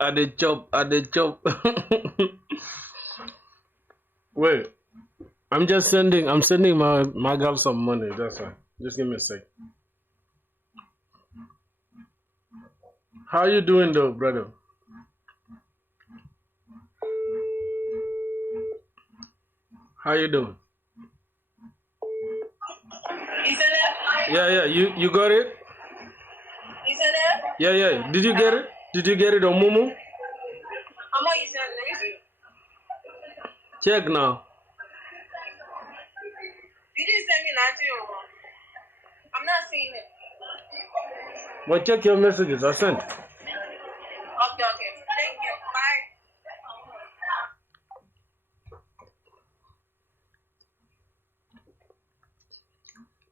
At the chop. Wait, I'm sending my girl some money. That's fine. Just give me a sec. How you doing though, brother? How you doing? Yeah. You got it? Yeah. Did you get it? Did you get it on Mumu? Check now. You didn't send me nothing. I'm not seeing it. Well, check your messages. I sent. Okay. Thank you. Bye.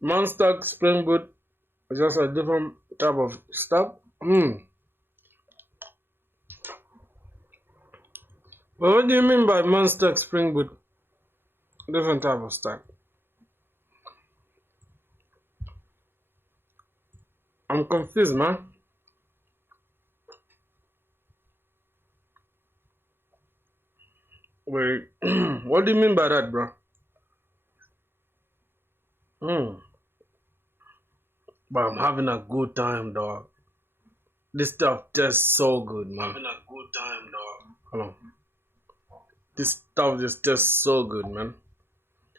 Monster Spring Boot is just a different type of stuff. Well, what do you mean by Monster Spring Boot? Different type of stuff. I'm confused, man. Wait, what do you mean by that, bro? But I'm having a good time, dog. This stuff tastes so good, man. Having a good time, dog. Hold on. This stuff just tastes so good, man.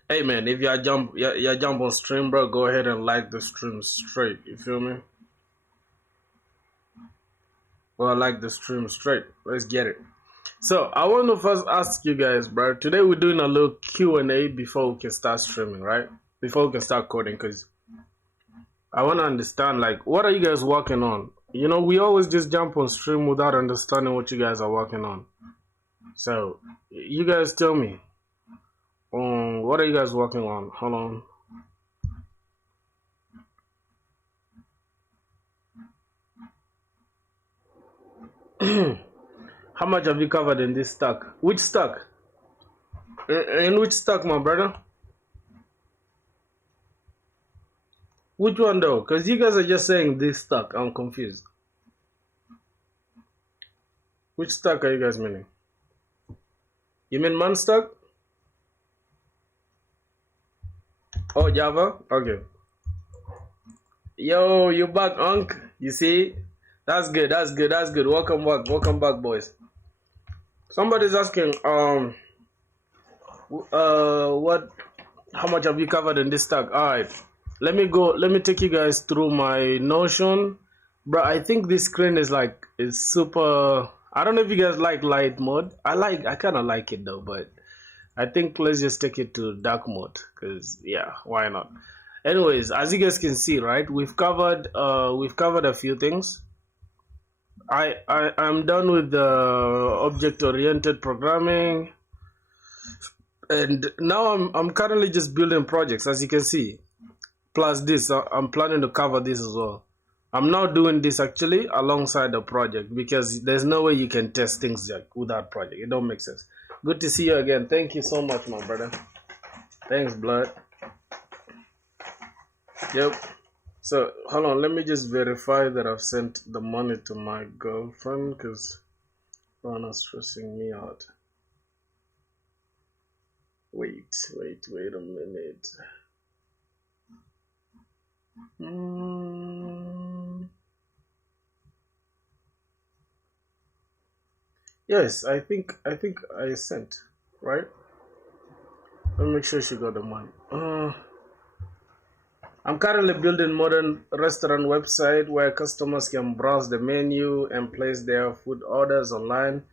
Hey, man, if you jump on stream, bro, go ahead and like the stream straight. You feel me? Well, I like the stream straight. Let's get it. So I want to first ask you guys, bro. Today we're doing a little Q&A before we can start streaming, right? Before we can start coding, because I want to understand, like, what are you guys working on? You know, we always just jump on stream without understanding what you guys are working on. So you guys tell me, what are you guys working on? Hold on. How much have you covered in this stack? Which stack? In which stack, my brother? Which one though? Because you guys are just saying this stack. I'm confused. Which stack are you guys meaning? You mean man stack? Oh, Java? Okay. Yo, you back, Unc? You see? That's good. Welcome back, boys. Somebody's asking, what? How much have you covered in this stack? All right, let me take you guys through my Notion, bro. I think this screen is super. I don't know if you guys like light mode. I kind of like it though, but I think let's just take it to dark mode, because yeah, why not? Anyways, as you guys can see, right, we've covered a few things. I'm done with the object-oriented programming, and now I'm currently just building projects, as you can see. Plus this, I'm planning to cover this as well. I'm now doing this actually alongside the project, because there's no way you can test things like without project. It don't make sense. Good to see you again. Thank you so much, my brother. Thanks, blood. Yep. So hold on, let me just verify that I've sent the money to my girlfriend, because Rana's stressing me out. Wait a minute. Yes, I think I sent, right? Let me make sure she got the money. I'm currently building a modern restaurant website where customers can browse the menu and place their food orders online.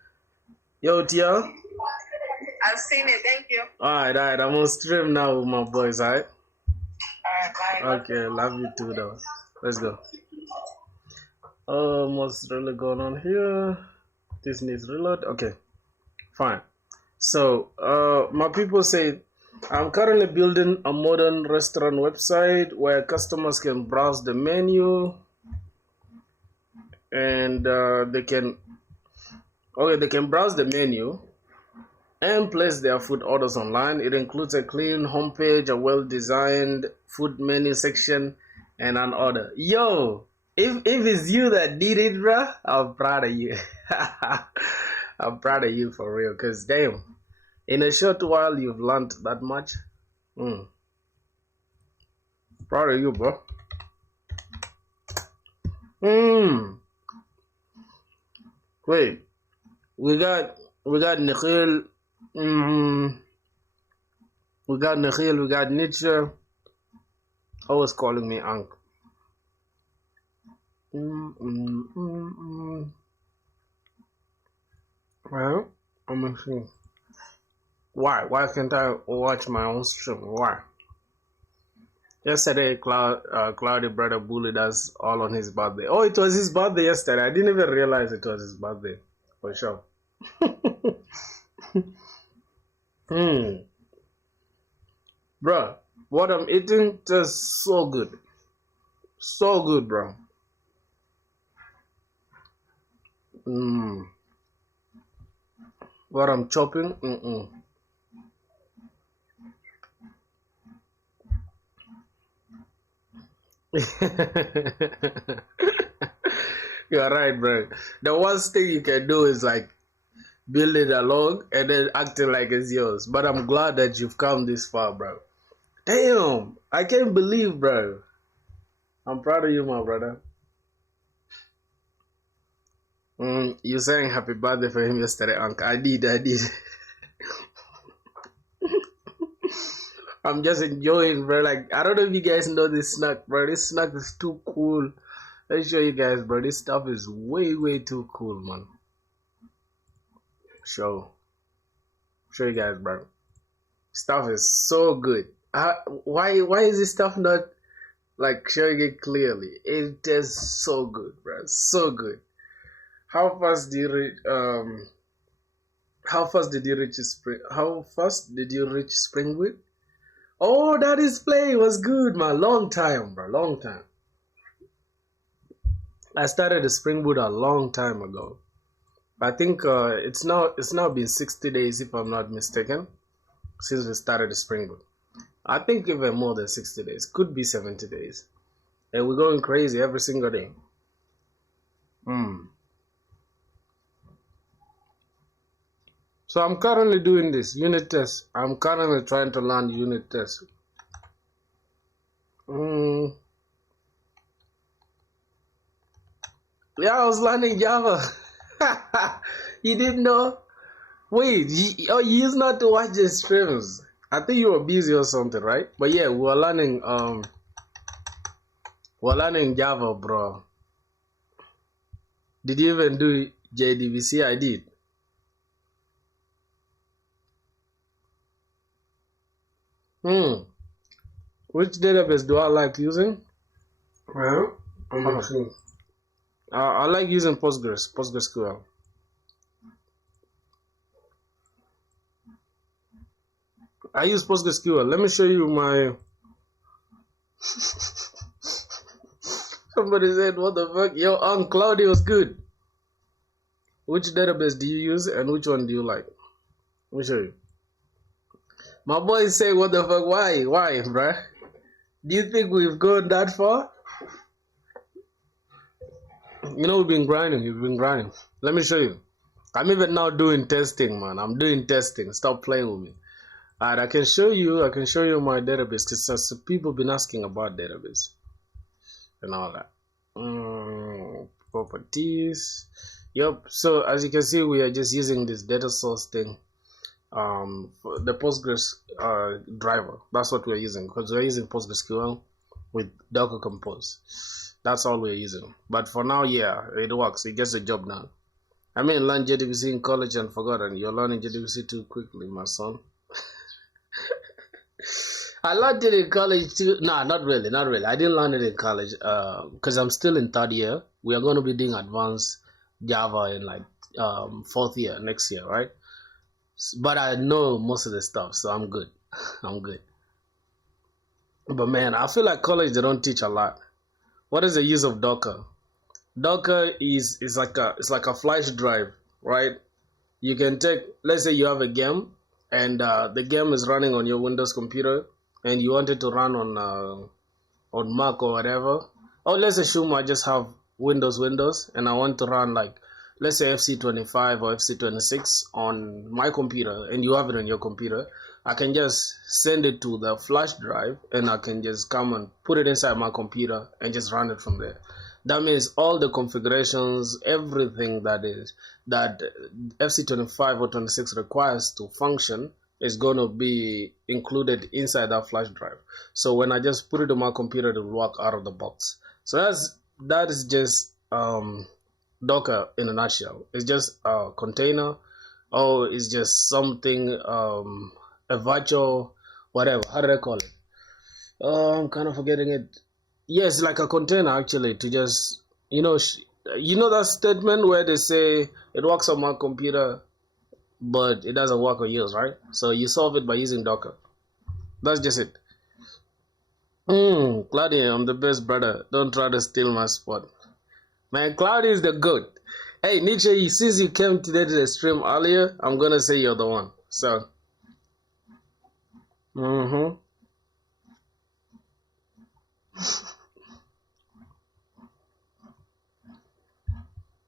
Yo, Tia? I've seen it. Thank you. Alright. I'm on stream now with my boys, alright? Alright, bye. Okay, love you too, though. Let's go. What's really going on here? This needs reload. Okay, fine. So, my people say, I'm currently building a modern restaurant website where customers can browse the menu and they can browse the menu and place their food orders online. It includes a clean homepage, a well-designed food menu section, and an order. Yo, if it's you that did it, bruh, I'm proud of you. I'm proud of you for real, cause damn, in a short while you've learned that much. Mm. Proud of you, bro. Wait, we got Nikhil. We got Nikhil. We got Nietzsche. Always calling me Unc. Well, I'm gonna see. Why? Why can't I watch my own stream? Why? Yesterday, Cloudy brother bullied us all on his birthday. Oh, it was his birthday yesterday. I didn't even realize it was his birthday. For sure. Bro, what I'm eating tastes so good. So good, bro. What I'm chopping? You're right, bro. The worst thing you can do is like building a log and then acting like it's yours. But I'm glad that you've come this far, bro. Damn, I can't believe, bro. I'm proud of you, my brother. You sang happy birthday for him yesterday, Uncle. I did. I'm just enjoying, bro. Like, I don't know if you guys know this snack, bro. This snack is too cool. Let me show you guys, bro. This stuff is way too cool, man. Show you guys, bro. Stuff is so good. Why is this stuff not like showing it clearly? It is so good, bro. So good. How fast did you reach? How fast did you reach Springwood? Oh, that display was good, man. Long time, bro. Long time. I started the Springwood a long time ago. I think it's now been 60 days, if I'm not mistaken, since we started the Springwood. I think even more than 60 days. Could be 70 days. And we're going crazy every single day. So I'm currently doing this unit test. I'm currently trying to learn unit test. Yeah, I was learning Java. You didn't know? Wait, you used not to watch the streams. I think you were busy or something, right? But yeah, we're learning Java, bro. Did you even do JDBC? I did. Which database do I like using? Well, I like using PostgreSQL. I use PostgreSQL. Let me show you my. Somebody said, "What the fuck?" Yo, Cloudy was good. Which database do you use and which one do you like? Let me show you. My boy is saying, "What the fuck? Why, bruh? Do you think we've gone that far?" You know, we've been grinding. Let me show you. I'm even now doing testing, man. I'm doing testing. Stop playing with me. Alright, I can show you my database because people been asking about database and all that. Properties. Yep. So as you can see, we are just using this data source thing. The Postgres driver. That's what we're using because we're using PostgreSQL with Docker Compose. That's all we're using. But for now, yeah, it works. It gets the job done. I mean, learn JDBC in college and forgotten. You're learning JDBC too quickly, my son. I learned it in college too. Nah, not really. I didn't learn it in college because I'm still in third year. We are going to be doing advanced Java in like fourth year next year, right? But I know most of the stuff, so I'm good. But man, I feel like college they don't teach a lot. What is the use of Docker? Docker is like a flash drive, right? You can take, let's say you have a game and the game is running on your Windows computer and you want it to run on on Mac or whatever, or let's assume I just have Windows, and I want to run like, let's say FC25 or FC26 on my computer, and you have it on your computer, I can just send it to the flash drive, and I can just come and put it inside my computer and just run it from there. That means all the configurations, everything that FC25 or 26 requires to function is going to be included inside that flash drive. So when I just put it on my computer, it will work out of the box. So that is just Docker in a nutshell. It's just a container, or it's just something, a virtual, whatever. How do I call it? I'm kind of forgetting it. Yes, like a container actually, to just, you know that statement where they say it works on my computer, but it doesn't work on yours, right? So you solve it by using Docker. That's just it. Claudia, I'm the best, brother. Don't try to steal my spot. Man, Claudia is the good. Hey, Nietzsche, since you came today to the stream earlier, I'm going to say you're the one. So,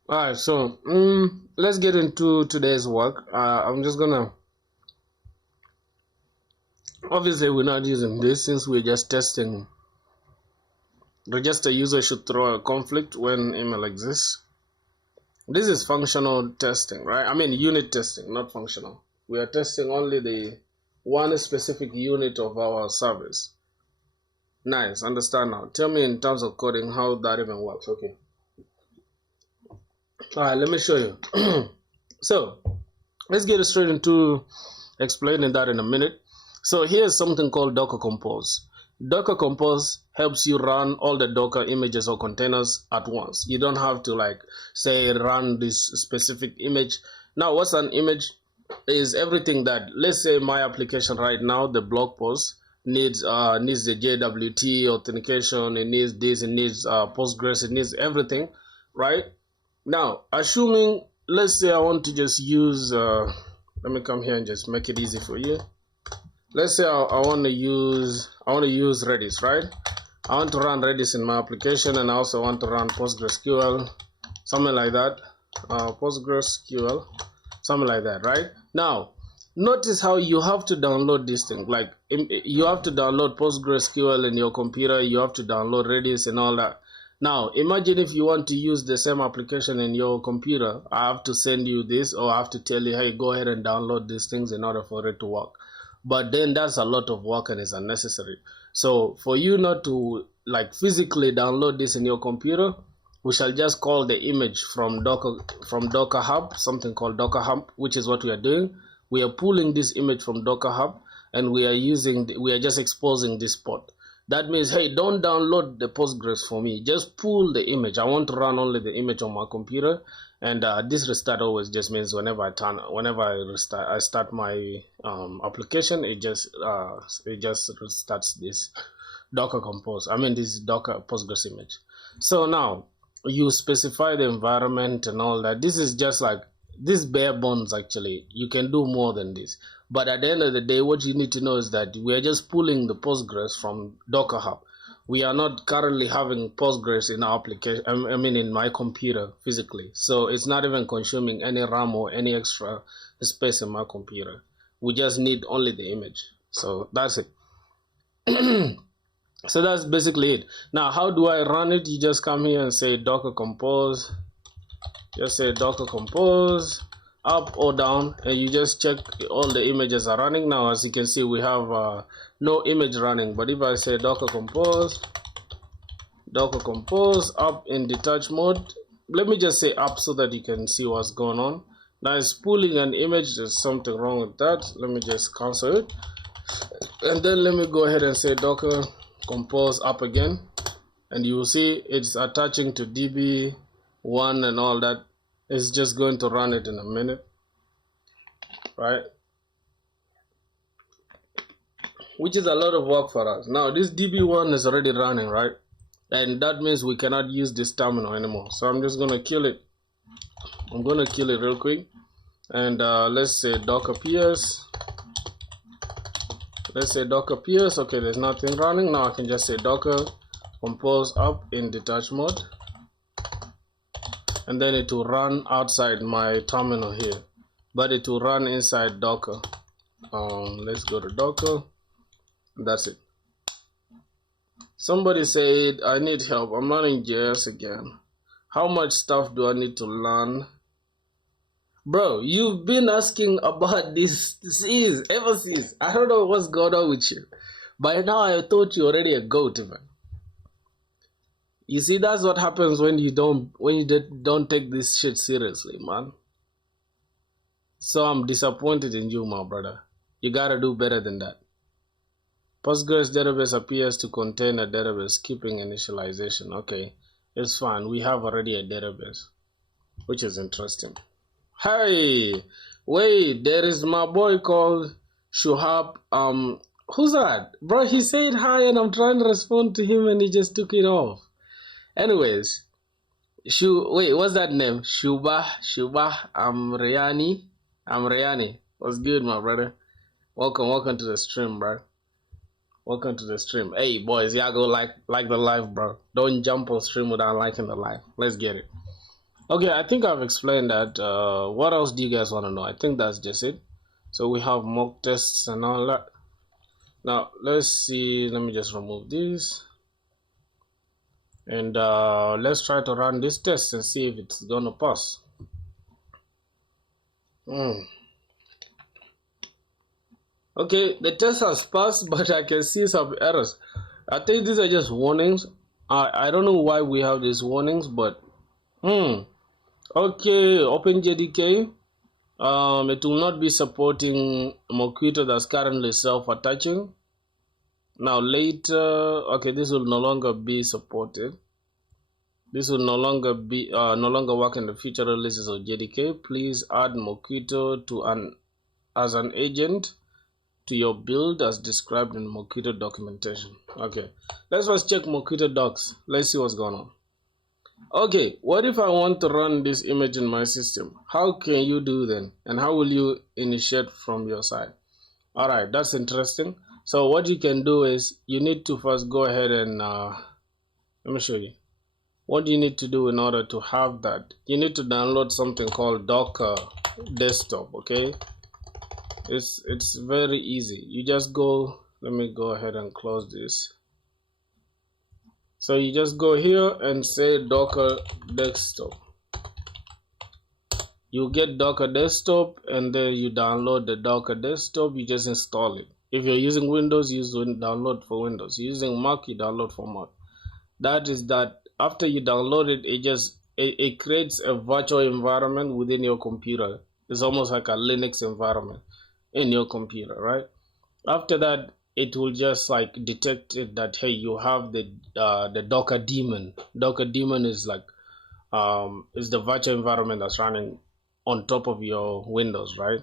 Alright, so let's get into today's work. I'm just gonna, obviously we're not using this since we're just testing. Register user should throw a conflict when email exists. This is functional testing, right? I mean unit testing, not functional. We are testing only the one specific unit of our service. Nice, understand now. Tell me in terms of coding how that even works. Okay. Alright, let me show you. So let's get straight into explaining that in a minute. So here's something called Docker Compose. Docker Compose helps you run all the Docker images or containers at once. You don't have to like say run this specific image. Now what's an image? Is everything that, let's say my application right now, the blog post needs the JWT authentication, it needs this, it needs Postgres, it needs everything, right? Now, assuming, let's say I want to just use, let me come here and just make it easy for you. Let's say I want to use Redis, right? I want to run Redis in my application, and I also want to run PostgreSQL, something like that. PostgreSQL, something like that, right? Now, notice how you have to download this thing. Like, you have to download PostgreSQL in your computer, you have to download Redis and all that. Now, imagine if you want to use the same application in your computer, I have to send you this, or I have to tell you, hey, go ahead and download these things in order for it to work. But then that's a lot of work and it's unnecessary. So for you not to like physically download this in your computer, we shall just call the image from Docker Hub, something called Docker Hub, which is what we are doing. We are pulling this image from Docker Hub, and we are just exposing this port. That means, hey, don't download the Postgres for me. Just pull the image. I want to run only the image on my computer. And this restart always just means whenever I start my application, it just restarts this Docker Compose. I mean this Docker Postgres image. So now you specify the environment and all that. This is just like this bare bones. Actually, you can do more than this. But at the end of the day, what you need to know is that we are just pulling the Postgres from Docker Hub. We are not currently having Postgres in our application, I mean in my computer physically. So it's not even consuming any RAM or any extra space in my computer. We just need only the image. So that's it. So that's basically it. Now, how do I run it? You just come here and say Docker Compose. Just say Docker Compose, up or down, and you just check all the images are running. Now, as you can see, we have no image running. But if I say Docker Compose up in detach mode, let me just say up so that you can see what's going on. Now it's pulling an image. There's something wrong with that. Let me just cancel it, and then let me go ahead and say Docker Compose up again, and you will see it's attaching to DB1 and all that. It's just going to run it in a minute, right? Which is a lot of work for us. Now this DB1 is already running, right? And that means we cannot use this terminal anymore. So I'm just gonna kill it. I'm gonna kill it real quick. And let's say Docker PS. Let's say Docker PS. Okay, there's nothing running. Now I can just say Docker compose up in detached mode, and then it will run outside my terminal here, but it will run inside Docker. Let's go to Docker. That's it. Somebody said I need help. I'm learning JS again. How much stuff do I need to learn? Bro, you've been asking about this ever since. I don't know what's going on with you. By now I thought you already a goat, man. You see, that's what happens when you don't take this shit seriously, man. So I'm disappointed in you, my brother. You gotta do better than that. Postgres database appears to contain a database keeping initialization. Okay, it's fine. We have already a database, which is interesting. Hey, wait, there is my boy called Shuhab. Who's that? Bro, he said hi and I'm trying to respond to him and he just took it off. Anyways, wait, what's that name? Shuba, I'm Rayani. What's good, my brother? Welcome to the stream, bro. Welcome to the stream. Hey, boys, y'all go like the live, bro. Don't jump on stream without liking the live. Let's get it. Okay, I think I've explained that. What else do you guys want to know? I think that's just it. So we have mock tests and all that. Now, let's see. Let me just remove this. And let's try to run this test and see if it's going to pass. Okay, the test has passed, but I can see some errors. I think these are just warnings. I don't know why we have these warnings, but okay, OpenJDK. It will not be supporting Mockito that's currently self-attaching. Now later, okay, this will no longer be supported. This will no longer work in the future releases of JDK. Please add Mockito as an agent to your build as described in Mockito documentation. Okay, let's first check Mockito docs. Let's see what's going on. Okay, what if I want to run this image in my system? How can you do then? And how will you initiate from your side? All right, that's interesting. So what you can do is you need to first go ahead and let me show you. What you need to do in order to have that, you need to download something called Docker Desktop. Okay, it's very easy. You just go, let me go ahead and close this. So you just go here and say Docker Desktop. You get Docker Desktop and then you download the Docker Desktop. You just install it. If you're using Windows, use download for Windows. Using Mac, you download for Mac. That is that. After you download it, it creates a virtual environment within your computer. It's almost like a Linux environment in your computer, right? After that, it will just like detect it that hey, you have the Docker daemon. Docker daemon is like is the virtual environment that's running on top of your Windows, right?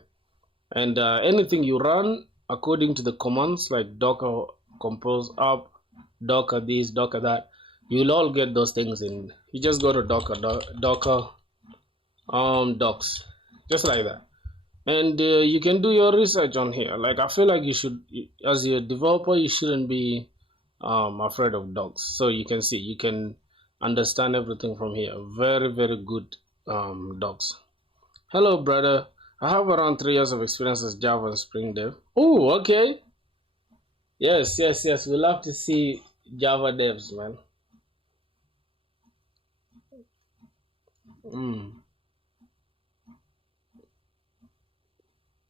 And anything you run according to the commands like Docker compose up, Docker this, Docker that, you'll all get those things in. You just go to Docker docs, just like that. And you can do your research on here. Like I feel like you should, as a developer, you shouldn't be afraid of docs. So you can see, you can understand everything from here. Very, very good docs. Hello, brother. I have around 3 years of experience as Java and Spring Dev. Oh, okay. Yes. We love to see Java devs, man.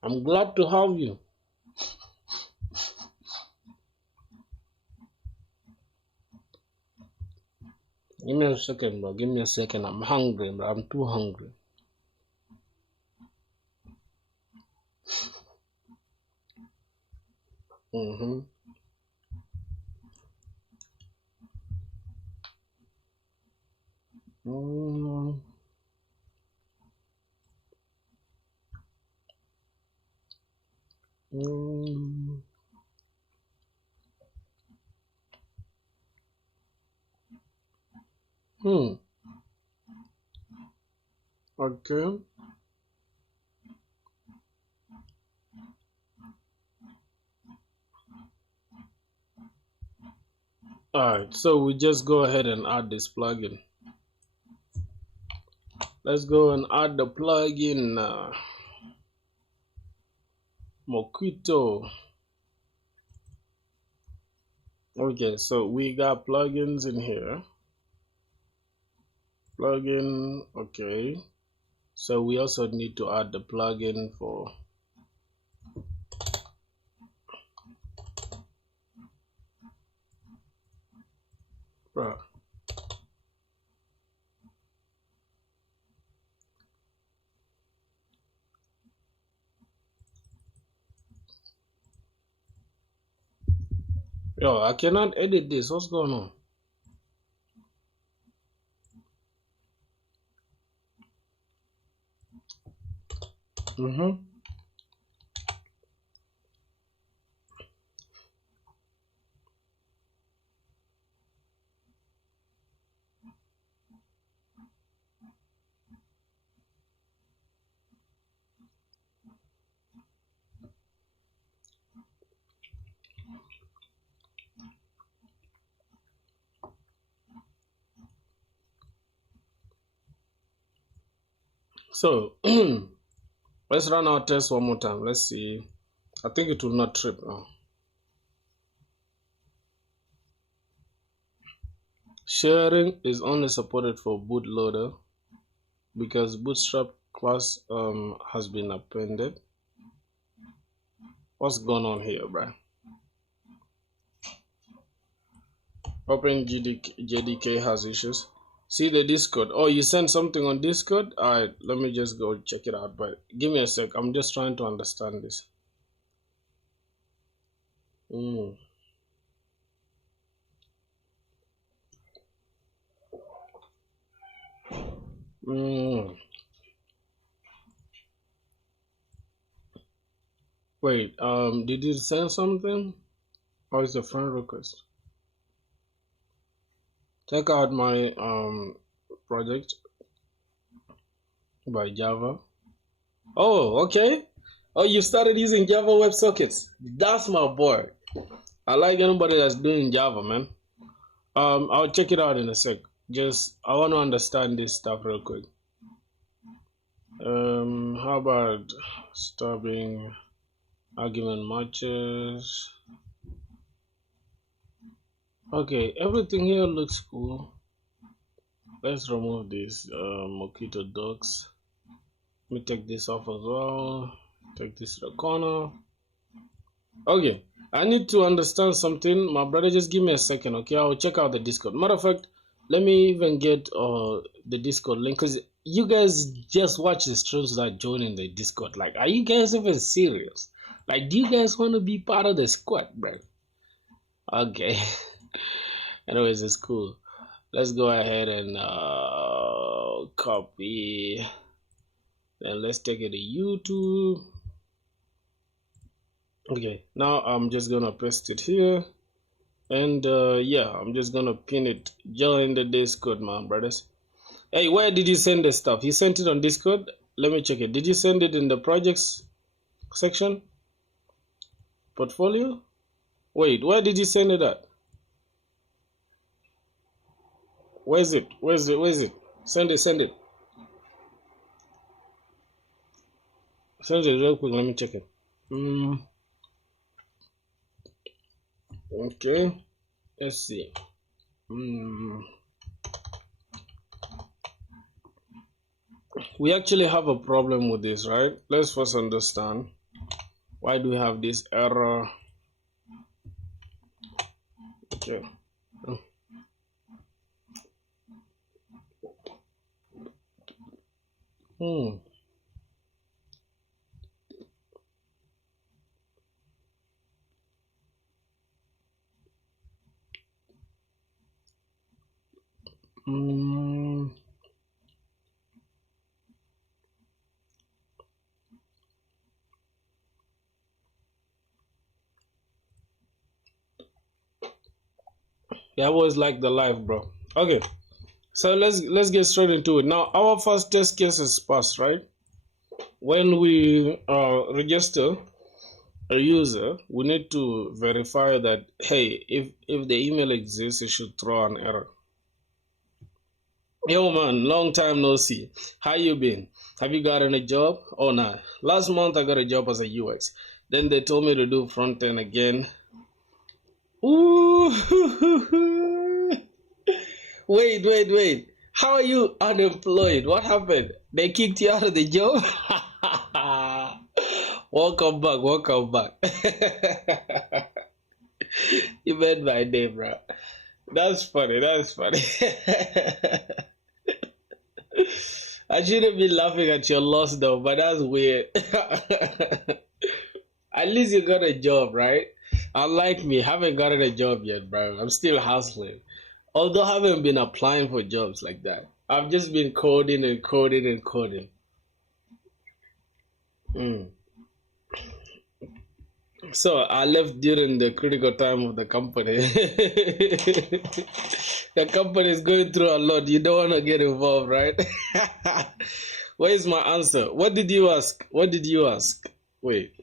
I'm glad to have you. Give me a second, bro. Give me a second. I'm hungry, bro. I'm too hungry. Okay. Alright, so we just go ahead and add this plugin. Let's go and add the plugin. Moquito. Okay, so we got plugins in here. Plugin, okay. So we also need to add the plugin for yo, I cannot edit this. What's going on? So let's run our test one more time. Let's see. I think it will not trip now. Sharing is only supported for bootloader because Bootstrap class has been appended. What's going on here, bro? Open JDK has issues. See the Discord. Oh, you sent something on Discord? Alright, let me just go check it out. But give me a sec. I'm just trying to understand this. Wait, did you send something? Or is the friend request? Check out my project by Java. Oh, okay. Oh, you started using Java WebSockets. That's my boy. I like anybody that's doing Java, man. I'll check it out in a sec. I want to understand this stuff real quick. How about stopping argument matches? Okay, everything here looks cool. Let's remove this Moquito docs. Let me take this off as well. Take this to the corner. Okay, I need to understand something. My brother, just give me a second, okay? I'll check out the Discord. Matter of fact, let me even get the Discord link, because you guys just watch the streams that join in the Discord. Like, are you guys even serious? Like, do you guys want to be part of the squad, bro? Okay. Anyways, it's cool. Let's go ahead and copy. Then let's take it to YouTube. Okay, now I'm just gonna paste it here. And yeah, I'm just gonna pin it. Join the Discord, man, brothers. Hey, where did you send the stuff? You sent it on Discord? Let me check it. Did you send it in the projects section? Portfolio? Wait, where did you send it at? Where is it? Where is it? Where is it? Send it, send it. Send it real quick. Let me check it. Okay. Let's see. We actually have a problem with this, right? Let's first understand why do we have this error. Okay. That was like the life, bro. Okay, so let's get straight into it. Now, our first test case is passed, right? When we register, a user, we need to verify that, hey, if the email exists, it should throw an error. Yo man, long time no see. How you been? Have you gotten a job? Oh nah. Last month I got a job as a UX. Then they told me to do front end again. Ooh. Wait. How are you unemployed? What happened? They kicked you out of the job? Welcome back. You made my day, bro. That's funny. I shouldn't be laughing at your loss though, but that's weird. At least you got a job, right? Unlike me, haven't gotten a job yet, bro. I'm still hustling. Although I haven't been applying for jobs like that. I've just been coding and coding and coding. Mm. So I left during the critical time of the company. The company is going through a lot. You don't want to get involved, right? Where's my answer? What did you ask? Wait,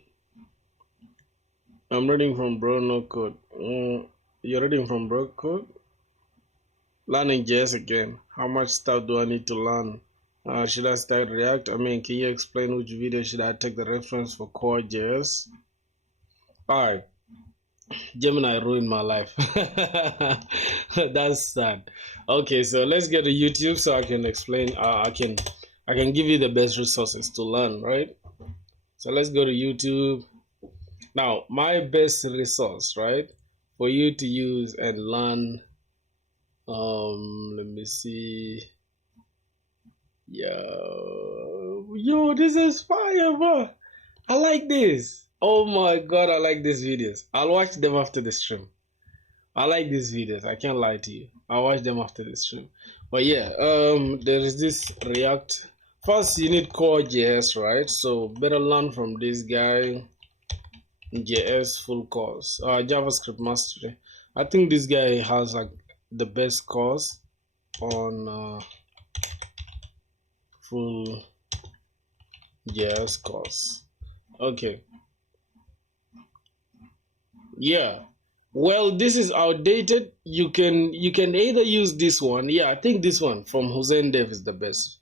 I'm reading from Bro No Code. You're reading from Bro Code? Learning JS again. How much stuff do I need to learn? Should I start React? I mean, can you explain which video should I take the reference for core JS? Alright, Gemini ruined my life. That's sad. Okay, so let's get to YouTube so I can explain. I can give you the best resources to learn, right? So let's go to YouTube. Now, my best resource, right, for you to use and learn. Let me see. Yo, this is fire, bro. I like this. Oh my god, I like these videos. I'll watch them after the stream. I like these videos. I can't lie to you. I'll watch them after the stream. But yeah, there is this React. First, you need core JS, right? So better learn from this guy. JS full course. JavaScript mastery. I think this guy has like the best course on full JS course. Okay. Yeah. Well, this is outdated. You can either use this one. Yeah, I think this one from Hussein Dev is the best.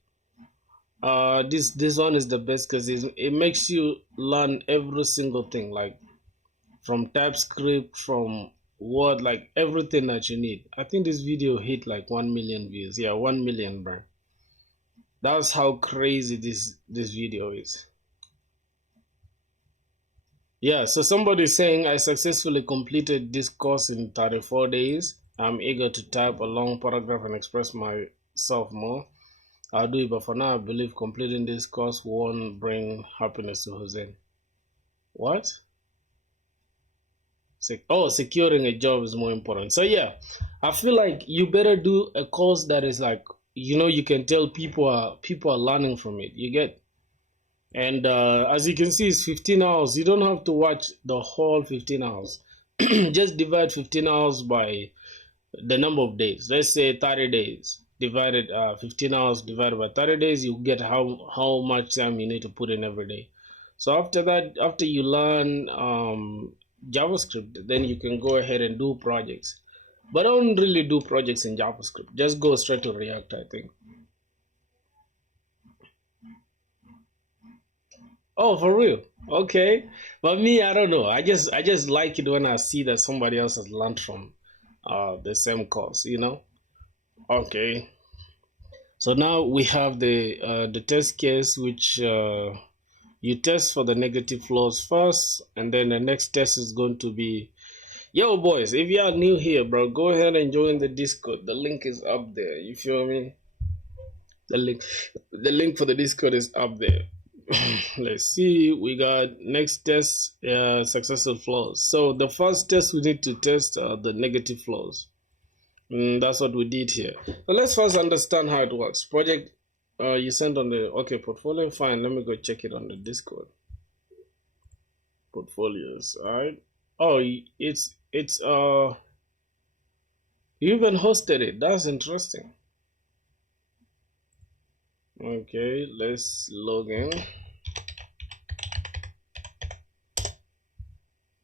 This one is the best because it makes you learn every single thing, like from TypeScript, from Word, like everything that you need. I think this video hit like 1 million views. Yeah, 1 million, bro. That's how crazy this video is. Yeah, so somebody saying I successfully completed this course in 34 days. I'm eager to type a long paragraph and express myself more. I'll do it, but for now, I believe completing this course won't bring happiness to Hussein. What? Securing a job is more important. So yeah, I feel like you better do a course that is like, you can tell people are learning from it. You get. And as you can see, it's 15 hours. You don't have to watch the whole 15 hours. Just divide 15 hours by the number of days. Let's say 30 days. Divided 15 hours divided by 30 days, you get how much time you need to put in every day. So after that, after you learn JavaScript, then you can go ahead and do projects. But don't really do projects in JavaScript. Just go straight to React, I think. Oh, for real? Okay. But me, I don't know. I just like it when I see that somebody else has learned from the same course, Okay. So now we have the test case, which you test for the negative flaws first, and then the next test is going to be, yo boys, if you are new here, bro, go ahead and join the Discord. The link is up there. You feel me? The link for the Discord is up there. Let's see, we got next test, successful flaws. So the first test we need to test the negative flaws. That's what we did here. So let's first understand how it works. Project you sent on the portfolio. Fine, let me go check it on the Discord. Portfolios, all right. Oh, it's you even hosted it. That's interesting. Okay, let's log in.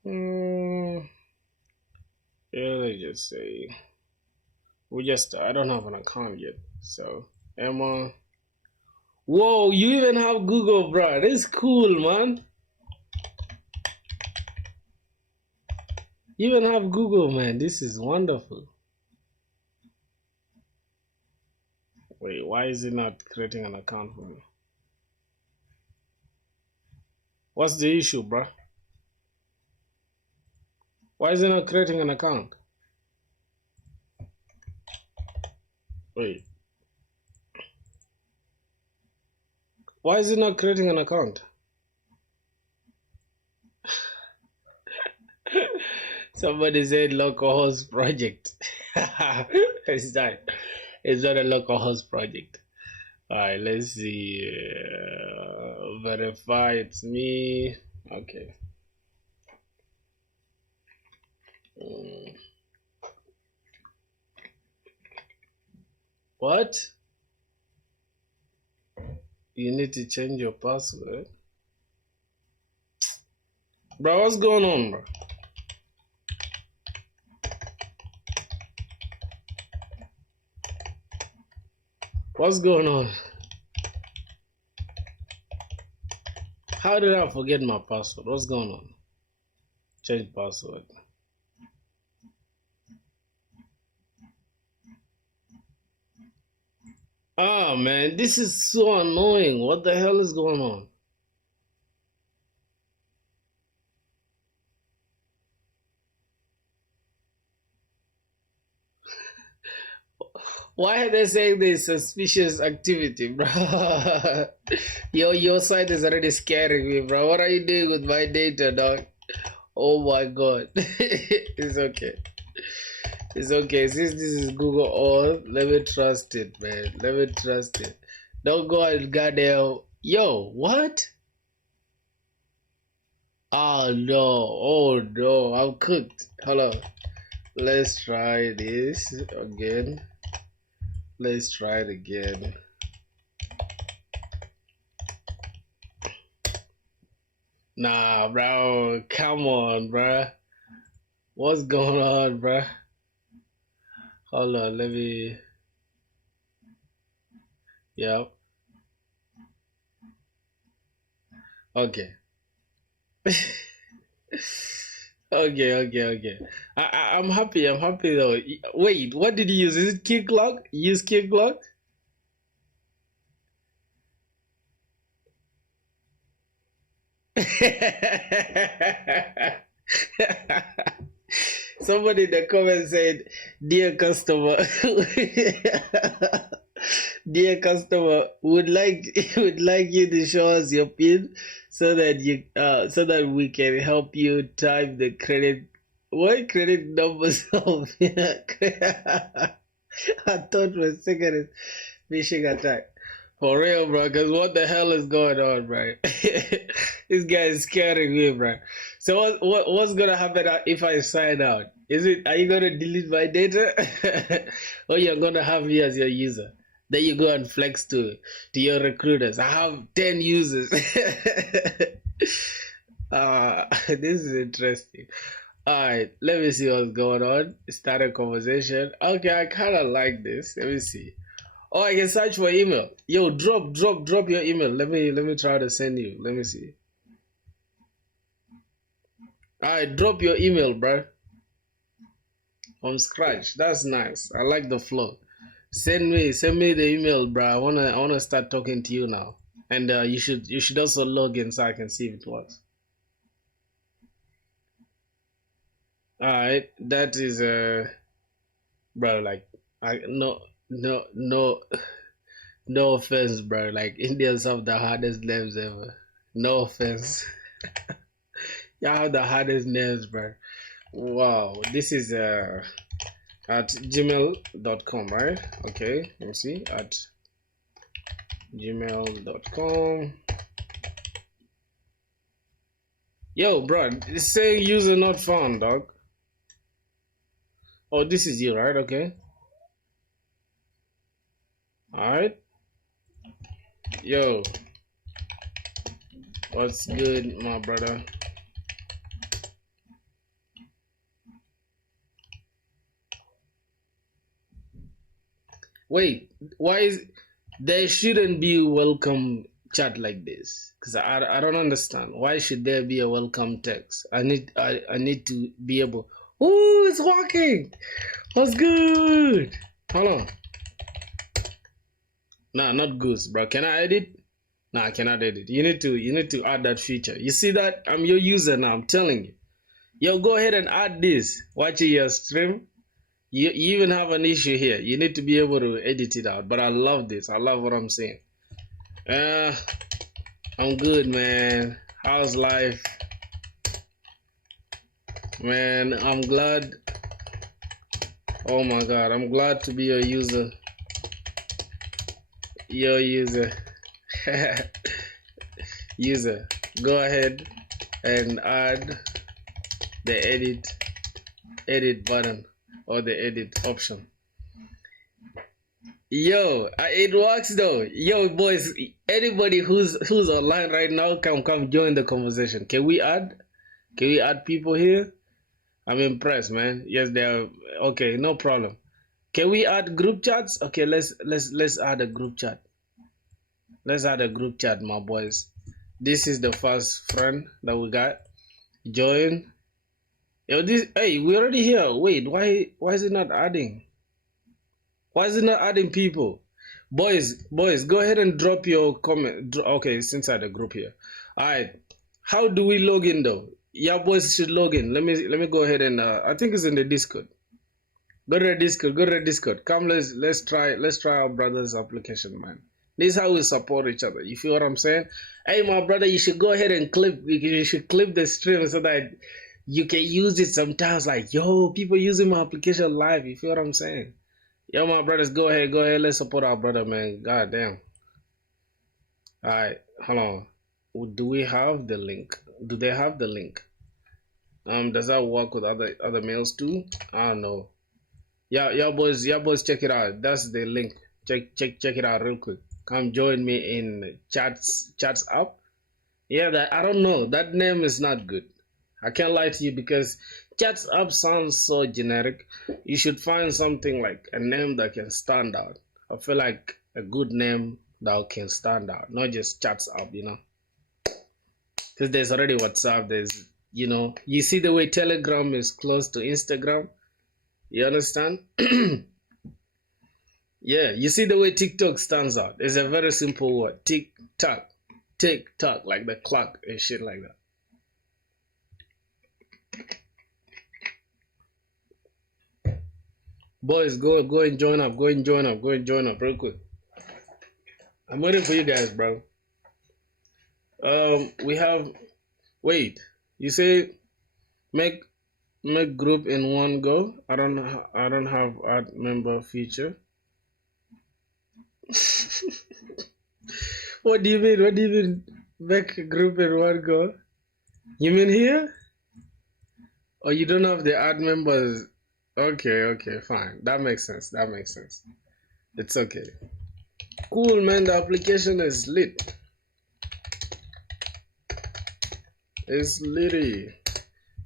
Yeah, let's just say I don't have an account yet. So Emma. Whoa, you even have Google, bro. This is cool, man. You even have Google, man. This is wonderful. Wait, why is it not creating an account for me? What's the issue, bro? Why is it not creating an account? Wait. Why is it not creating an account? Somebody said localhost project. It's not. It's not a localhost project. Alright, let's see. Verify it's me. Okay. What? You need to change your password. Bro, what's going on, bro? What's going on? How did I forget my password? What's going on? Change password. Oh man, this is so annoying. What the hell is going on? Why are they saying this suspicious activity, bro? Your site is already scaring me, bro. What are you doing with my data, dog? Oh my god. It's okay. It's okay. Since this is Google Earth, let me trust it, man. Let me trust it. Don't go and goddamn. Yo, what? Oh no. Oh no. I'm cooked. Hold on. Let's try this again. Let's try it again. Nah, bro. Come on, bro. What's going on, bro? Hold on. Let me. Yep. Okay. Okay. I'm happy. I'm happy though. Wait, what did you use? Is it Kicklock? You use Kicklock? Somebody in the comments said, "Dear customer, dear customer, would like you to show us your PIN so that we can help you type the credit numbers of." I thought for a second it's phishing attack. For real, bro, because what the hell is going on, bro? This guy is scaring me, bro. So what's gonna happen if I sign out? Are you gonna delete my data? Or you're gonna have me as your user? Then you go and flex to your recruiters. I have 10 users. This is interesting. Alright, let me see what's going on. Start a conversation. Okay, I kinda like this. Let me see. Oh, I can search for email. Yo, drop your email. Let me try to send you. Let me see. Alright, drop your email, bro. From scratch. That's nice. I like the flow. Send me the email, bro. I wanna start talking to you now. And you should also log in so I can see if it works. Alright, that is bro, like no offense, bro. Like Indians have the hardest names ever. No offense. Y'all have the hardest names, bro. Wow, this is at gmail.com, right? Okay, let me see. At gmail.com. Yo, bro, it's saying user not found, dog. Oh, this is you, right? Okay. Alright. Yo. What's good, my brother? Wait, why is there shouldn't be a welcome chat like this? Because I don't understand. Why should there be a welcome text? I need to be able. Oh, it's working. What's good? Hold on. Nah, not goose, bro. Can I edit? Nah, I cannot edit. You need to add that feature. You see that? I'm your user now. I'm telling you. Yo, go ahead and add this. Watching your stream. You even have an issue here. You need to be able to edit it out. But I love this. I love what I'm saying. I'm good, man. How's life? Man, I'm glad. Oh my god, I'm glad to be your user. Your user. User, go ahead and add the edit button or the edit option. Yo, it works though. Yo, boys, anybody who's online right now, come join the conversation. Can we add people here? I'm impressed, man. Yes, they are. Okay, no problem. Can we add group chats? Okay, let's add a group chat. Let's add a group chat, my boys. This is the first friend that we got. Join. Yo, this. Hey, we already here. Wait, why is it not adding? Why is it not adding people? Boys, go ahead and drop your comment. Okay, it's inside the group here. All right. How do we log in though? Yeah, boys should log in. Let me go ahead and I think it's in the Discord. Go to the Discord. Come, let's try our brother's application, man. This is how we support each other. You feel what I'm saying? Hey, my brother, you should go ahead and you should clip the stream so that you can use it sometimes. Like, yo, people using my application live. You feel what I'm saying? Yo, my brothers, go ahead. Let's support our brother, man. God damn. All right, hold on. Do we have the link? Do they have the link? Does that work with other mails too? I don't know. Yeah, boys, check it out. That's the link. Check it out real quick. Come join me in chats app. Yeah, that I don't know. That name is not good. I can't lie to you because chats app sounds so generic. You should find something like a name that can stand out. I feel like a good name that can stand out, not just chats app, you know. Because there's already WhatsApp. There's, you know, you see the way Telegram is close to Instagram. You understand? Yeah, you see the way TikTok stands out. It's a very simple word. Tick-tock. Tick-tock, like the clock and shit like that. Boys, go and join up. Go and join up real quick. I'm waiting for you guys, bro. We have. Wait, you say make group in one go. I don't have add member feature. What do you mean? Make a group in one go? You mean here? Or you don't have the add members? Okay, fine. That makes sense. It's okay. Cool, man. The application is lit. It's litty.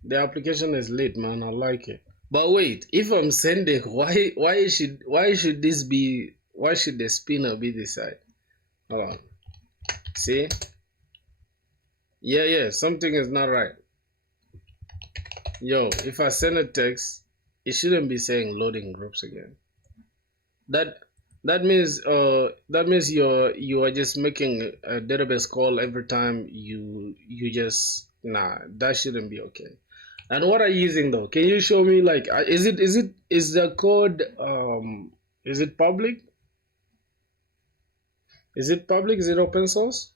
The application is lit, man. I like it. But wait, if I'm sending, why should the spinner be this side? Hold on. See? Yeah, something is not right. Yo, if I send a text, it shouldn't be saying loading groups again. That means you are just making a database call every time you just that shouldn't be okay. And what are you using though? Can you show me like is the code is it public? Is it public? Is it open source?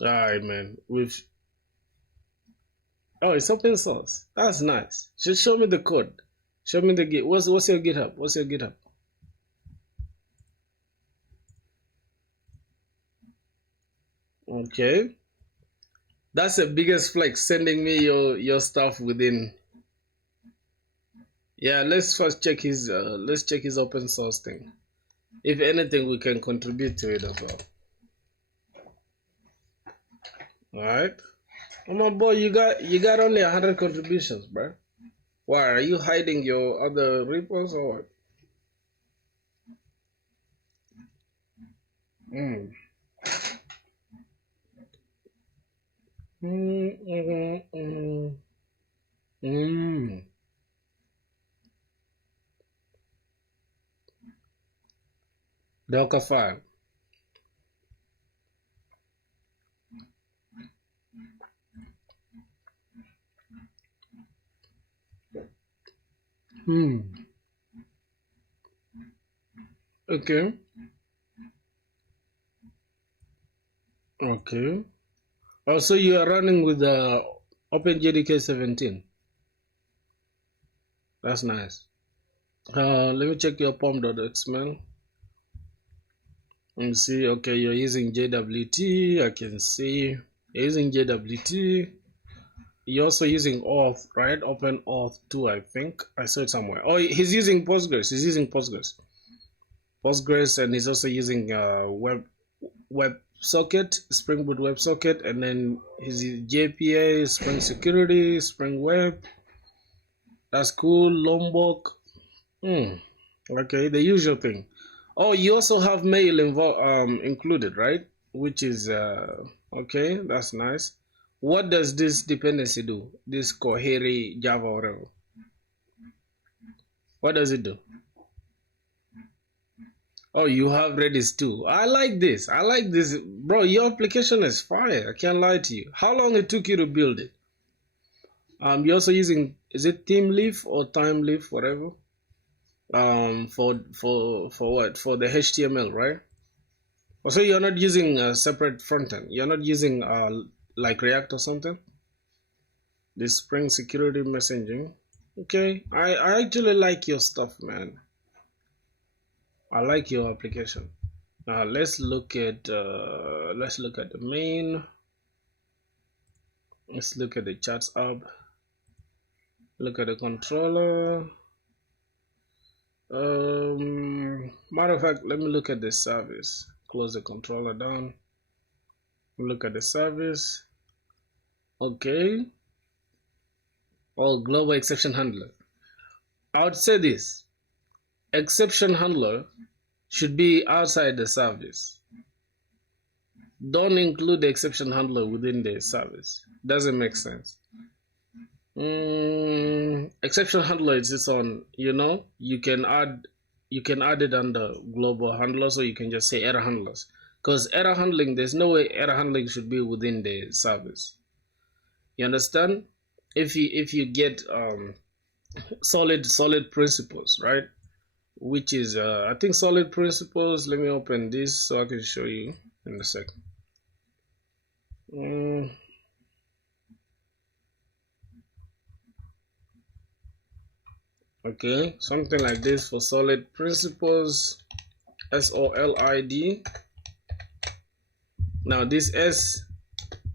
Alright, man. It's open source. That's nice. Just show me the code. Show me the Git. What's your GitHub? Okay. That's the biggest flex, sending me your stuff within. Yeah, let's first check his open source thing. If anything, we can contribute to it as well. Alright. Oh my boy, you got only 100 contributions, bro. Why are you hiding your other repos or what? Mm. Mm, mm, mm, mm. Docker file. Hmm. Okay. Okay. Also, you are running with the OpenJDK 17. That's nice. Let me check your pom.xml and see. Okay, you're using JWT. I can see you're using JWT. You're also using auth, right? Open auth 2, I think. I saw it somewhere. Oh, he's using Postgres. He's using Postgres, and he's also using WebSocket, Spring Boot WebSocket, and then his JPA, Spring Security, Spring Web. That's cool. Lombok. Okay, the usual thing. Oh, you also have mail included, right? Which is okay. That's nice. What does this dependency do? This Koheri Java or whatever. What does it do? Oh, you have Redis too. I like this. I like this, bro. Your application is fire. I can't lie to you. How long it took you to build it? You're also using, is it Team Leaf or Time Leaf, whatever? For what? For the HTML, right? So you're not using a separate front end. You're not using like React or something. This Spring Security messaging. Okay, I actually like your stuff, man. I like your application. Let's look at the main. Let's look at the chats app. Look at the controller. Matter of fact, let me look at the service. Close the controller down. Look at the service. Okay. Oh, global exception handler. I would say this. Exception handler should be outside the service. Don't include the exception handler within the service. Doesn't make sense. Exception handler is just on, you can add it under global handlers, or you can just say error handlers. Because error handling, there's no way error handling should be within the service. You understand? If you get solid principles, right? Which is I think solid principles. Let me open this so I can show you in a second. Okay, something like this for solid principles. SOLID. Now this S,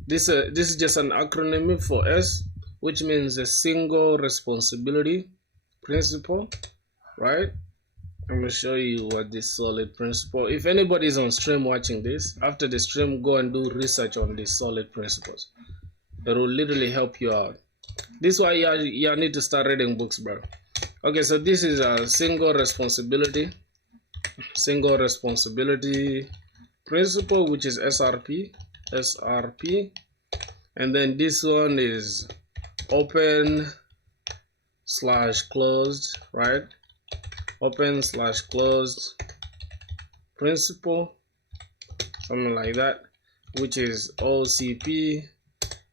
this is just an acronym for S, which means a single responsibility principle, right? I'm gonna show you what this solid principle. If anybody's on stream watching this, after the stream, go and do research on these solid principles. It will literally help you out. This is why you need to start reading books, bro. Okay, so this is a single responsibility principle, which is SRP, and then this one is open/closed, right? Open/closed principle, something like that, which is OCP,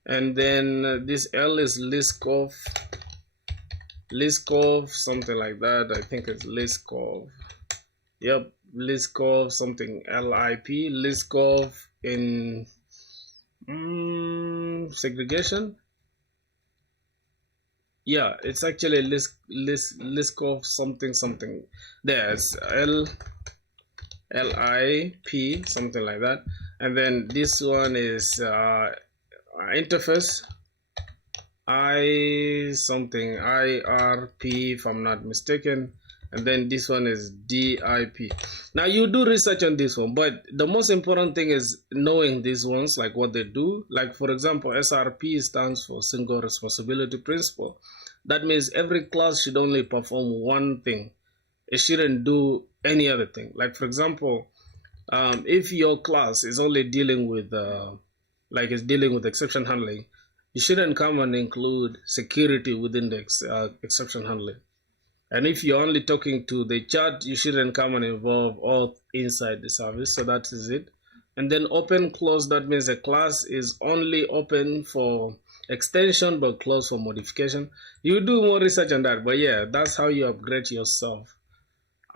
and then this L is Liskov, something like that. I think it's Liskov. Yep, Liskov something LIP, Liskov in segregation. Yeah, it's actually Liskov something. There's LIP, something like that. And then this one is interface IRP, if I'm not mistaken. And then this one is DIP. Now you do research on this one, but the most important thing is knowing these ones, like what they do. Like for example, SRP stands for single responsibility principle. That means every class should only perform one thing. It shouldn't do any other thing. Like for example, if your class is only dealing with like it's dealing with exception handling, you shouldn't come and include security within the exception handling. And if you're only talking to the chat, you shouldn't come and involve all inside the service. So that is it. And then open close, that means a class is only open for extension but closed for modification. You do more research on that, but yeah, that's how you upgrade yourself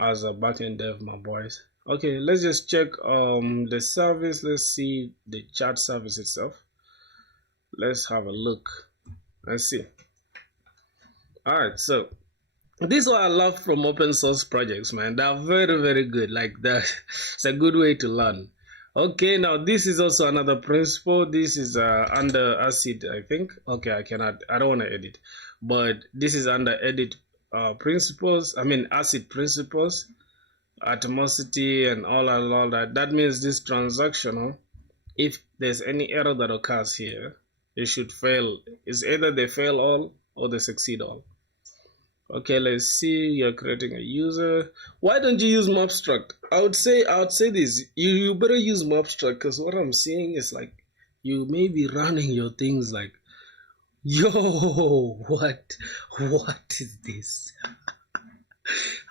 as a backend dev, my boys. Okay, let's just check the service. Let's see the chat service itself. Let's have a look and see. All right, so this is what I love from open source projects, man. They're very, very good. Like that, it's a good way to learn. Okay, now this is also another principle. This is under ACID, I think. Okay, I don't want to edit, but this is under edit principles. I mean ACID principles, atomicity, and all that. That means this transactional. If there's any error that occurs here, it should fail. It's either they fail all or they succeed all. Okay, let's see. You're creating a user. Why don't you use Mobstruct? I would say this. You better use Mobstruct, because what I'm seeing is like you may be running your things like, yo, what is this?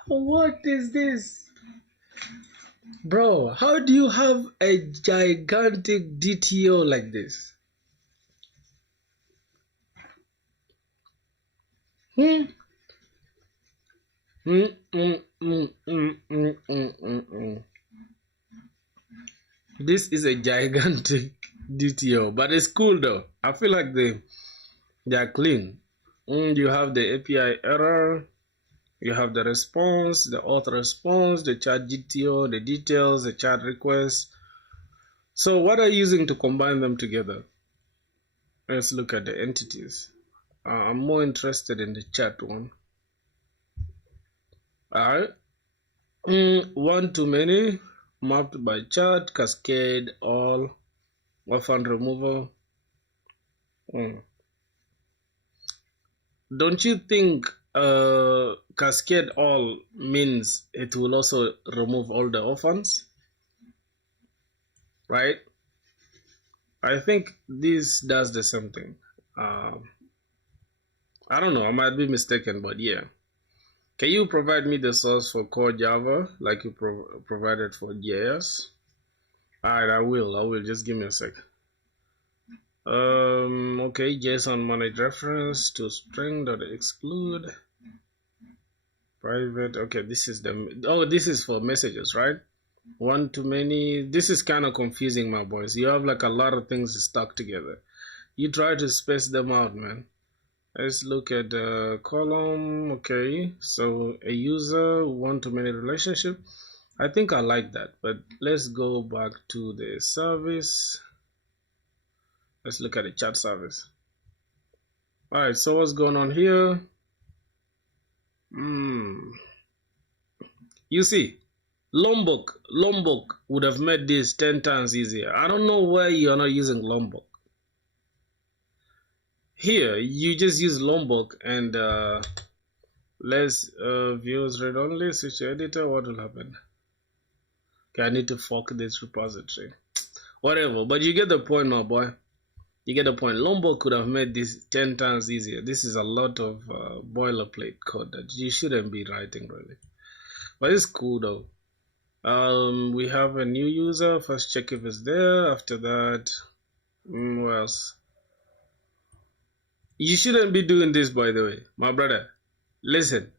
What is this? Bro, how do you have a gigantic DTO like this? This is a gigantic DTO, but it's cool though. I feel like they are clean. You have the API error, you have the response, the auth response, the chat DTO, the details, the chat request. So what are you using to combine them together? Let's look at the entities. I'm more interested in the chat one. Alright. One to many, mapped by chat, cascade, all, orphan removal. Don't you think cascade all means it will also remove all the orphans? Right? I think this does the same thing. I don't know, I might be mistaken, but yeah. Can you provide me the source for core Java like you provided for JS? Alright, I will. Just give me a sec. Okay, JSON manage reference to string.exclude private. Okay, this is this is for messages, right? One to many. This is kind of confusing, my boys. You have like a lot of things stuck together. You try to space them out, man. Let's look at the column. Okay, so a user, one to many relationship. I think I like that, but let's go back to the service. Let's look at the chat service. All right, so what's going on here? You see, Lombok would have made this 10 times easier. I don't know why you're not using Lombok. Here, you just use Lombok and let's views read only, switch to editor. What will happen? Okay, I need to fork this repository. Whatever, but you get the point, my boy. You get the point. Lombok could have made this 10 times easier. This is a lot of boilerplate code that you shouldn't be writing, really. But it's cool, though. We have a new user. First check if it's there. After that, what else? You shouldn't be doing this, by the way, my brother. Listen,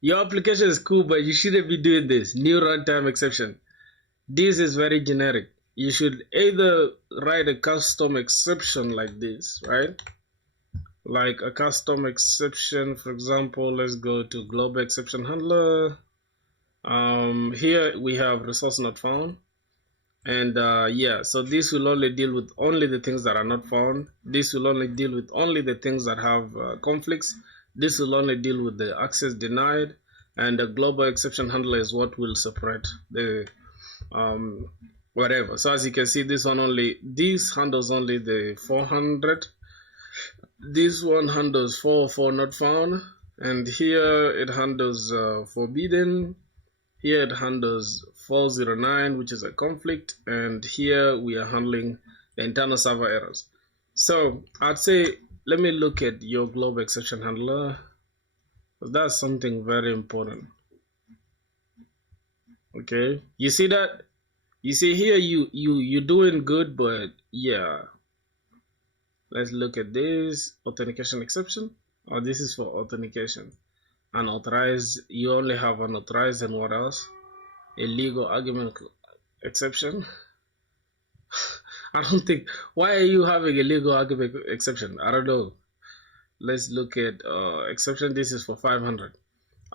your application is cool, but you shouldn't be doing this. New runtime exception. This is very generic. You should either write a custom exception like this, right? Like a custom exception, for example, let's go to global exception handler. Here we have resource not found. And yeah, so this will only deal with only the things that are not found. This will only deal with only the things that have conflicts. This will only deal with the access denied. And the global exception handler is what will separate the whatever. So as you can see, this handles only the 400. This one handles 404 not found, and here it handles forbidden. Here it handles 409, which is a conflict, and here we are handling the internal server errors. So I'd say let me look at your global exception handler. That's something very important. Okay, you see that? You see here you're doing good, but yeah. Let's look at this authentication exception. Oh, this is for authentication. Unauthorized, you only have unauthorized, and what else? A legal argument exception. I don't think, why are you having a legal argument exception? I don't know. Let's look at exception. This is for 500.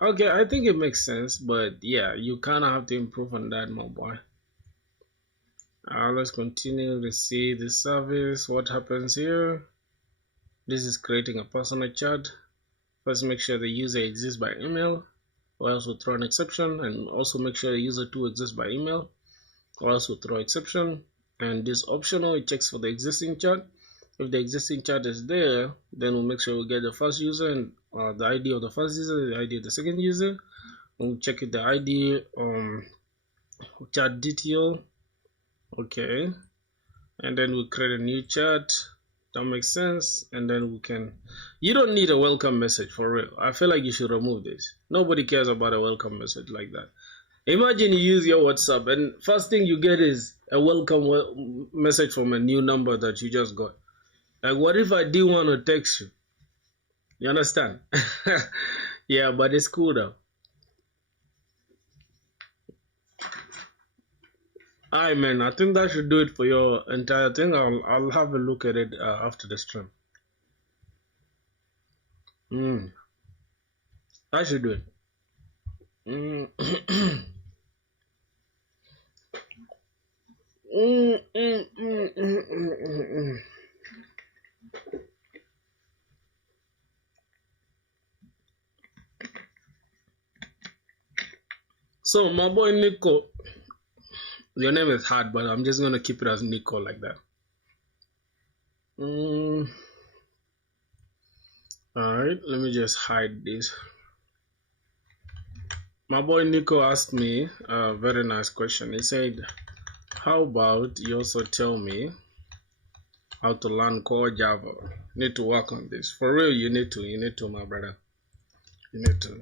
Okay, I think it makes sense, but yeah, you kind of have to improve on that, my boy. Let's continue to see the service. What happens here? This is creating a personal chat. First, make sure the user exists by email, or else we'll throw an exception, and also make sure the user 2 exists by email, or else we'll throw exception. And this optional, it checks for the existing chat. If the existing chat is there, then we'll make sure we get the first user and the ID of the first user, the ID of the second user. We'll check if the ID chat detail. Okay, and then we'll create a new chat. That makes sense. And then we can, you don't need a welcome message for real. I feel like you should remove this. Nobody cares about a welcome message like that. Imagine you use your WhatsApp and first thing you get is a welcome message from a new number that you just got. Like, what if I didn't want to text you? You understand? Yeah, but it's cool though. Alright, man, I think that should do it for your entire thing. I'll have a look at it after the stream. That should do it. So, my boy Nico, your name is hard, but I'm just gonna keep it as Nico like that. Alright, let me just hide this. My boy Nico asked me a very nice question. He said, how about you also tell me how to learn core Java? Need to work on this. For real, you need to, my brother. You need to.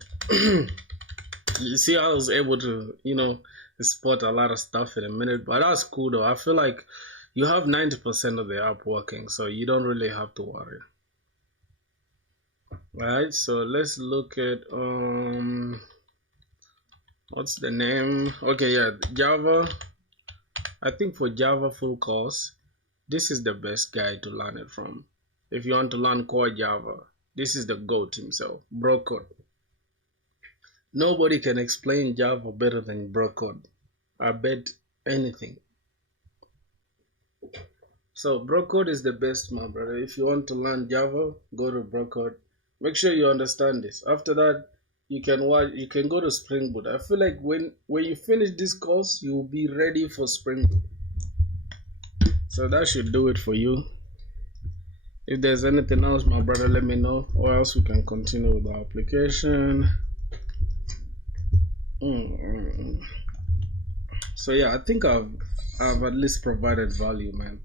You see, I was able to, spot a lot of stuff in a minute, but that's cool though. I feel like you have 90% of the app working, so you don't really have to worry. Right, so let's look at what's the name? Okay, yeah, Java. I think for Java full course, this is the best guy to learn it from. If you want to learn core Java, this is the GOAT himself, Brocode. Nobody can explain Java better than Brocode. I bet anything. So Brocode is the best, my brother. If you want to learn Java, go to Brocode. Make sure you understand this. After that, you can go to Spring Boot. I feel like when you finish this course, you will be ready for Spring Boot. So that should do it for you. If there's anything else, my brother, let me know, or else we can continue with the application. So yeah, I think I've at least provided value, man.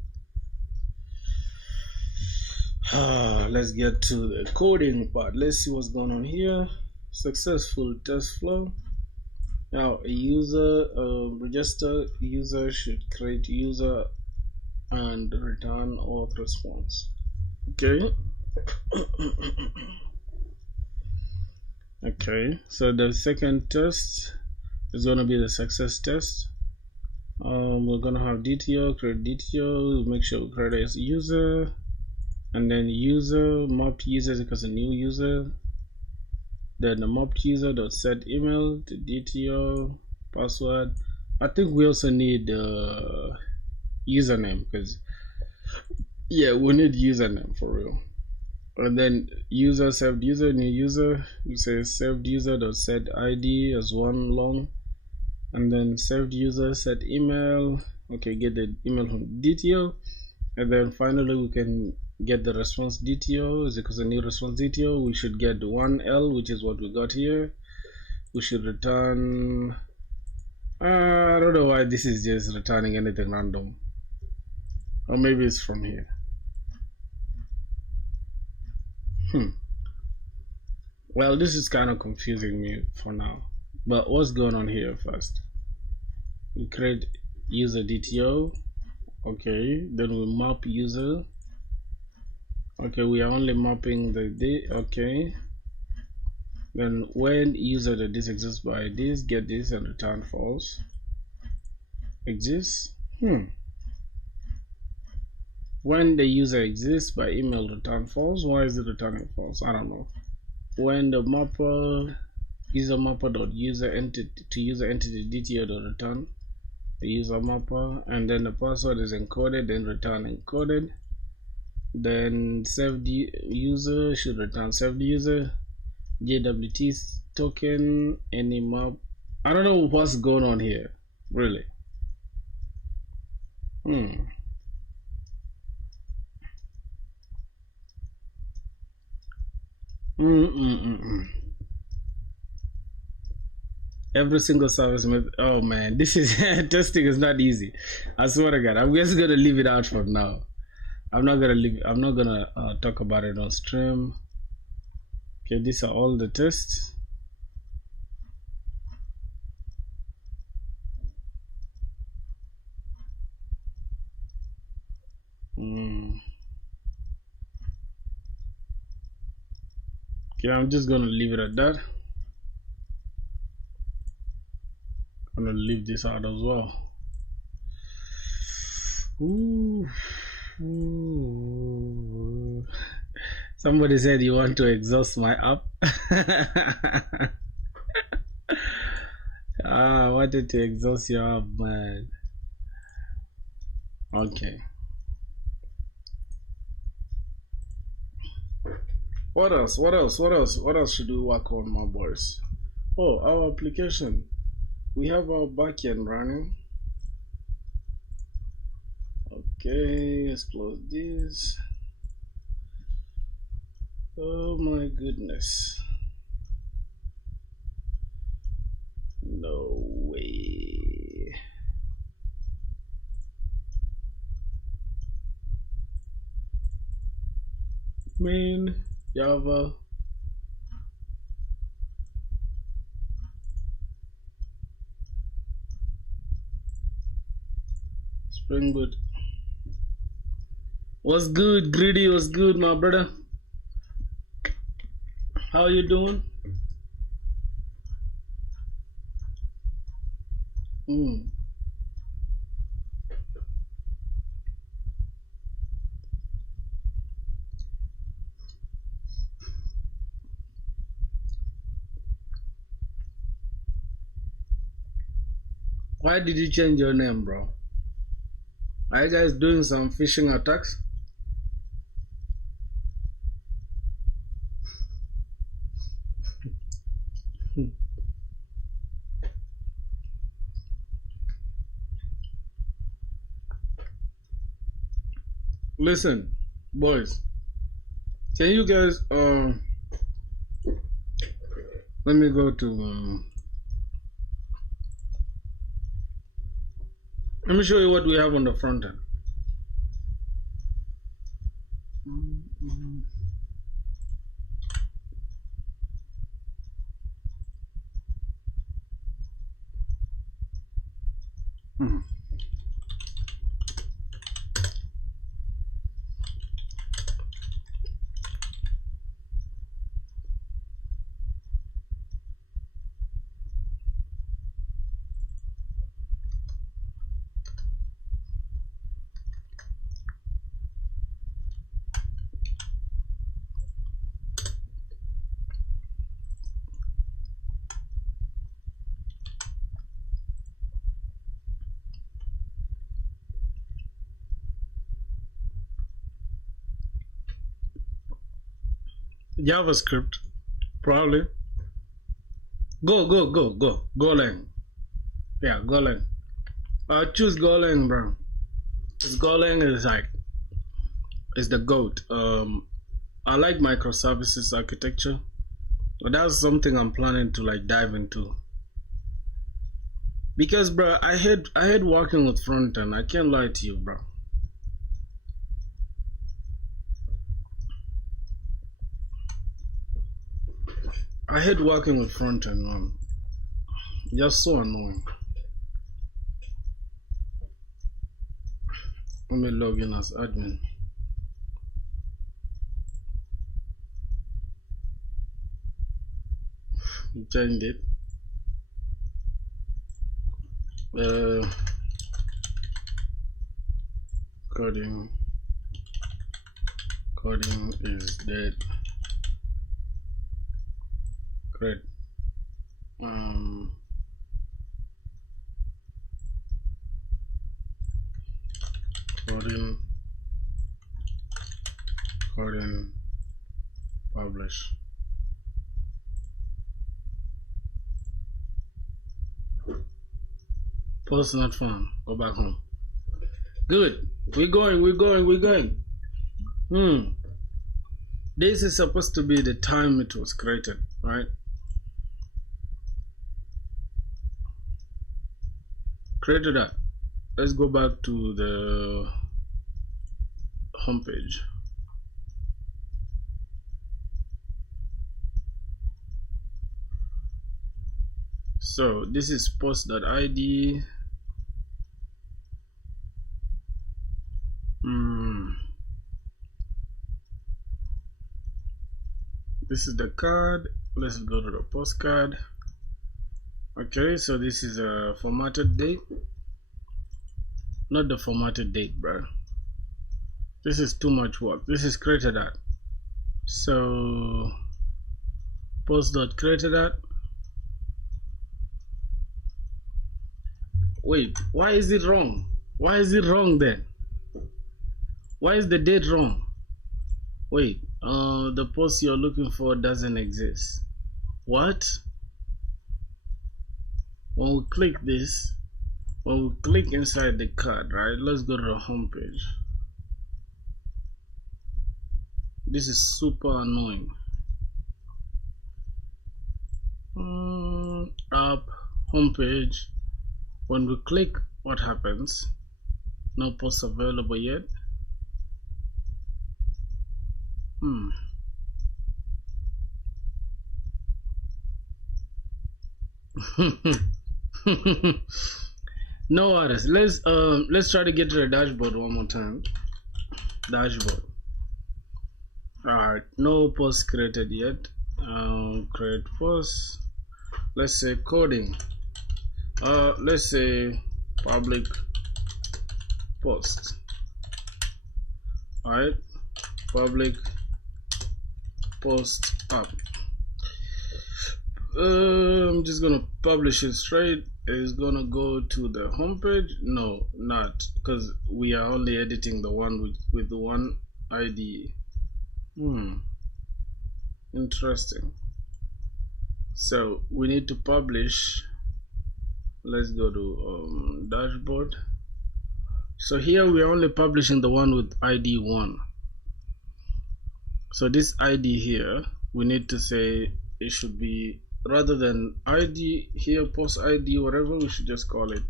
Let's get to the coding part. Let's see what's going on here. Successful test flow. Now a user register user should create user and return auth response. Okay. Okay, so the second test is going to be the success test. We're going to have DTO, create DTO, make sure we create as user, and then user, mapped user because a new user, then the mapped user dot set email to DTO, password. I think we also need username because, yeah, we need username for real. And then user, saved user, new user, we say saved user dot set ID as one long, and then saved user set email. Okay, get the email from DTO, and then finally we can get the response DTO is equals to new response DTO. We should get 1L, which is what we got here. We should return. I don't know why this is just returning anything random, or maybe it's from here. Well, this is kind of confusing me for now, but what's going on here first? We create user DTO. Okay, then we map user. Okay, we are only mapping the okay. Then when user that this exists by this, get this and return false. Exists. When the user exists by email, return false. Why is it returning false? I don't know. When the mapper user mapper dot user entity to user entity DTO dot return the user mapper, and then the password is encoded, then return encoded. Then saved user should return saved user. JWT token any map. I don't know what's going on here, really. Every single service method. Oh man, this is testing is not easy. I swear to God, I'm just gonna leave it out for now. I'm not gonna talk about it on stream. Okay, these are all the tests. Okay, I'm just gonna leave it at that. I'm gonna leave this out as well. Ooh. Somebody said you want to exhaust my app. I wanted to exhaust your app, man. Okay. What else? What else? What else? What else should we work on, my boys? Oh, our application. We have our backend running. Okay, let's close this. Oh my goodness. No way. Main Java. Spring Boot. What's good, Greedy? What's good, my brother? How you doing? Why did you change your name, bro? Are you guys doing some phishing attacks? Listen, boys, can you guys let me go to let me show you what we have on the front end. JavaScript, probably. Golang. Yeah, Golang. Choose Golang, bro. Golang is like is the GOAT. I like microservices architecture, but that's something I'm planning to like dive into. Because bro, I hate working with front end. I can't lie to you, bro. I hate working with front end, man. Just so annoying. Let me log in as admin. Change it. Coding is dead. Great. Coding publish. Post not found. Go back home. Good. We're going. This is supposed to be the time it was created, right? Created that. Let's go back to the homepage. So this is post.id. This is the card. Let's go to the postcard. Okay, so this is a formatted date. Not the formatted date, bro. This is too much work. This is created at. So post.created at. Wait, why is it wrong? Why is it wrong then? Why is the date wrong? Wait, the post you're looking for doesn't exist. What? When we click this, when we click inside the card, right? Let's go to the home page. This is super annoying. App, homepage. When we click, what happens? No post available yet. No worries. Let's try to get to the dashboard one more time. Dashboard. Alright, no post created yet. Create post. Let's say coding. Let's say public post. Alright, public post up. I'm just gonna publish it straight. It's gonna go to the homepage. No, not because we are only editing the one with the one ID. Interesting. So we need to publish. Let's go to dashboard. So here we are only publishing the one with ID 1. So this ID here, we need to say it should be, rather than ID here, post ID, whatever, we should just call it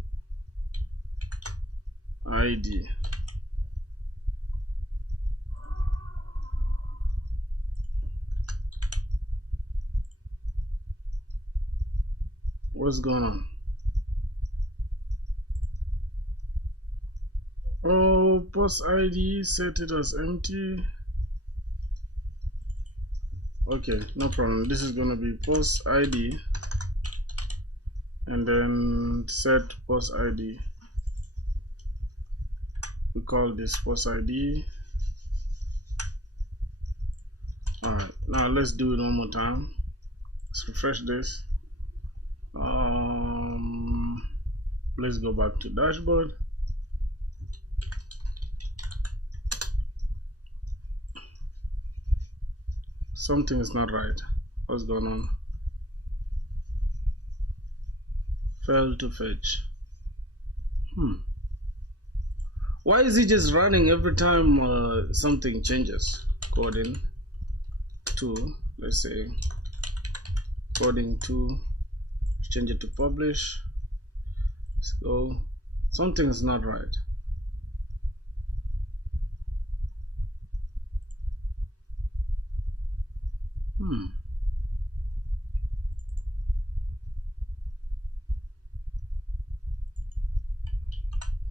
ID. What's going on? Oh, post ID, set it as empty. Okay, no problem. This is gonna be post ID and then set post ID. We call this post ID. Alright, now let's do it one more time. Let's refresh this. Let's go back to dashboard. Something is not right. What's going on? Failed to fetch. Why is it just running every time something changes? Coding 2, let's say coding 2, change it to publish. Let's go. Something is not right.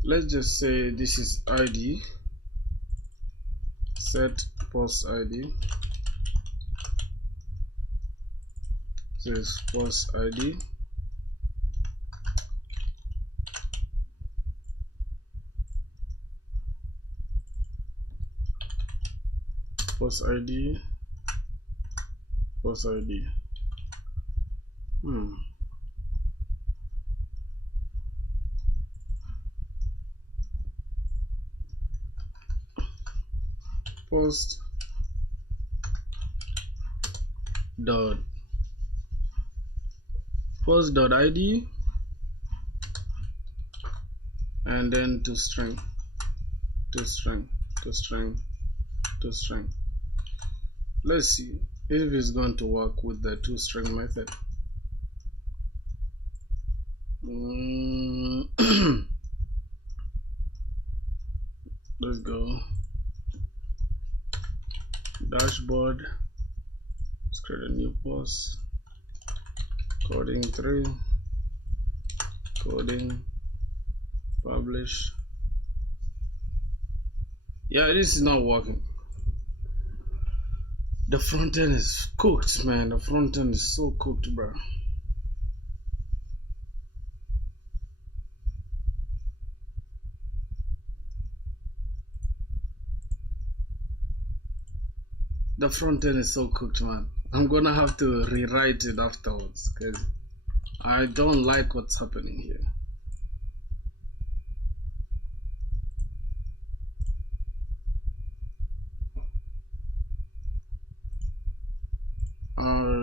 Let's just say this is ID, set post ID. This is post ID. Post ID. Post ID. Post dot id and then to string. Let's see if it's going to work with the toString method. Let's go dashboard. Let's create a new post. Coding 3, coding, publish. Yeah, this is not working. The front end is cooked, man. The front end is so cooked, bro. The front end is so cooked, man. I'm gonna have to rewrite it afterwards because I don't like what's happening here.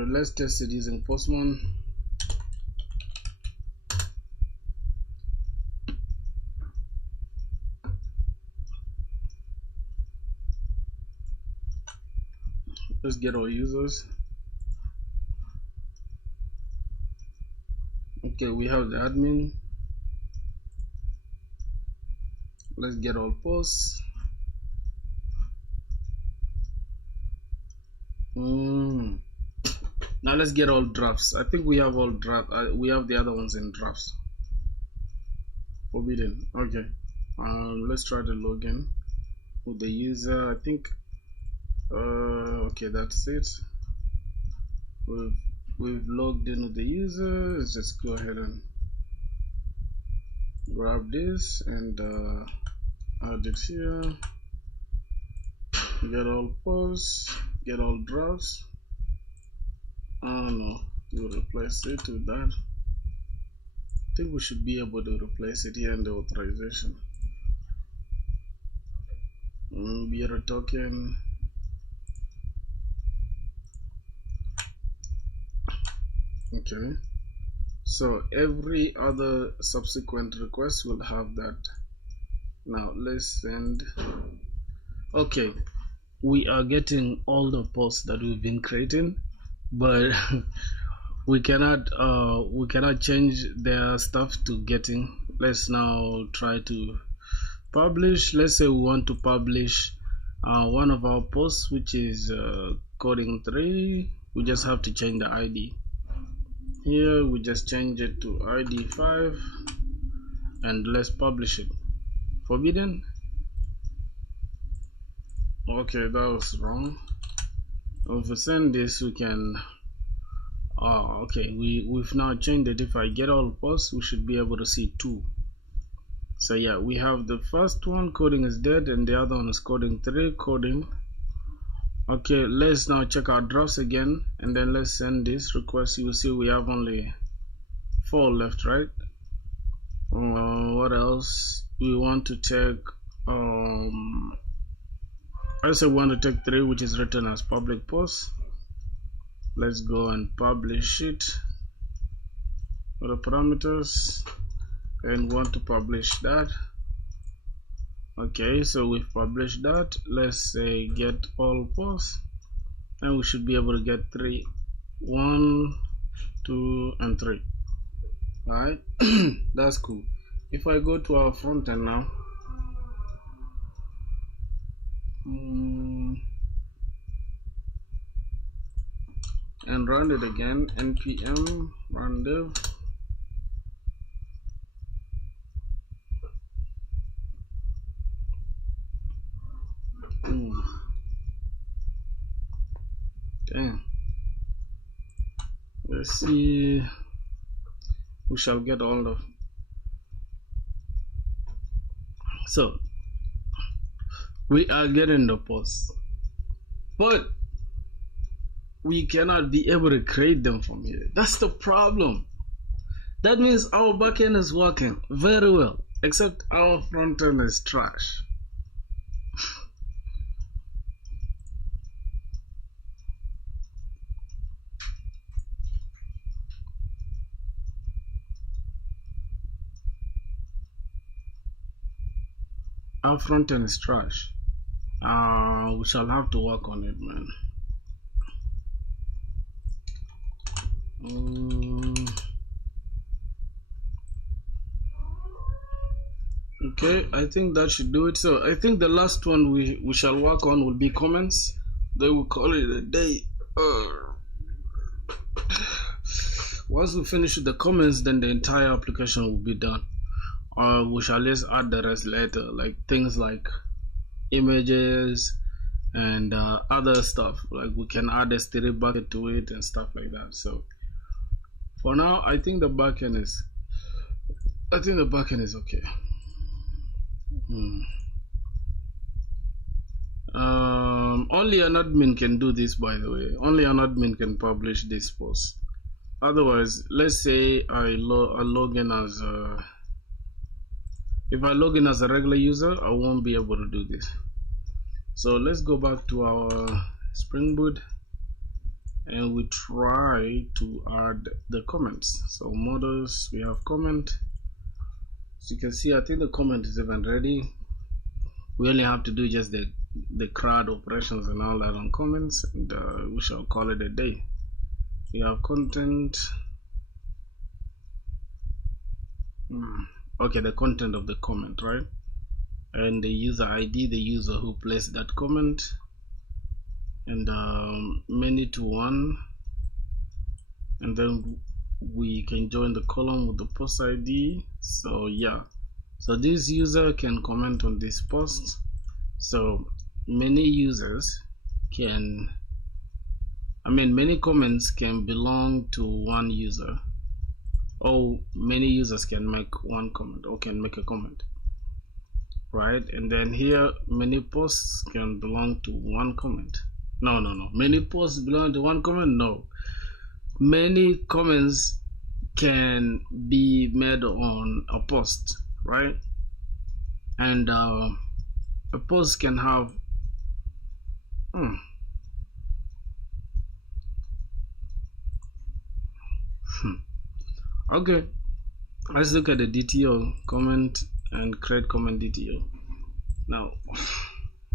Let's test it using Postman. Let's get our users. Okay, we have the admin. Let's get all posts. Now let's get all drafts. I think we have all draft. We have the other ones in drafts. Forbidden. Okay. Let's try to log in with the user. I think. Okay, that's it. We've logged in with the user. Let's just go ahead and grab this and add it here. Get all posts. Get all drafts. No, we'll replace it with that. I think we should be able to replace it here in the authorization. Bearer token. Okay, so every other subsequent request will have that. Now let's send. Okay, we are getting all the posts that we've been creating, but we cannot change their stuff to getting. Let's now try to publish. Let's say we want to publish one of our posts, which is coding 3. We just have to change the ID. Here we just change it to ID 5 and let's publish it. Forbidden. Okay, that was wrong. If we send this, we can. Okay, we've now changed it. If I get all posts, we should be able to see 2. So yeah, we have the first one, coding is dead, and the other one is coding 3, coding. Okay, let's now check our drafts again, and then let's send this request. You will see we have only 4 left, right? What else? We want to take. I say we want to take 3, which is written as public post. Let's go and publish it. For the parameters, and want to publish that. Okay, so we've published that. Let's say get all posts, and we should be able to get 3, 1, 2, and 3. All right, that's cool. If I go to our front end now, and run it again, npm run dev. Damn. Let's see. We shall get all of. So we are getting the posts, but we cannot be able to create them from here. That's the problem. That means our backend is working very well, except our front end is trash. Our front end is trash. We shall have to work on it, man. Okay, I think that should do it. So I think the last one we shall work on will be comments. Then we'll call it a day. Once we finish with the comments, then the entire application will be done. We shall just add the rest later, like things like images and other stuff. Like we can add a S3 bucket to it and stuff like that. So for now, I think the backend is okay. Only an admin can do this, by the way. Only an admin can publish this post. Otherwise, let's say I log in as if I log in as a regular user, I won't be able to do this. So let's go back to our Spring Boot and we try to add the comments. So models, we have comment. As you can see, I think the comment is even ready. We only have to do just the CRUD operations and all that on comments, and we shall call it a day. We have content. Okay, the content of the comment, right? And the user ID, the user who placed that comment, and many to one, and then we can join the column with the post ID. So yeah, so this user can comment on this post. So many users can, many comments can belong to one user, or many users can make one comment or can make a comment, right? And then here many posts can belong to one comment. No, many posts belong to one comment. No, many comments can be made on a post, right? And a post can have okay, let's look at the DTO comment and create comment DTO. Now I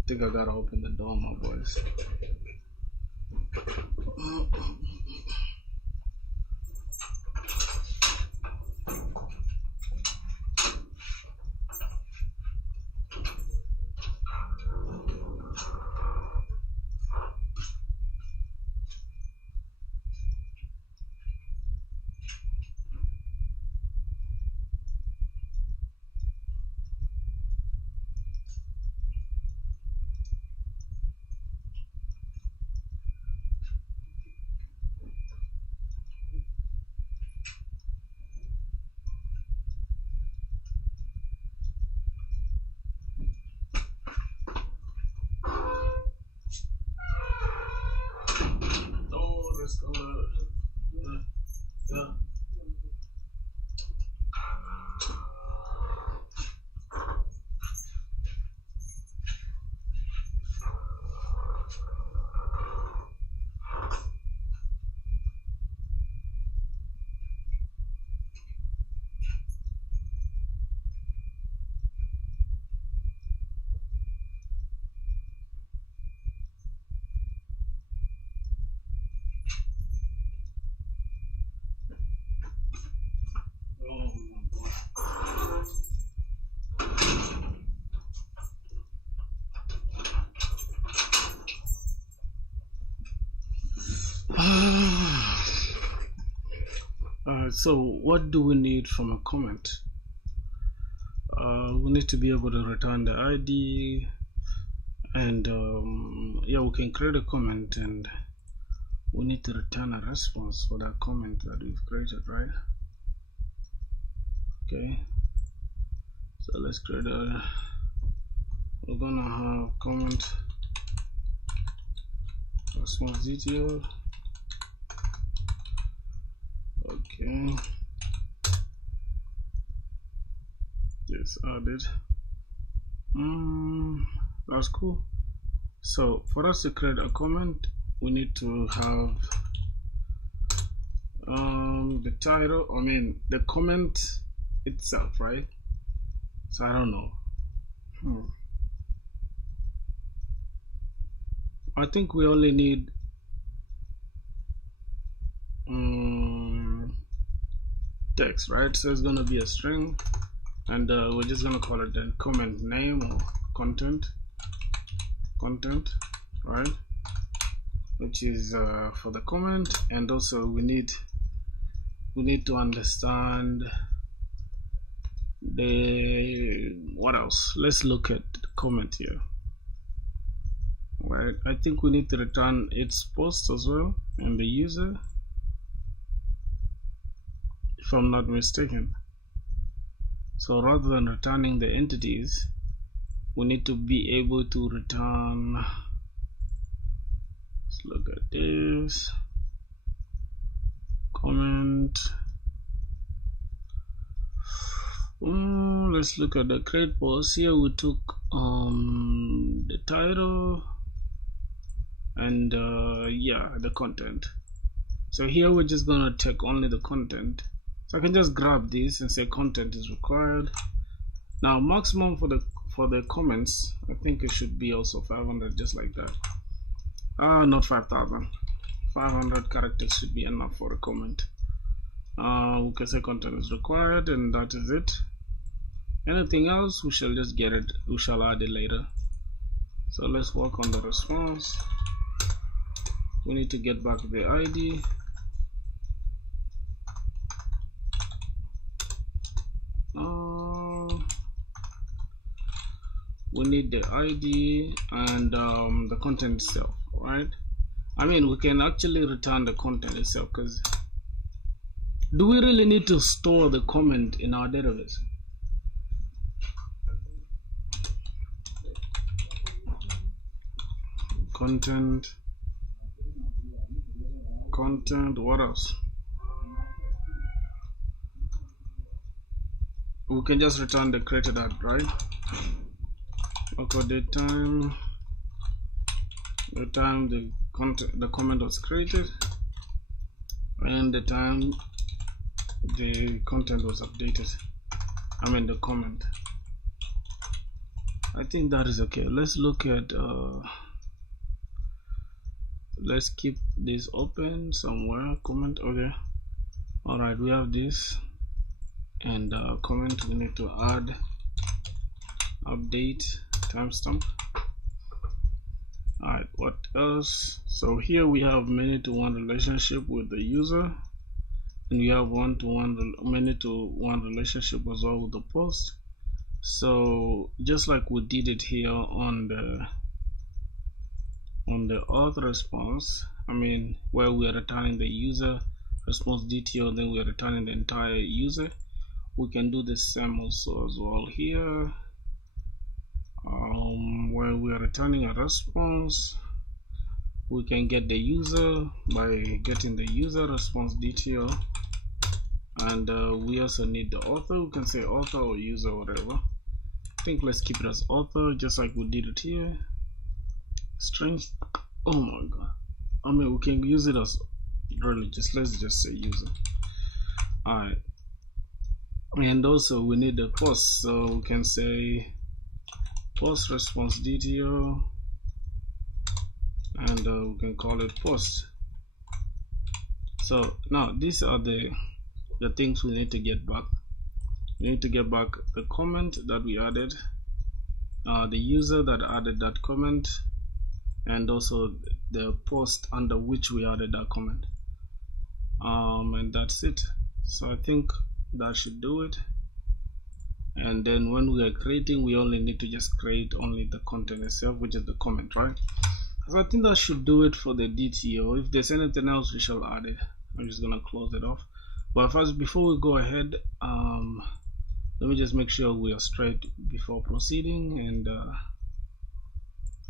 think I gotta open the door, my boys. So what do we need from a comment? We need to be able to return the ID, and yeah, we can create a comment and we need to return a response for that comment that we've created, right? Okay, so let's create a, we're gonna have comment response detail. Okay, just added. That's cool. So for us to create a comment, we need to have the title, I mean the comment itself, right? So I don't know. I think we only need text, right? So it's gonna be a string, and we're just gonna call it then comment name or content, right? Which is for the comment, and also we need to understand the, what else? Let's look at the comment here. Right, I think we need to return its post as well and the user, if I'm not mistaken. So rather than returning the entities, we need to be able to return, let's look at this comment. Let's look at the create post. Here we took the title and yeah, the content. So here we're just gonna take only the content. So I can just grab this and say content is required. Now maximum for the comments, I think it should be also 500, just like that. Not 5,000. 500 characters should be enough for a comment. We can say content is required, and that is it. Anything else, we shall just get it, we shall add it later. So let's work on the response. We need to get back the ID. We need the ID and the content itself, right? I mean, we can actually return the content itself, because do we really need to store the comment in our database? Content, what else? We can just return the created ad, right? Okay, the time the comment was created, and the time the content was updated, I mean the comment. I think that is okay. Let's look at let's keep this open somewhere. Comment, okay. All right, we have this, and comment, we need to add update timestamp. All right, what else? So here we have many-to-one relationship with the user, and we have many-to-one relationship as well with the post. So just like we did it here on the auth response, I mean, where we are returning the user response detail, then we are returning the entire user, we can do the same also as well here, where we are returning a response. We can get the user by getting the user response detail, and we also need the author. We can say author or user, whatever. I think let's keep it as author, just like we did it here. String, oh my god, I mean, we can use it as really just, let's just say user. All right, and also we need the post, so we can say post response detail, and we can call it post. So now these are the things we need to get back. We need to get back the comment that we added, the user that added that comment, and also the post under which we added that comment. And that's it. So I think that should do it. And then when we are creating, we only need to just create only the content itself, which is the comment, right? So I think that should do it for the DTO. If there's anything else, we shall add it. I'm just gonna close it off. But first, before we go ahead, let me just make sure we are straight before proceeding. And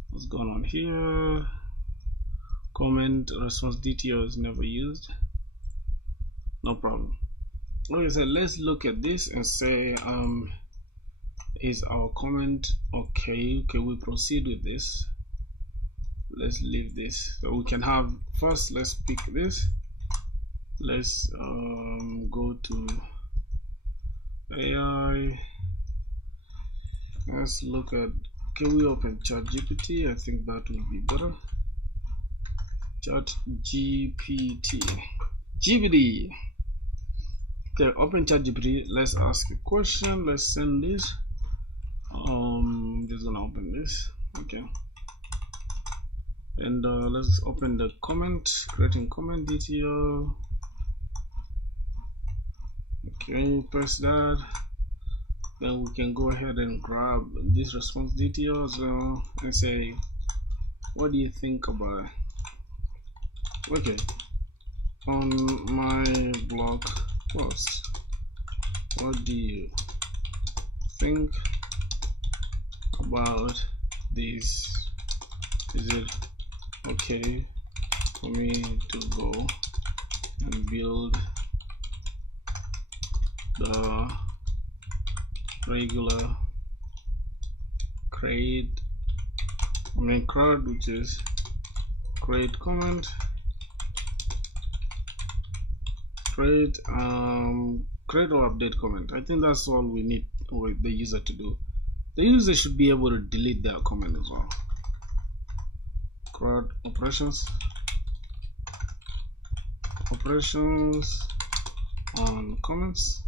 what's going on here? Comment response DTO is never used. No problem. Okay, so let's look at this and say, is our comment okay? Can we proceed with this? Let's leave this. So we can have, first let's pick this. Let's go to AI. Let's look at, can we open ChatGPT? I think that will be better. ChatGPT. GPT. Okay, open ChatGPT. Let's ask a question. Let's send this. Just gonna open this. Okay. And let's open the comment, creating comment DTO. Okay, press that. Then we can go ahead and grab this response DTO as well and say, what do you think about it? Okay, on my blog post, what do you think about this? Is it okay for me to go and build the regular create, CRUD, which is create comment, create or update comment. I think that's all we need the user to do. The user should be able to delete their comment as well. CRUD operations on comments.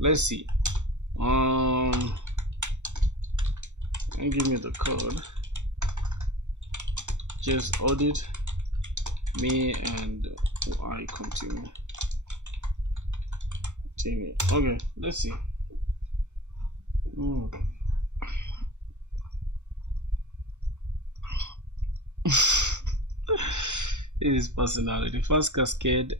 Let's see. And give me the code. Just audit me and I continue. Okay, let's see. This is personality. First cascade.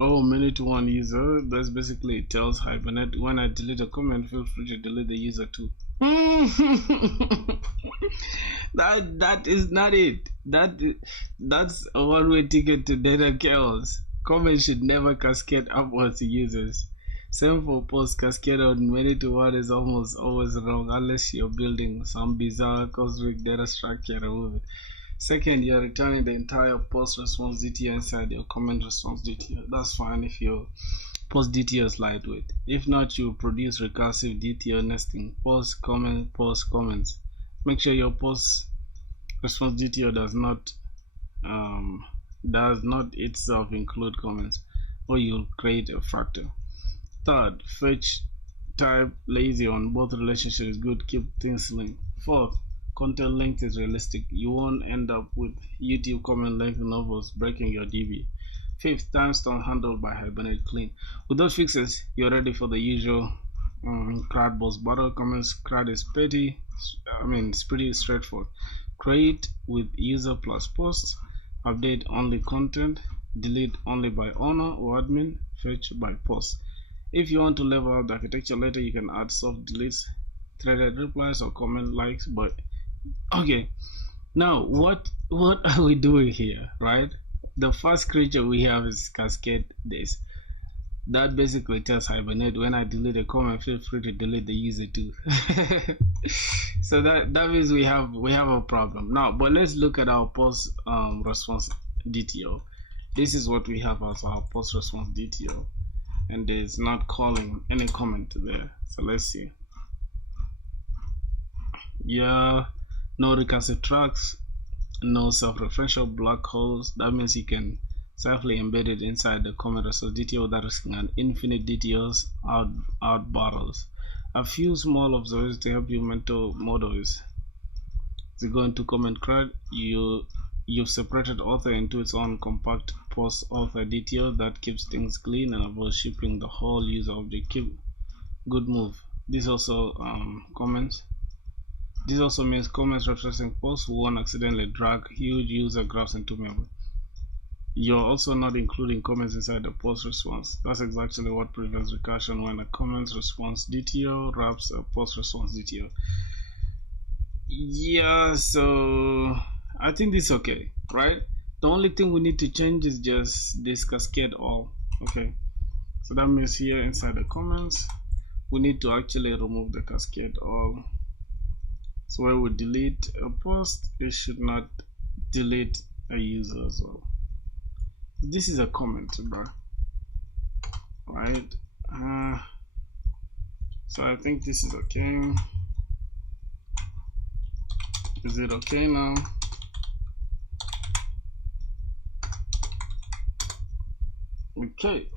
Oh, minute one user. That's basically, it tells Hibernate, when I delete a comment, feel free to delete the user too. That is not it. That's a one-way ticket to data chaos. Comments should never cascade upwards to users. Same for post. Cascade on minute one is almost always wrong unless you're building some bizarre cosmic data structure. Remove it. Second, you're returning the entire post response DTO inside your comment response DTO. That's fine if your post DTO is lightweight. If not, you produce recursive DTO nesting. Post, comment, post, comments. Make sure your post response DTO does not itself include comments, or you'll create a factor. Third, fetch type lazy on both relationships is good. Keep things linked. Fourth, content length is realistic. You won't end up with YouTube comment length novels breaking your DB. Fifth, timestamp handled by Hibernate clean. With those fixes, you're ready for the usual CRUD boss battle. Comments CRUD is it's pretty straightforward. Create with user plus post, update only content, delete only by owner or admin, fetch by post. If you want to level out the architecture later, you can add soft deletes, threaded replies, or comment likes. But okay, now what are we doing here, right? The first creature we have is cascade this. That basically tells Hibernate, when I delete a comment, feel free to delete the user too. So that means we have a problem now. But let's look at our post response DTO. This is what we have as our post response DTO, and it's not calling any comment there. So let's see. Yeah, no recursive tracks, no self-referential black holes. That means you can safely embed it inside the comment response DTO without risking an infinite DTOs out battles. A few small observations to help you mental models. So you go into comment crud, you've separated author into its own compact post author detail that keeps things clean and avoids shipping the whole user object. Good move. This also comments. This also means comments referencing posts won't accidentally drag huge user graphs into memory. You're also not including comments inside the post response. That's exactly what prevents recursion when a comments response detail wraps a post response detail. Yeah, so I think this is okay, right? The only thing we need to change is just this cascade all. Okay, so that means here inside the comments we need to actually remove the cascade all. So when we delete a post, it should not delete a user as well. This is a comment, bro, right? So I think this is okay. Is it okay now? Okay.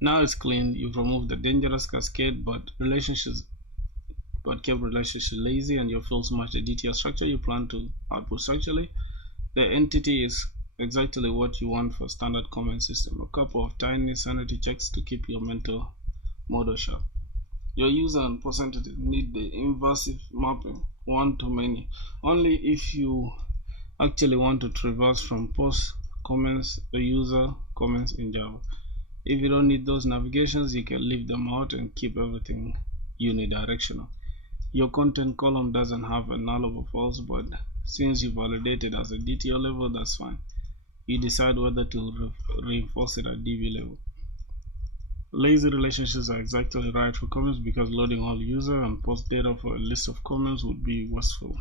Now it's clean. You've removed the dangerous cascade, but kept relationships lazy, and your fields match the detail structure you plan to output structurally. The entity is exactly what you want for standard comment system. A couple of tiny sanity checks to keep your mental model sharp. Your user and post entity need the inversive mapping one to many only if you actually want to traverse from post comments or user comments in Java. If you don't need those navigations, you can leave them out and keep everything unidirectional. Your content column doesn't have a null or false, but since you validate it as a DTL level, that's fine. You decide whether to reinforce it at DB level. Lazy relationships are exactly right for comments because loading all user and post data for a list of comments would be wasteful.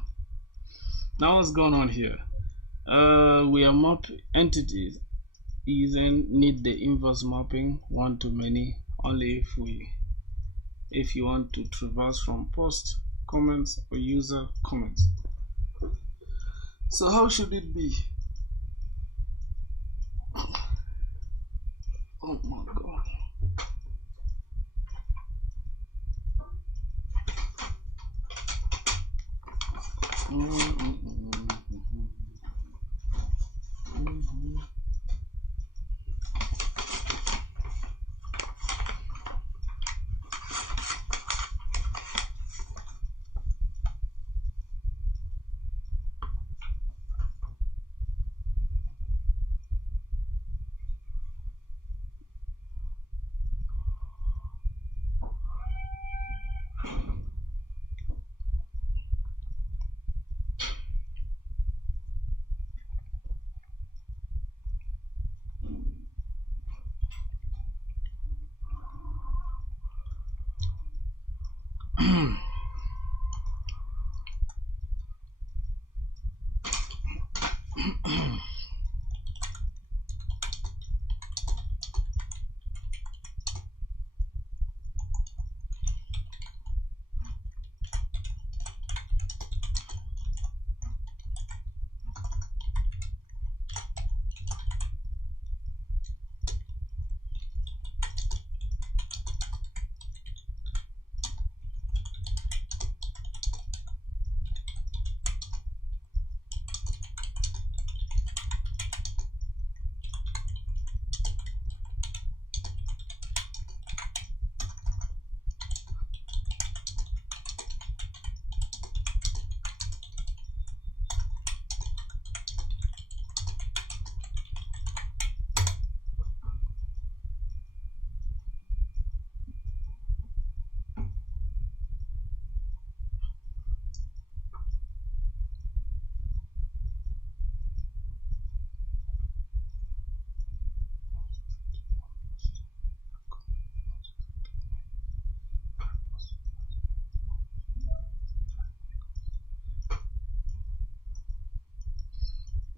Now what's going on here? We are map entities need the inverse mapping one to many only if you want to traverse from post comments or user comments. So how should it be? Oh my god.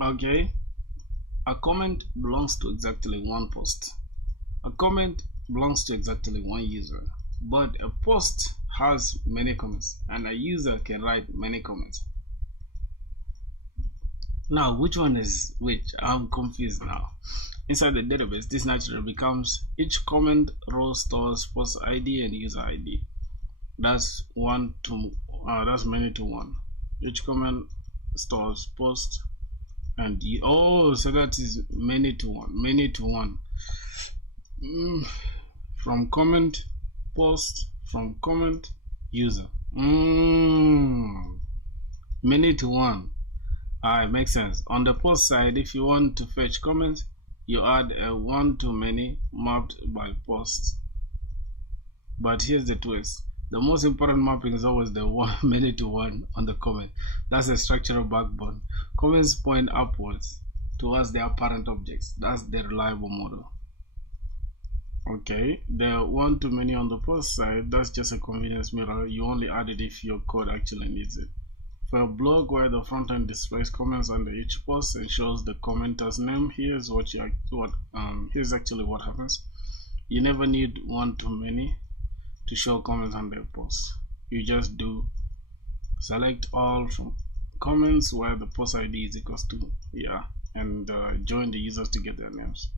Okay, a comment belongs to exactly one post. A comment belongs to exactly one user, but a post has many comments and a user can write many comments. Now, which one is which? I'm confused now. Inside the database, this naturally becomes each comment row stores post ID and user ID. That's that's many to one. Each comment stores post and so that is many to one. Mm, from comment post, from comment user. Many to one. It makes sense. On the post side, if you want to fetch comments, you add a one to many mapped by post. But here's the twist. The most important mapping is always the one many to one on the comment. That's the structural backbone. Comments point upwards towards their parent objects. That's the reliable model. Okay, the one to many on the post side, that's just a convenience mirror. You only add it if your code actually needs it. For a blog where the front end displays comments under each post and shows the commenter's name, here's actually what happens. You never need one to many to show comments under a post. You just do select all from comments where the post ID is equals to and join the users to get their names.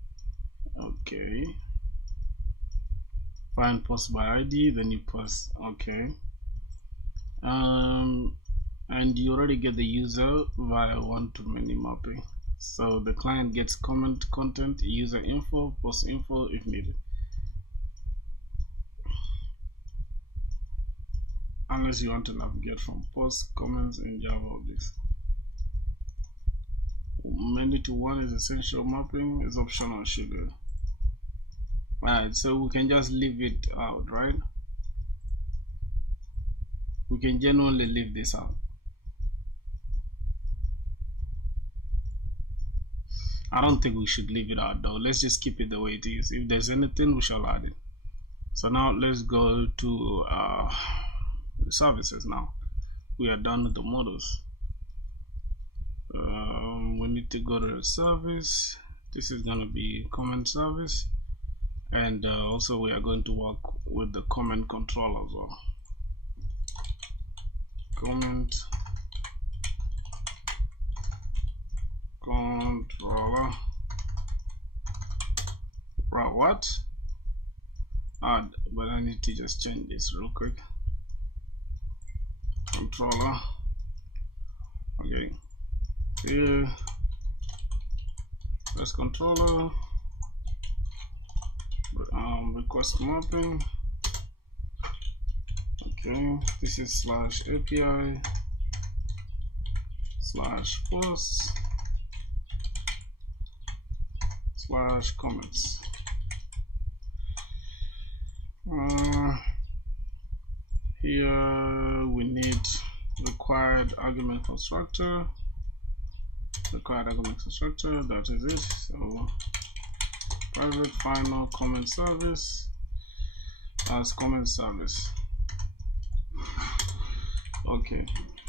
Okay, find post by ID, then you post. Okay, and you already get the user via one to many mapping. So the client gets comment content, user info, post info if needed. Unless you want to navigate from post comments in Java objects. Many to one is essential mapping, is optional sugar. Alright, so we can just leave it out, right? We can genuinely leave this out. I don't think we should leave it out though. Let's just keep it the way it is. If there's anything, we shall add it. So now let's go to the services. Now we are done with the models. We need to go to the service. This is going to be comment service, and also we are going to work with the comment controller as well. Comment controller. Right, what? But I need to just change this real quick. Controller. Okay. Here. Press controller. Request mapping. Okay. This is /API /posts /comments. Here we need required argument constructor. That is it. So private final comment service as comment service. Okay,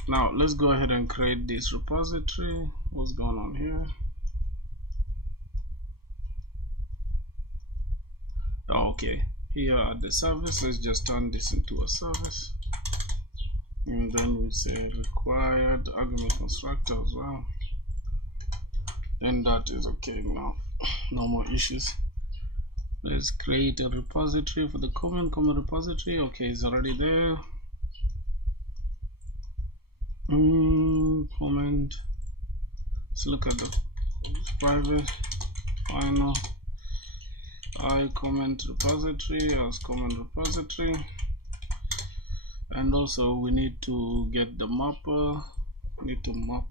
now let's go ahead and create this repository. What's going on here? Okay, here at the service, let's just turn this into a service, and then we say required argument constructor as well. Then that is okay now. No more issues. Let's create a repository for the comment repository. Okay, it's already there. Comment. Let's look at the private final comment repository as comment repository, and also we need to get the mapper. We need to map.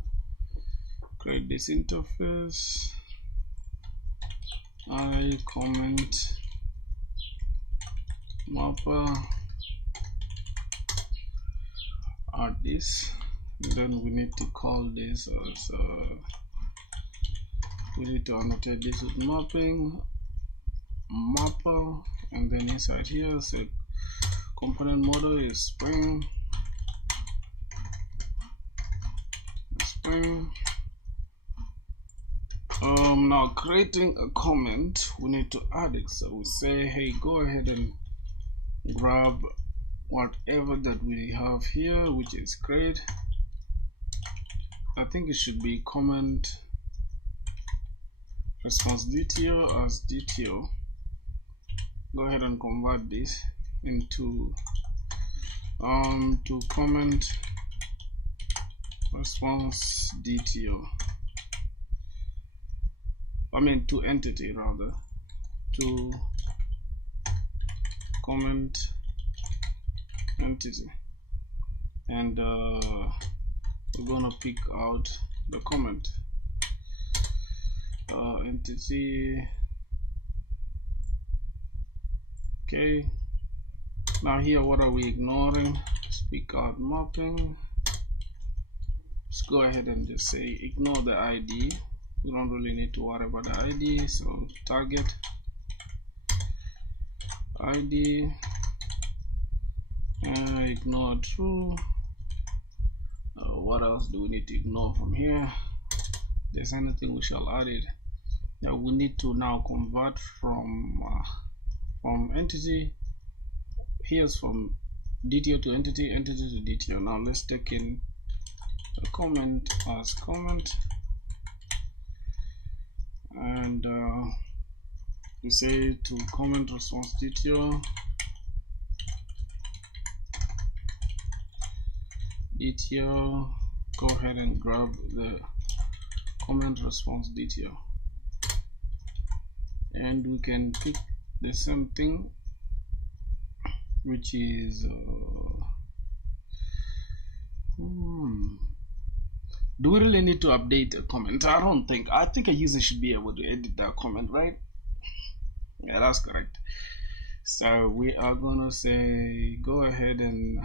Create this interface. Comment mapper. Add this. And then we need to call this as we need to annotate this with mapping mapper, and then inside here say component model is Spring. Now creating a comment, we need to add it. So we say, hey, go ahead and grab whatever that we have here, which is create. I think it should be comment response DTO as DTO. Go ahead and convert this into to comment response DTO. I mean to entity rather, to comment entity, and we're gonna pick out the comment entity. Okay, now here what are we ignoring? Speak out mapping. Let's go ahead and just say ignore the ID. We don't really need to worry about the ID, so target ID, ignore true. What else do we need to ignore from here? If there's anything, we shall add it. Now we need to now convert from entity. Here's from DTO to entity, entity to DTO. Now let's take in a comment as comment, and we say to comment response DTO, go ahead and grab the comment response DTO, and we can pick the same thing, which is do we really need to update a comment? I don't think. I think a user should be able to edit that comment, right? Yeah, that's correct. So we are gonna say go ahead and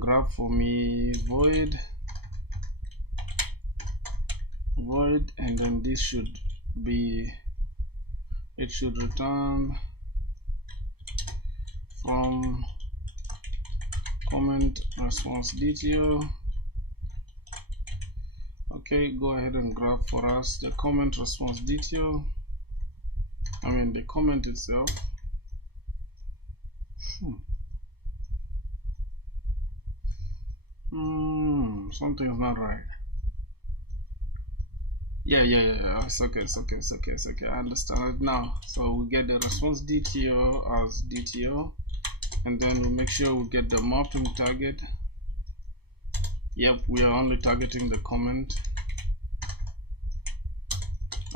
grab for me void, and then this should be, it should return from comment response DTO. Okay, go ahead and grab for us the comment response DTO. I mean the comment itself. Something's not right. Yeah. It's okay. I understand it now. So we get the response DTO as DTO, and then we make sure we get the mapping target. Yep, we are only targeting the comment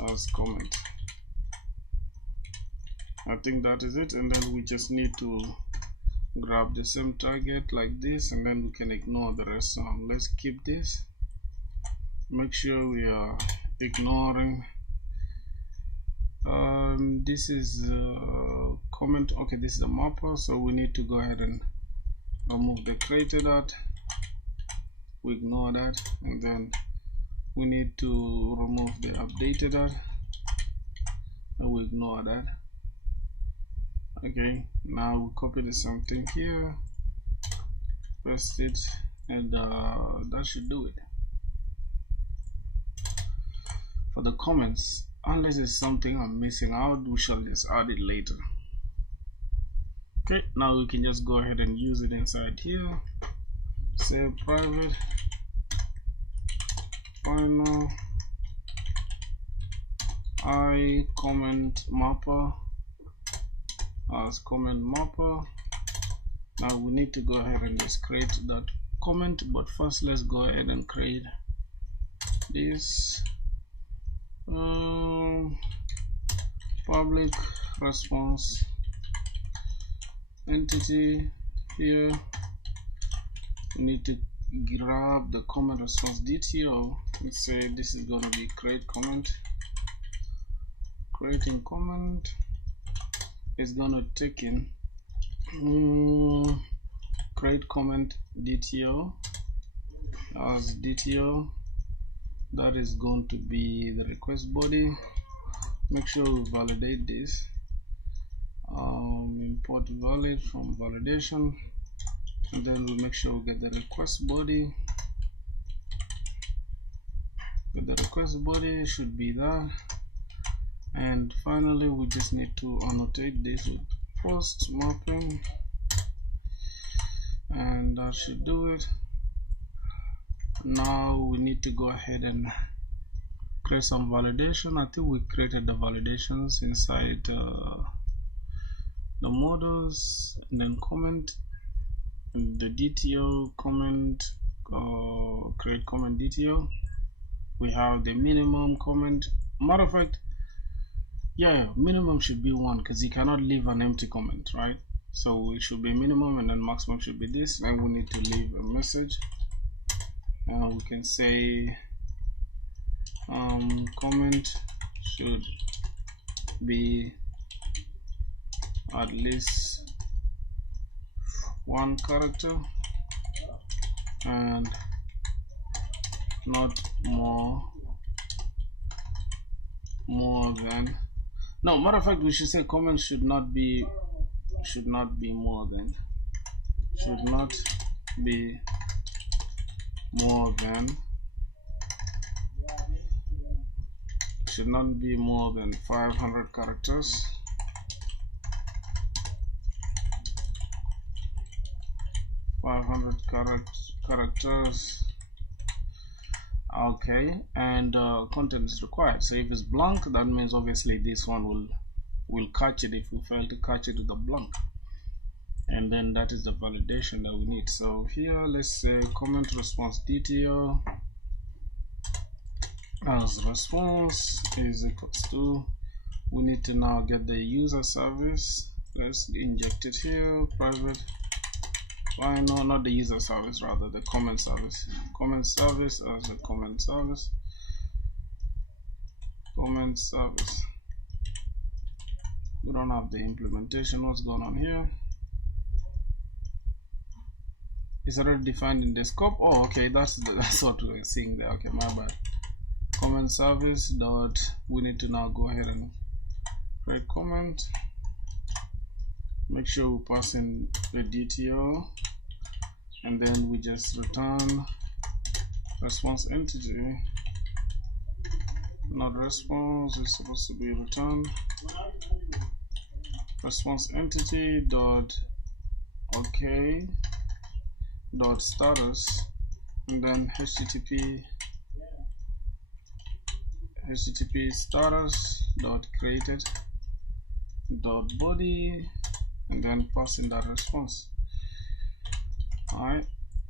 as comment. I think that is it, and then we just need to grab the same target like this, and then we can ignore the rest. Let's keep this. Make sure we are ignoring this is comment. Okay, this is a mapper, so we need to go ahead and remove the created at. We ignore that, and then we need to remove the updated at, and we ignore that. Okay, now we copy the same thing here, paste it, and that should do it. For the comments, unless there's something I'm missing out, we shall just add it later. Okay, now we can just go ahead and use it inside here. Say private final I comment mapper as comment mapper. Now we need to go ahead and just create that comment, but first let's go ahead and create this public response entity. Here we need to grab the comment response DTO. Let's say this is going to be create comment. Creating comment is going to take in create comment DTO as DTO. That is going to be the request body. Make sure we validate this. Import valid from validation, and then we'll make sure we get the request body. The request body should be that, and finally we just need to annotate this with post mapping, and that should do it. Now we need to go ahead and create some validation. I think we created the validations inside the models, and then comment, the DTO comment, create comment DTO. We have the minimum comment. Matter of fact, yeah, minimum should be 1 because you cannot leave an empty comment, right? So it should be minimum, and then maximum should be this. Then we need to leave a message, and we can say comment should be at least 1 character and not more than. No, matter of fact, we should say comment should not be more than, should not be more than, should not be more than 500 characters. Characters. Okay, and content is required. So if it's blank, that means obviously this one will catch it if we fail to catch it with a blank, and then that is the validation that we need. So here let's say comment response DTO as response is equals to, we need to now get the user service. Let's inject it here, private. Why no, not the user service, rather the comment service. Comment service as a comment service. Comment service. We don't have the implementation. What's going on here? It's already defined in the scope. Oh, okay, that's what we're seeing there. Okay, my bad. Comment service dot. We need to now go ahead and create comment. Make sure we pass in the DTO, and then we just return response entity. Not response, it's supposed to be return response entity dot okay dot status, and then http status dot created dot body, and then pass in that response. Alright,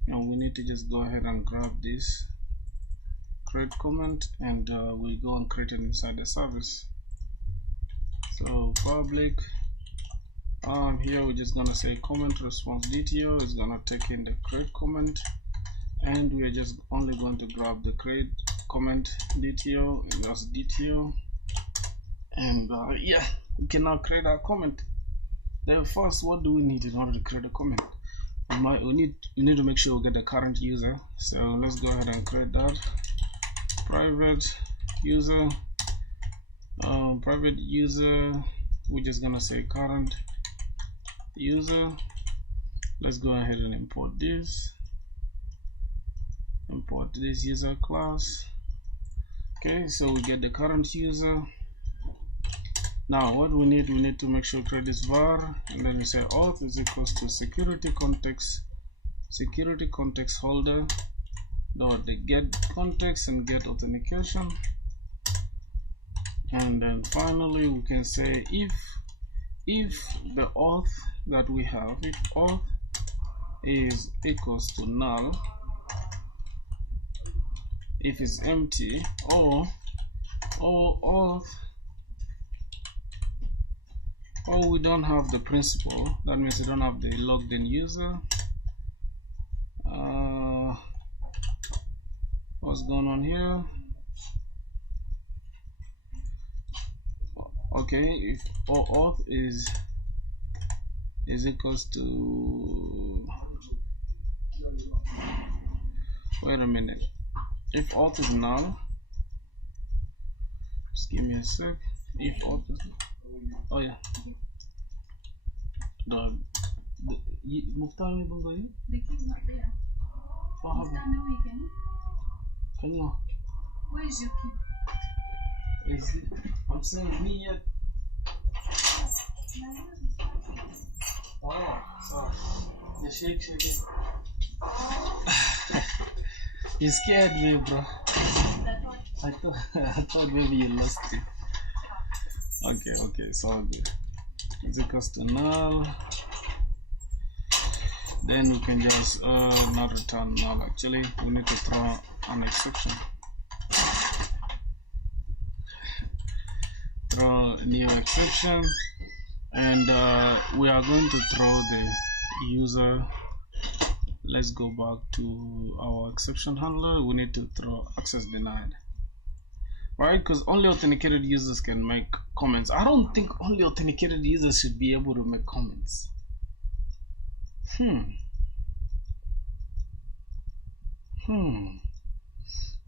now we need to just go ahead and grab this create comment, and we go and create it inside the service. So public, here we're just gonna say comment response DTO is gonna take in the create comment, and we are just only going to grab the create comment DTO, and that's DTO, and yeah, we can now create our comment. Then first, what do we need in order to create a comment? We need to make sure we get the current user. So let's go ahead and create that. Private user, we're just gonna say current user. Let's go ahead and import this user class. Okay, so we get the current user. Now what we need to make sure we create this var, and then we say auth is equals to security context holder dot the get context and get authentication, and then finally we can say if the auth that we have, if auth is equals to null, if it's empty, or auth, or we don't have the principal, that means we don't have the logged in user. What's going on here? Okay, if auth is equals to, wait a minute, if auth is null, just give me a sec. If auth is, oh yeah, the Mukhtar में बंदा है? The kid's not there. He's done the weekend. Can you? Where is your kid? Is it? I'm saying me yet. Oh, sorry. The shake. You scared me, bro. I thought maybe you lost it. Okay, so good. Is equals to null then we can just not return null. Actually, we need to throw an exception. Throw a new exception, and we are going to throw the user. Let's go back to our exception handler. We need to throw access denied, right? Because only authenticated users can make comments. I don't think only authenticated users should be able to make comments.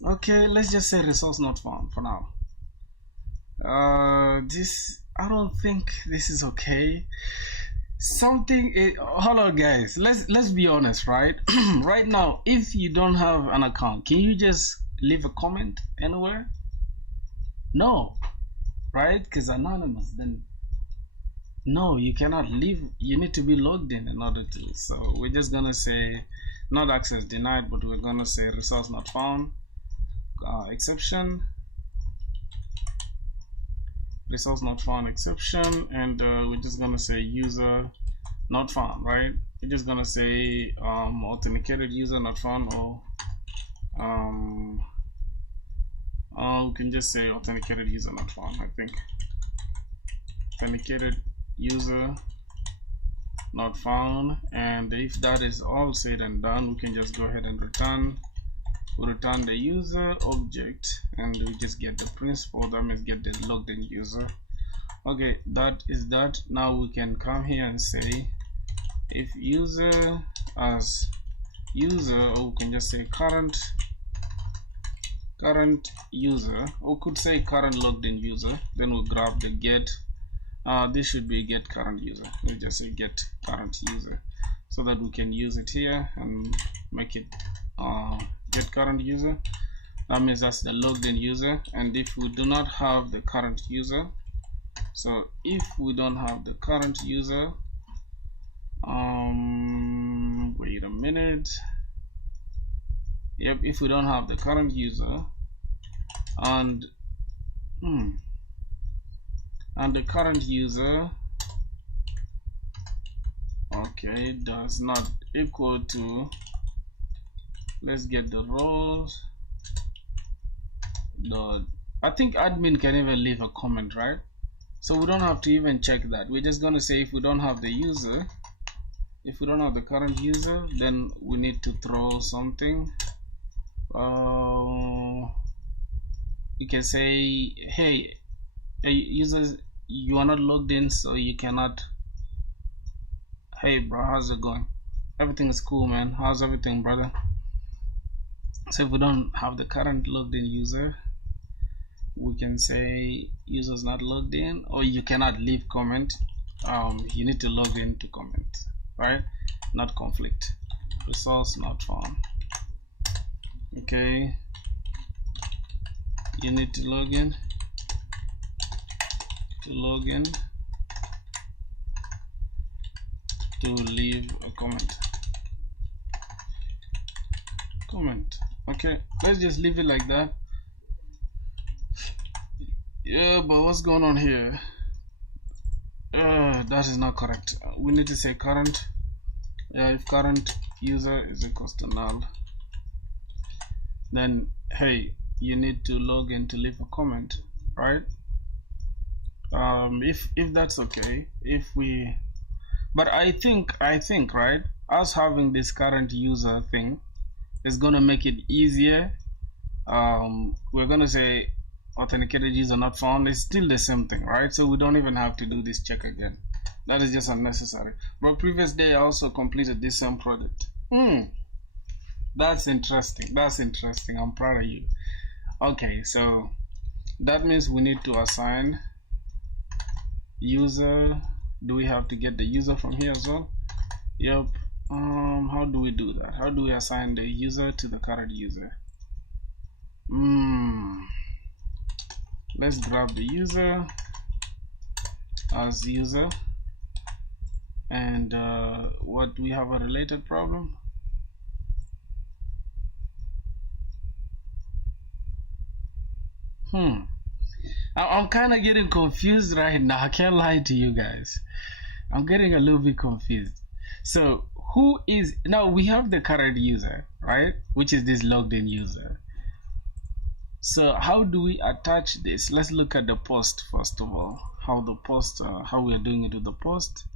Okay, let's just say resource not found for now. I don't think this is okay. Hold on, guys. Let's be honest, right? Right now, if you don't have an account, can you just leave a comment anywhere? No, right? Because anonymous, then no, you cannot leave. You need to be logged in order to. So we're just gonna say not access denied, but we're gonna say resource not found, exception, resource not found exception, and we're just gonna say user not found, right? We're just gonna say authenticated user not found, or we can just say authenticated user not found. I think authenticated user not found. And if that is all said and done, we can just go ahead and return. We return the user object, and we just get the principal. That means get the logged in user. Okay, that is that. Now we can come here and say if user as user, or we can just say current user, or could say current logged in user. Then we'll grab the get. This should be get current user. Let's just say get current user, so that we can use it here and make it get current user. That means that's the logged in user. And if we do not have the current user, so if we don't have the current user, wait a minute. Yep, if we don't have the current user, and the current user, okay, does not equal to, let's get the roles. I think admin can even leave a comment, right? So we don't have to even check that. We're just gonna say if we don't have the user, if we don't have the current user, then we need to throw something. We can say, hey, users, you are not logged in, so you cannot. Hey bro, how's it going? Everything is cool, man. How's everything, brother? So if we don't have the current logged in user, we can say users not logged in, or you cannot leave comment. You need to log in to comment, right? Not conflict. Resource not found. Okay, you need to log in to leave a comment. Okay, let's just leave it like that. Yeah, but what's going on here? That is not correct. We need to say current. If current user is equals to null, then hey, you need to log in to leave a comment, right? If that's okay, but I think right, us having this current user thing is gonna make it easier. We're gonna say authenticated user not found. It's still the same thing, right? So we don't even have to do this check again. That is just unnecessary. But previous day I also completed this same project. That's interesting. I'm proud of you. Okay, so that means we need to assign user. Do we have to get the user from here as well? Yep. How do we do that? How do we assign the user to the current user? Let's grab the user as user, and what, we have a related problem. I'm kind of getting confused right now. I can't lie to you guys. I'm getting a little bit confused. So who is now we have the current user, right, which is this logged in user. So how do we attach this? Let's look at the post first of all. How the post, how we are doing it with the post.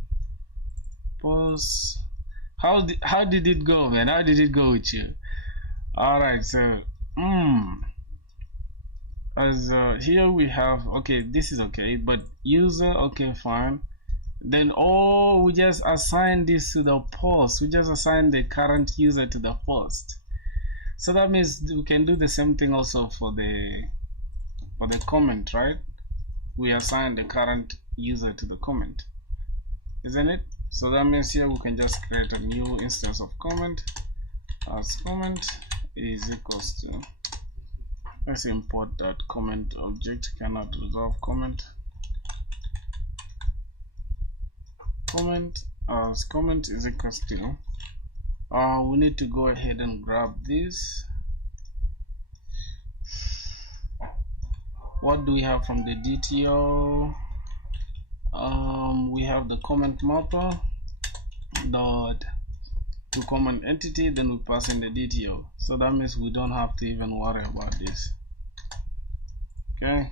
How did it go, man? How did it go with you? All right, so as here we have, okay, this is okay, but user, okay, fine. Then we just assign this to the post. We just assign the current user to the post. So that means we can do the same thing also for the comment, right? We assign the current user to the comment, isn't it? So that means here we can just create a new instance of comment as comment is equals to, let's import that comment object cannot resolve comment as comment is equals to, we need to go ahead and grab this. What do we have from the DTO? We have the comment mapper dot to comment entity, then we pass in the DTO. So that means we don't have to even worry about this. Okay,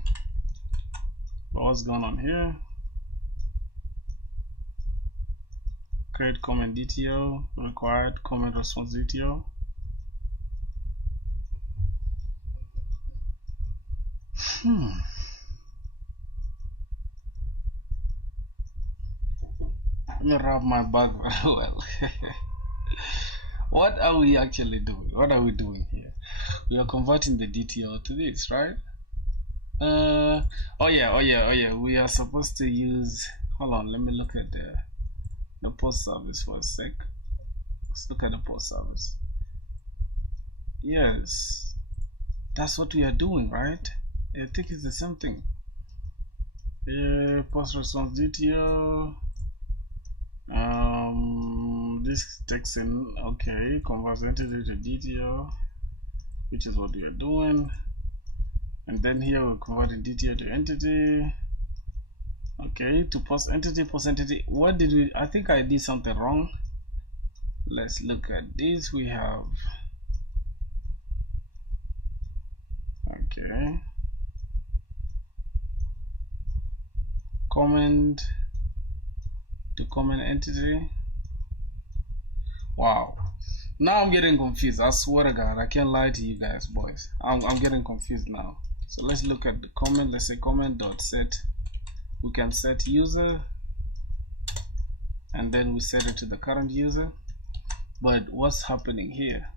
what's going on here? Create comment DTO, required comment response DTO. Let me wrap my back very well. What are we actually doing? What are we doing here? We are converting the DTO to this, right? Oh yeah. We are supposed to use, hold on, let me look at the post service for a sec. Let's look at the post service. Yes, that's what we are doing, right? I think it's the same thing. Post response DTO. This takes in, okay, converts entity to DTO, which is what we are doing. And then here we're converting DTO to entity. Okay, to post entity. What did we, I think I did something wrong. Let's look at this. We have, okay, comment to comment entity. Wow, now I'm getting confused. I swear to God, I can't lie to you guys, boys. I'm getting confused now. So let's look at the comment. Let's say comment dot set. We can set user, and then we set it to the current user. But what's happening here?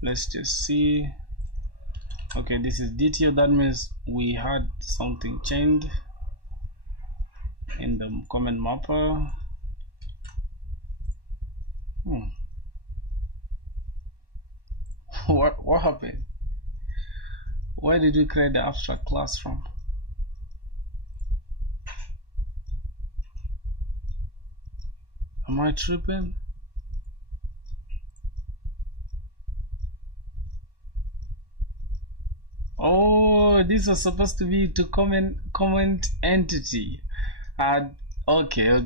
Let's just see. Okay, this is DTO. That means we had something changed in the comment mapper. What happened? Where did we create the abstract class from? Am I tripping? Oh, this was supposed to be to comment entity. Okay.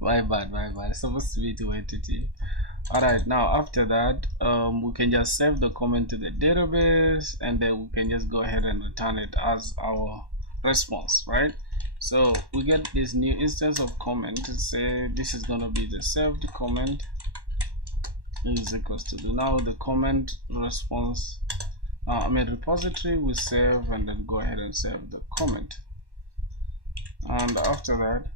my bad. It's supposed to be to entity. Alright, now after that, we can just save the comment to the database, and then we can just go ahead and return it as our response, right? So we get this new instance of comment to say this is gonna be the saved comment is equals to now the comment response repository we save, and then go ahead and save the comment. And after that,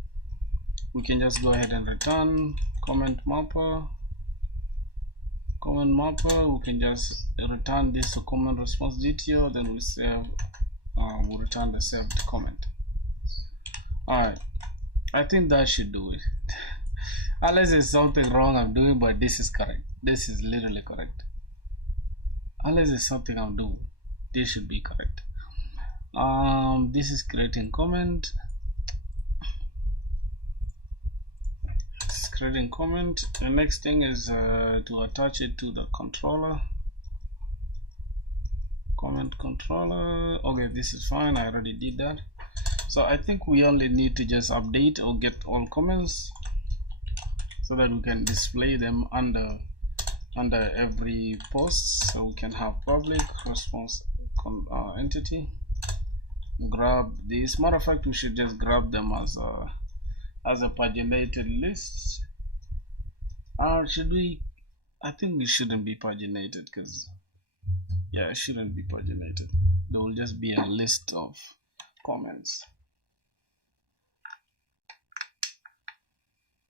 we can just go ahead and return comment mapper. We can just return this to comment response DTO, then we save, we return the saved comment. Alright, I think that should do it. Unless there's something wrong I'm doing, but this is correct. This is literally correct. Unless there's something I'm doing, this should be correct. This is creating comment. Creating comment. The next thing is to attach it to the controller. Comment controller. Okay, this is fine. I already did that. So I think we only need to just update or get all comments. so that we can display them under every post. So we can have public response entity. Grab this. Matter of fact, we should just grab them as a paginated list. Or should we? I think we shouldn't be paginated, because yeah, it shouldn't be paginated. There will just be a list of comments.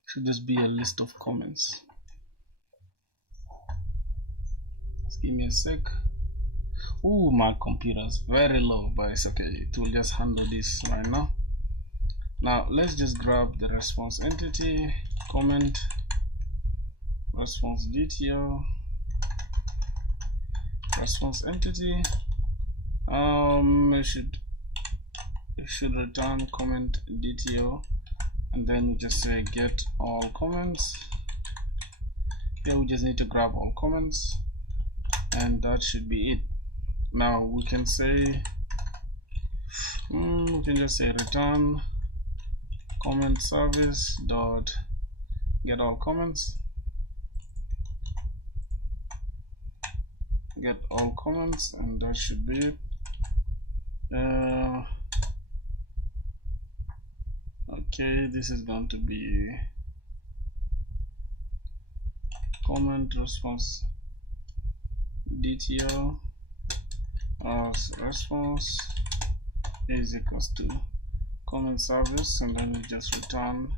Should just be a list of comments. Just give me a sec. Oh, my computer's very low, but it's okay. It will just handle this right now. Now let's just grab the response entity, comment, response detail, response entity. It should return comment detail, and then we just say get all comments. Here we just need to grab all comments, and that should be it. Now we can say we can just say return comment service dot get all comments, get all comments, and that should be it. Okay, this is going to be comment response DTL as response is equals to comment service, and then we just return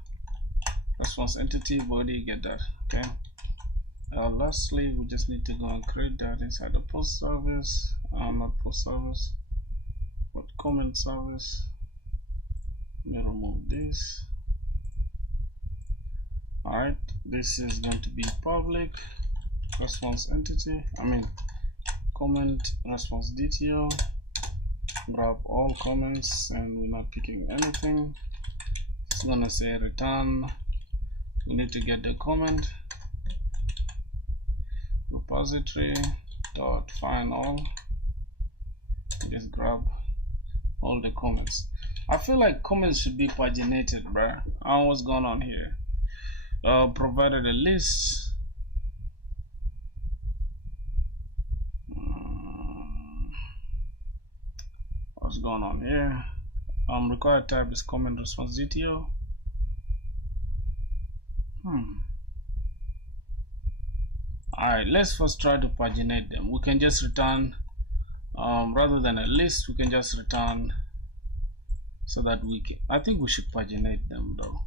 response entity body, get that. Okay. Lastly, we just need to go and create that inside the post service, not post service, but comment service. Let me remove this. Alright, this is going to be public response entity, comment response detail, grab all comments, and we're not picking anything. It's gonna say return. We need to get the comment repository dot find all. Just grab all the comments. I feel like comments should be paginated, bruh. I don't know what's going on here. Provided a list. What's going on here? Required type is comment response detail. Alright, let's first try to paginate them. We can just return rather than a list, we can just return so that we can. I think we should paginate them though.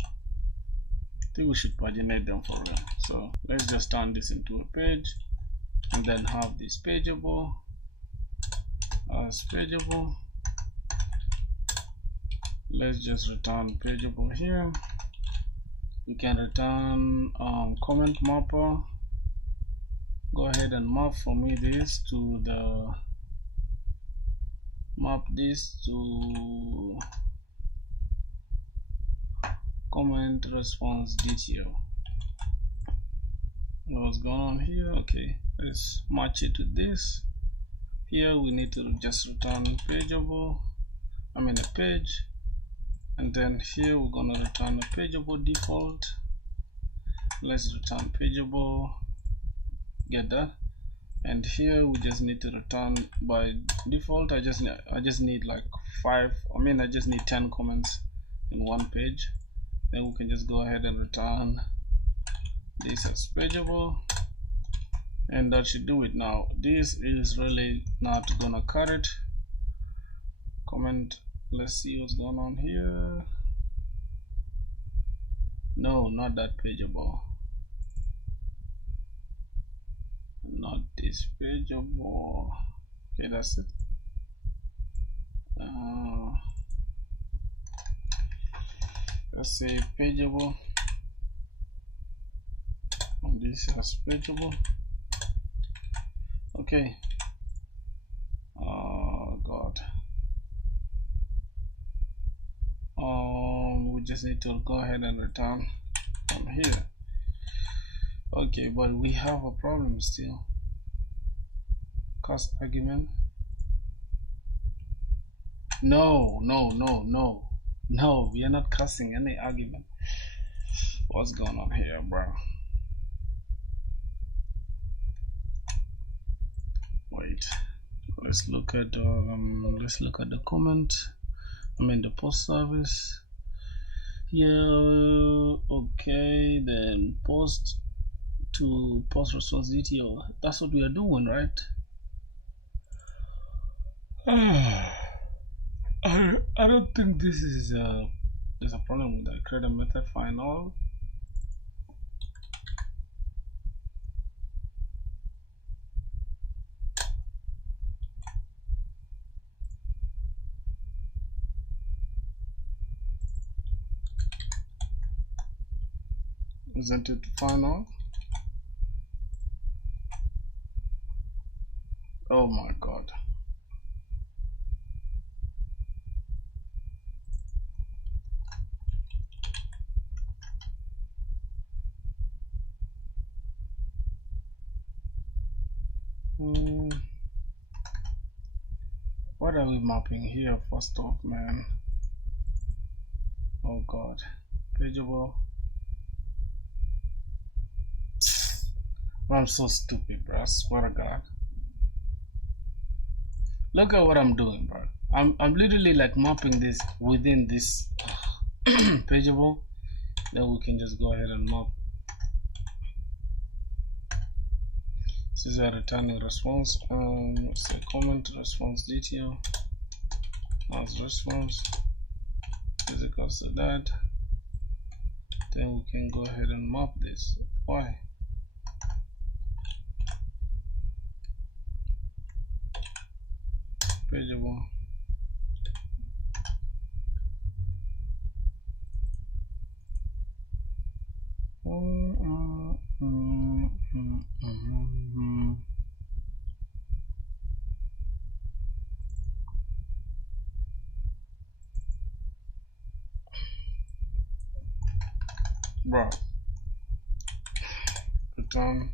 I think we should paginate them for real. So let's just turn this into a page, and then have this pageable as pageable. Let's just return pageable here. We can return comment mapper. Go ahead and map for me this to the comment response detail. What's going on here? Okay, let's match it to this. Here we need to just return pageable, a page, and then here we're gonna return a pageable default. Let's return pageable, get that. And here we just need to return by default. I just need like 5. I just need 10 comments in one page. Then we can just go ahead and return this as pageable, and that should do it. Now this is really not gonna cut it. Comment. Let's see what's going on here. No, not that pageable. Not this pageable. Okay, that's it. Let's say pageable. And this has pageable. Okay. Oh God. We just need to go ahead and return from here. Okay, but we have a problem still. Cast argument. No, we are not casting any argument. What's going on here, bro? Wait, let's look at the comment. I mean the post service. Yeah, okay, then post to post response detail. That's what we are doing, right? I don't think this is there's a problem with that. Create a method final. Isn't it final? Oh my god. What are we mapping here first off, man? Oh god. Pageable. I'm so stupid, bro. I swear to god. Look at what I'm doing, bro. I'm literally like mapping this within this pageable. Then we can just go ahead and map. This is a returning response. Say comment response detail as response is equals to that. Then we can go ahead and map this. Why? Pageable. Bro, return.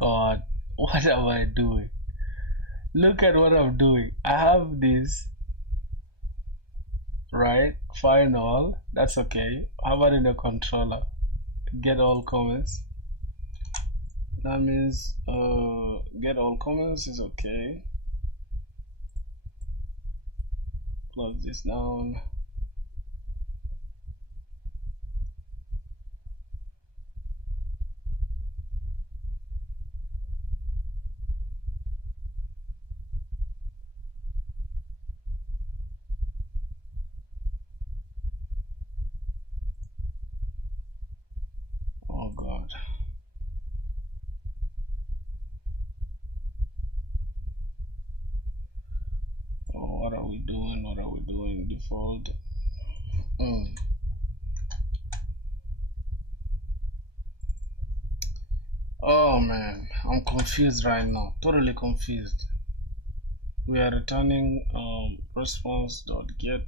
God, what am I doing? Look at what I'm doing. I have this, right? Final. That's okay. How about in the controller? Get all comments. That means get all comments is okay. Close this down. Oh god. Oh, what are we doing? What are we doing? Default. Oh man, I'm confused right now. Totally confused. We are returning response.get.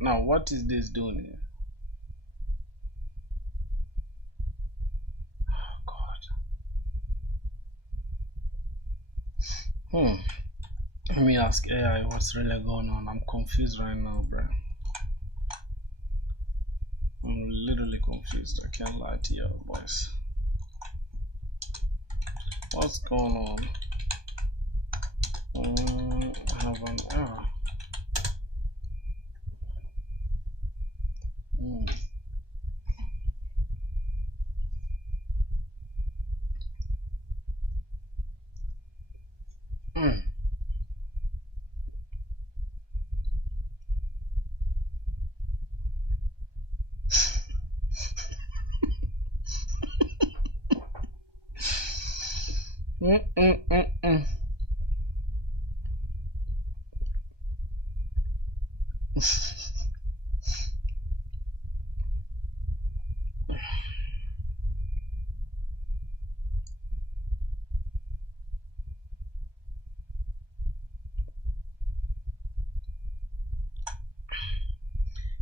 Now what is this doing here? Oh god. Let me ask AI what's really going on. I'm confused right now, bro. I'm literally confused. I can't lie to you, boys. What's going on? I have an error.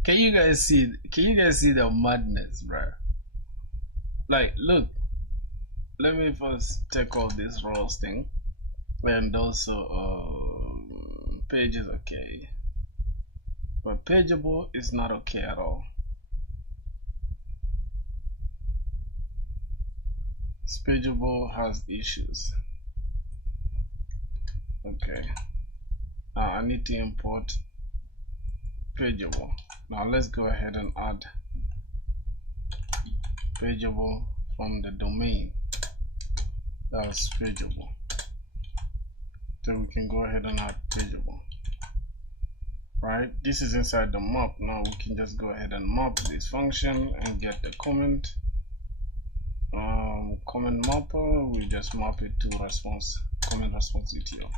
Can you guys see? Can you guys see the madness, bro? Like, look. Let me first take all this roles thing, and also page is okay, but pageable is not okay at all. Pageable has issues. Okay, now I need to import pageable. Now let's go ahead and add pageable from the domain. That's pageable. So we can go ahead and add pageable. Right, this is inside the map. Now we can just go ahead and map this function and get the comment. Comment mapper, we just map it to response, comment response ETL,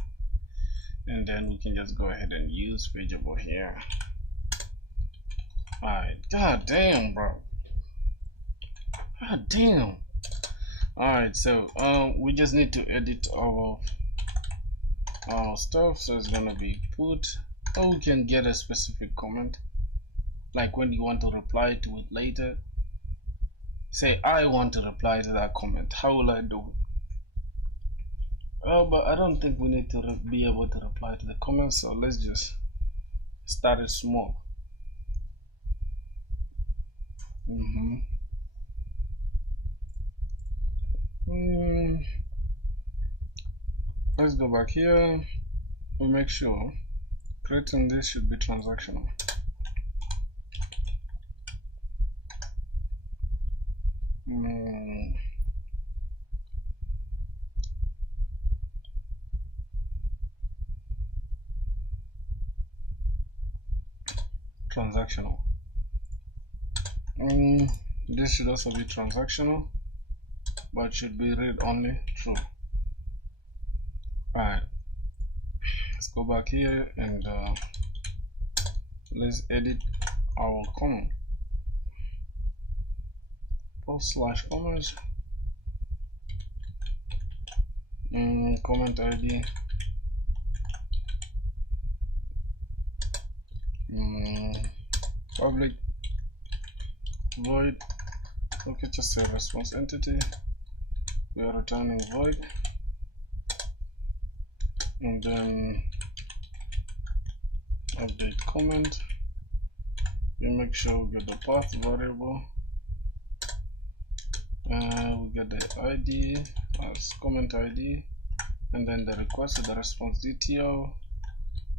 and then we can just go ahead and use pageable here. Alright, god damn, bro, god damn. Alright, so we just need to edit our stuff. So it's gonna be put, or we can get a specific comment, like when you want to reply to it later. Say I want to reply to that comment. How will I do it? Oh, but I don't think we need to be able to reply to the comments, so let's just start it small. Let's go back here. We'll make sure creating this should be transactional. Transactional. This should also be transactional, but should be read only true. Alright, let's go back here and let's edit our comment. /comments, comment ID, public void. Okay, just say response entity. We are returning void, and then update comment. We make sure we get the path variable. We get the ID as comment ID, and then the request to the response DTO.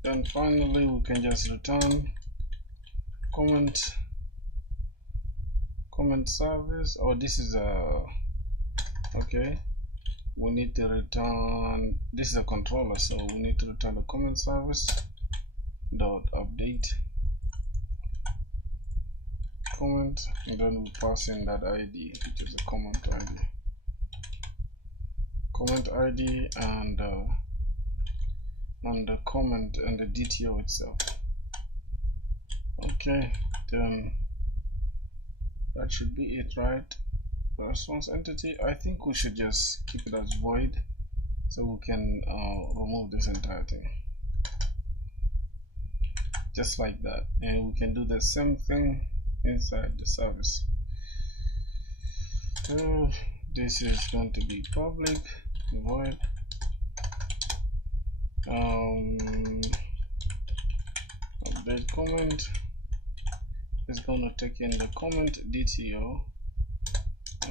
Then finally we can just return comment service. Oh, this is a okay. We need to return, this is a controller, so we need to return the comment service dot update comment, and then we pass in that ID, which is the comment ID, and the comment and the DTO itself. Okay, then that should be it, right? The response entity, I think we should just keep it as void, so we can remove this entire thing, just like that. And we can do the same thing inside the service. So this is going to be public void update comment is going to take in the comment DTO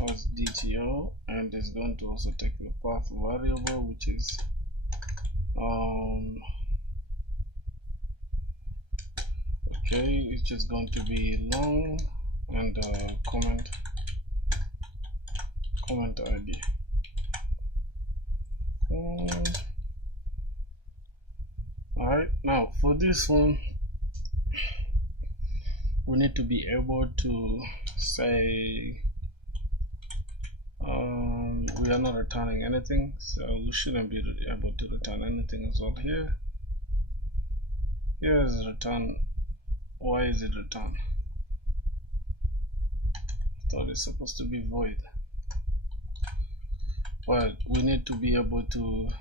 as DTO, and is going to also take the path variable, which is okay, it's just going to be long, and comment ID. Alright, now for this one we need to be able to say we are not returning anything, so we shouldn't be able to return anything as well. Here is return. Why is it return? I thought it's supposed to be void. But we need to be able to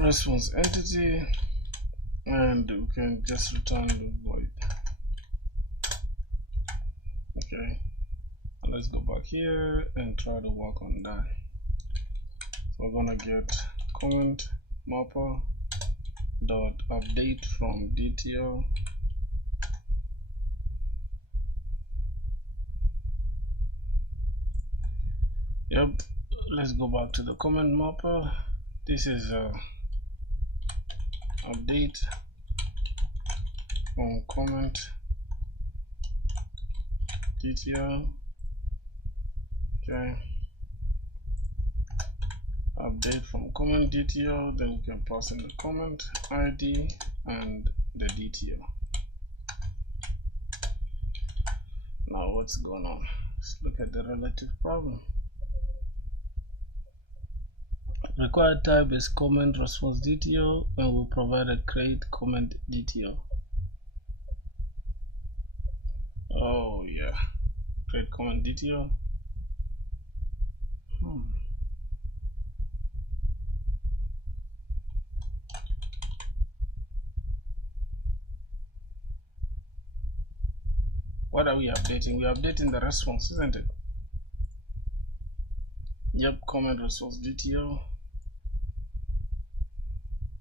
response entity and we can just return the void. Okay, and let's go back here and try to work on that. So we're gonna get comment mapper dot update from DTO. Yep, let's go back to the comment mapper. This is update from comment DTO. Okay, update from comment DTO, then you can pass in the comment ID and the DTO. Now what's going on? Let's look at the relative problem. Required type is comment response DTO, and we provide a create comment DTO. Oh yeah, create comment DTO. What are we updating? We're updating the response, isn't it? Yep, comment response DTO.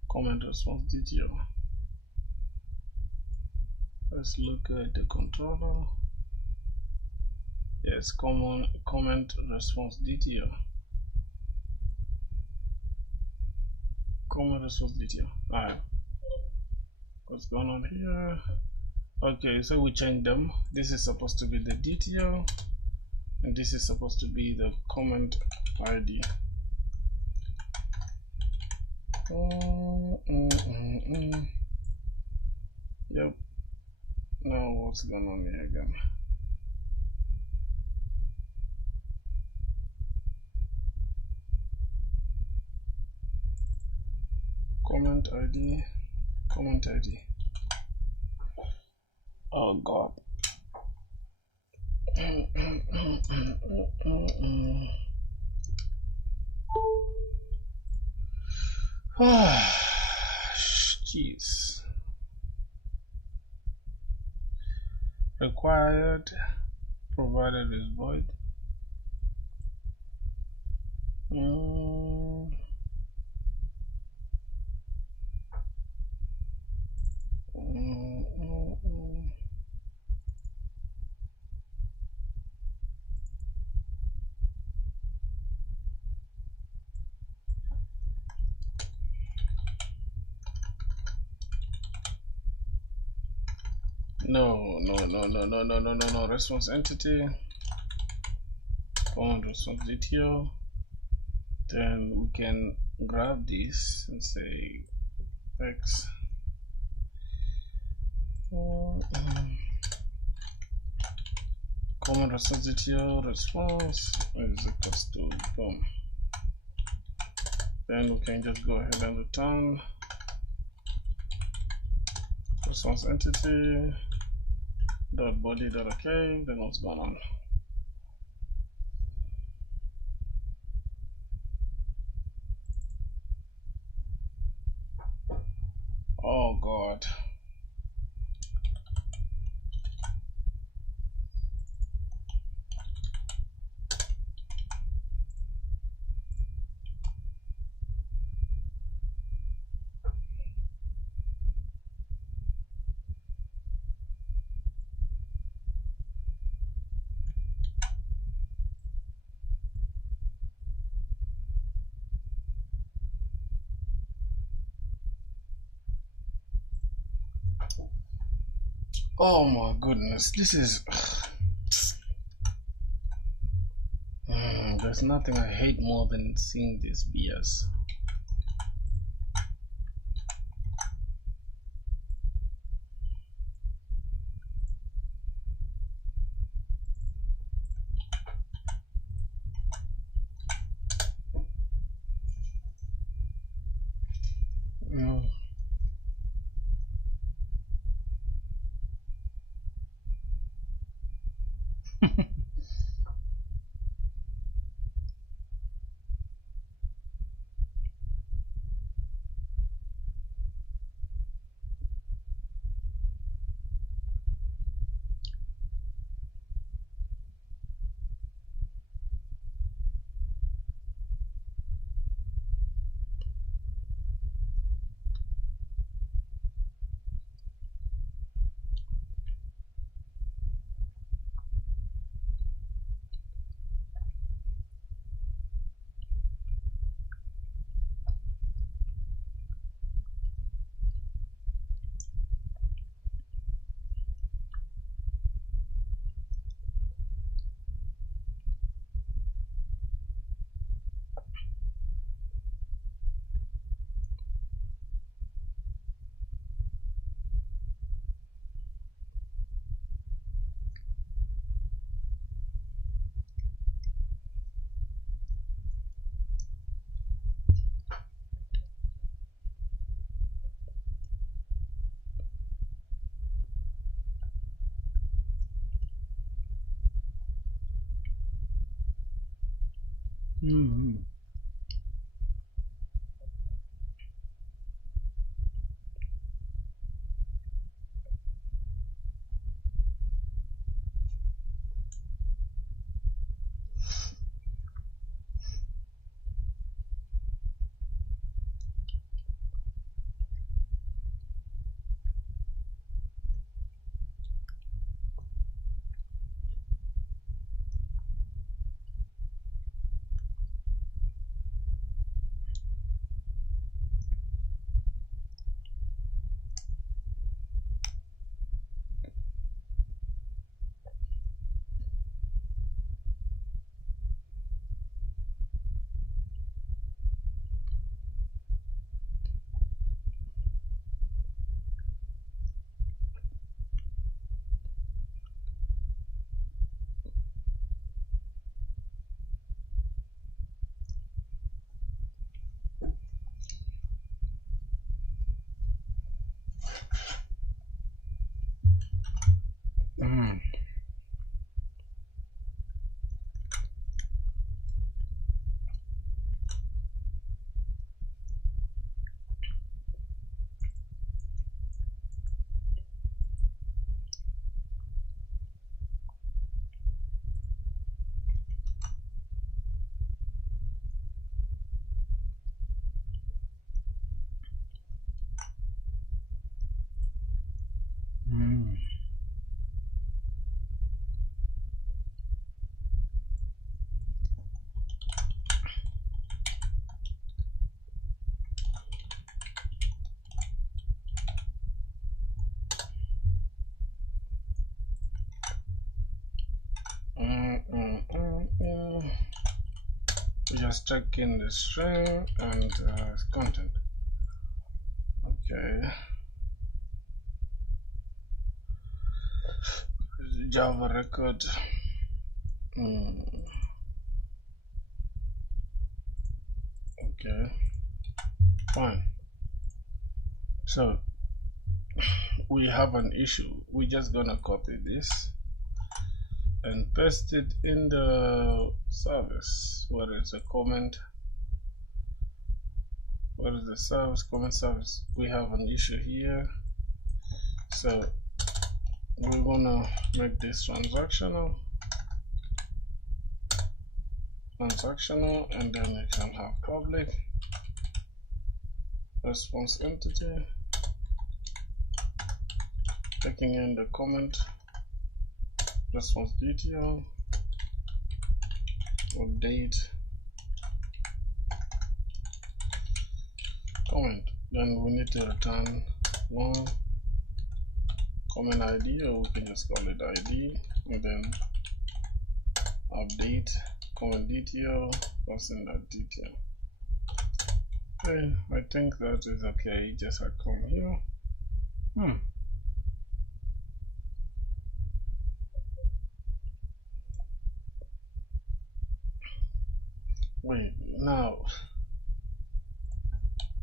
Comment response DTO. Let's look at the controller. Yes, comment response DTO. Comment response DTO. Alright. What's going on here? Okay, so we change them. This is supposed to be the DTO, and this is supposed to be the comment ID. Yep. Now what's going on here again? Comment ID. Comment ID. Oh God. Jeez. Required provided is void. No. Response entity. Comment response DTO. Then we can grab this and say X. Comment response DTO response is equals to boom. Then we can just go ahead and return response entity dot body dot okay. Then what's going on? Oh God. Oh my goodness, this is there's nothing I hate more than seeing this BS. Mm-hmm. Mm. Mm. Just check in the string and content. Okay. Java record. Okay. Fine. So we have an issue. We're just gonna copy this and paste it in the service. Where is the comment? What is the service? Comment service. We have an issue here. So we're gonna make this transactional, and then you can have public response entity, taking in the comment response detail, update comment. Then we need to return one comment ID, or we can just call it ID, and then update comment detail, passing that detail. Okay, I think that is okay. Just I come here. Wait, now,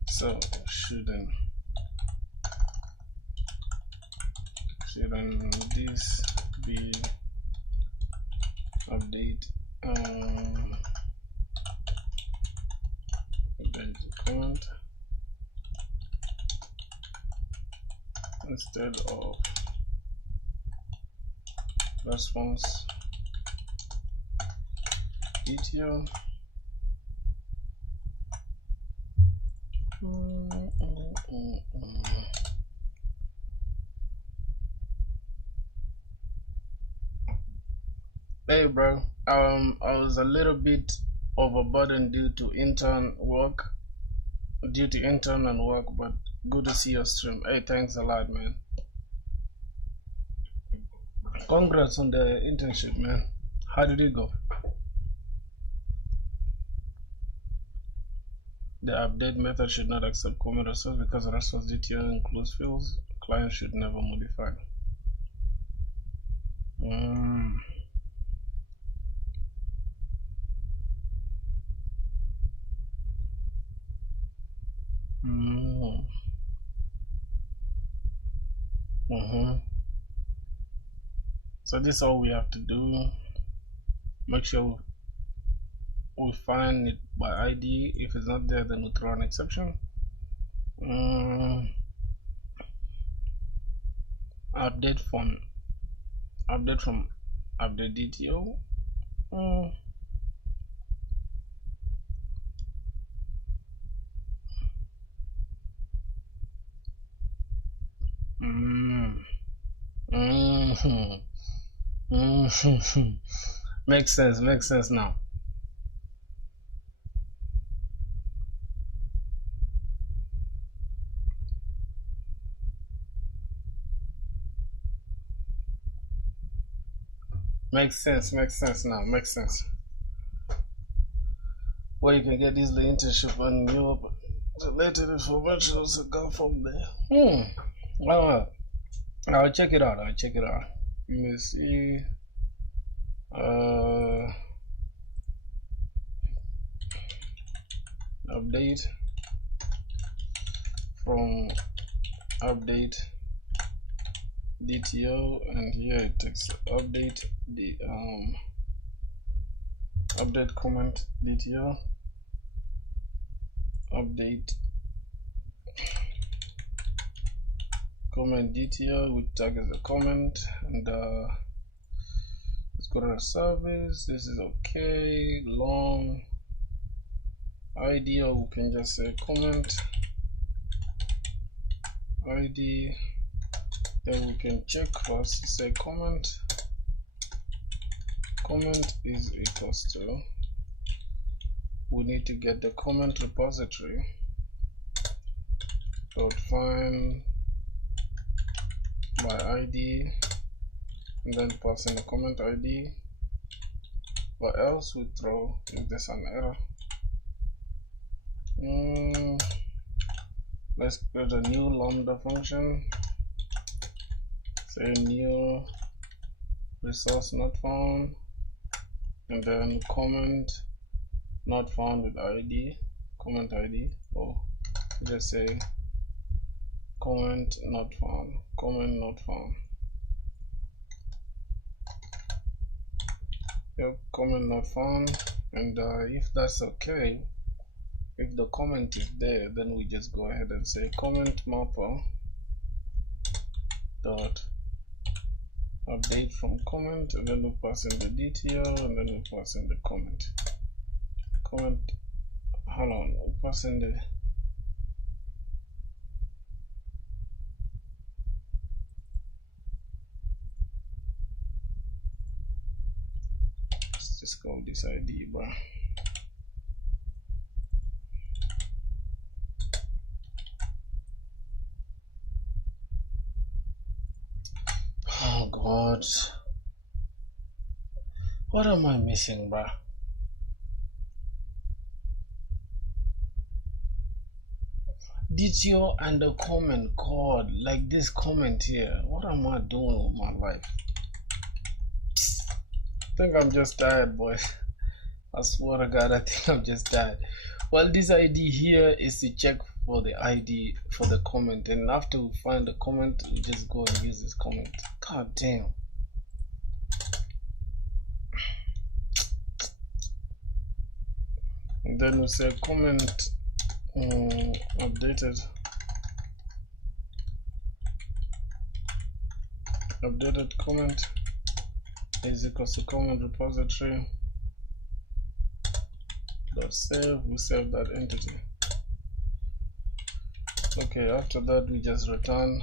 so shouldn't this be update update the comment instead of response detail? Hey bro, I was a little bit overburdened due to intern and work, but good to see your stream. Hey, thanks a lot, man. Congrats on the internship, man. How did it go? The update method should not accept comment results because response detail includes fields. Client should never modify. So this is all we have to do. Make sure we find it by ID. If it's not there, then we throw an exception. Update from update DTO. Makes sense now. Makes sense now. Makes sense. Where you can get easily internship and new related information also come from there. Well, I'll check it out. Let me see. Update from update DTO, and here it takes update the update comment DTO, update comment DTO, we tag as a comment, and let's go to our service. This is okay. Long ID, or we can just say comment ID. Then we can check first, say comment is equals to, we need to get the comment repository, dot find by ID, and then pass in the comment ID, or else we throw, if there's an error, let's create a new lambda function, say new resource not found, and then comment not found with ID, comment ID, or just say comment not found. Yep, comment not found. And if that's okay, if the comment is there, then we just go ahead and say comment mapper dot update from comment, and then we pass in the DTO, and then we pass in the comment. Hold on, we pass in the let's just go with this ID, bro. Oh God, what am I missing, bruh? DTO and the comment code, like this comment here. What am I doing with my life? I think I'm just tired, boys. I swear to God, I think I'm just tired. Well, this ID here is to check for the ID for the comment, and after we find the comment, we just go and use this comment. God damn. And then we say comment updated comment is equals to comment repository dot save. We save that entity. Okay, after that we just return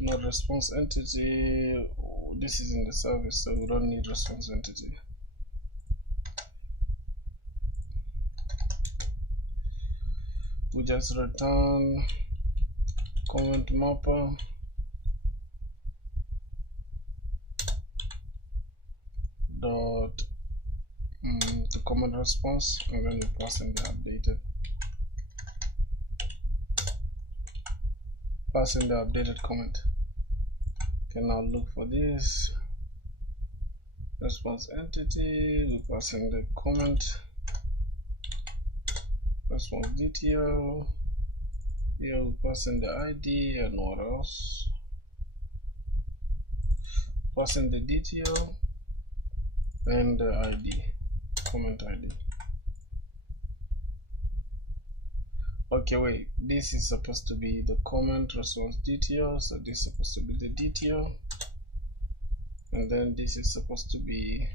not response entity. This is in the service, so we don't need response entity. We just return comment mapper dot the comment response, and then we pass in the updated comment. Okay, now look for this response entity. We pass in the comment response DTO. Here we pass in the ID, and what else? Pass in the DTO and the ID. comment ID. Okay, wait, this is supposed to be the comment response DTO, so this is supposed to be the DTO, and then this is supposed to be,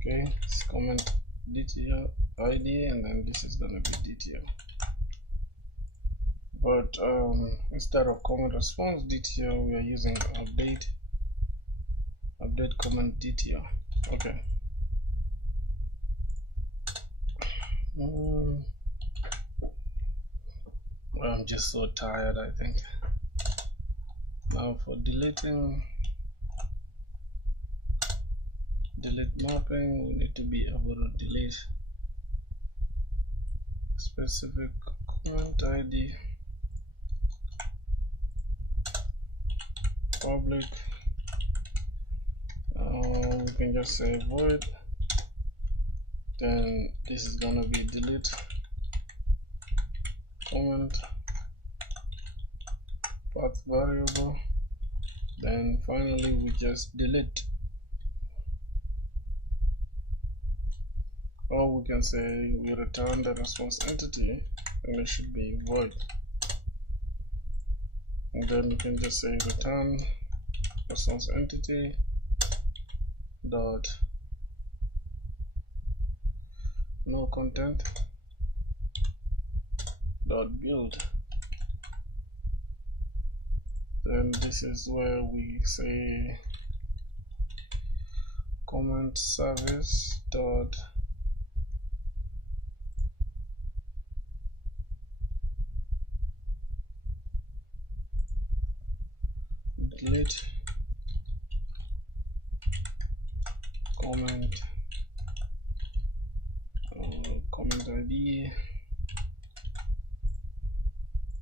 okay, it's comment DTO ID, and then this is gonna be DTO. But instead of comment response DTO, we are using update comment DTO. Okay. I'm just so tired, I think. Now for deleting, delete mapping, we need to be able to delete specific comment ID, public. We can just say void, then this is gonna be delete comment path variable, then finally we just delete, or we can say we return the response entity, and it should be void, and then we can just say return response entity dot no content dot build. Then this is where we say comment service dot delete comment comment ID.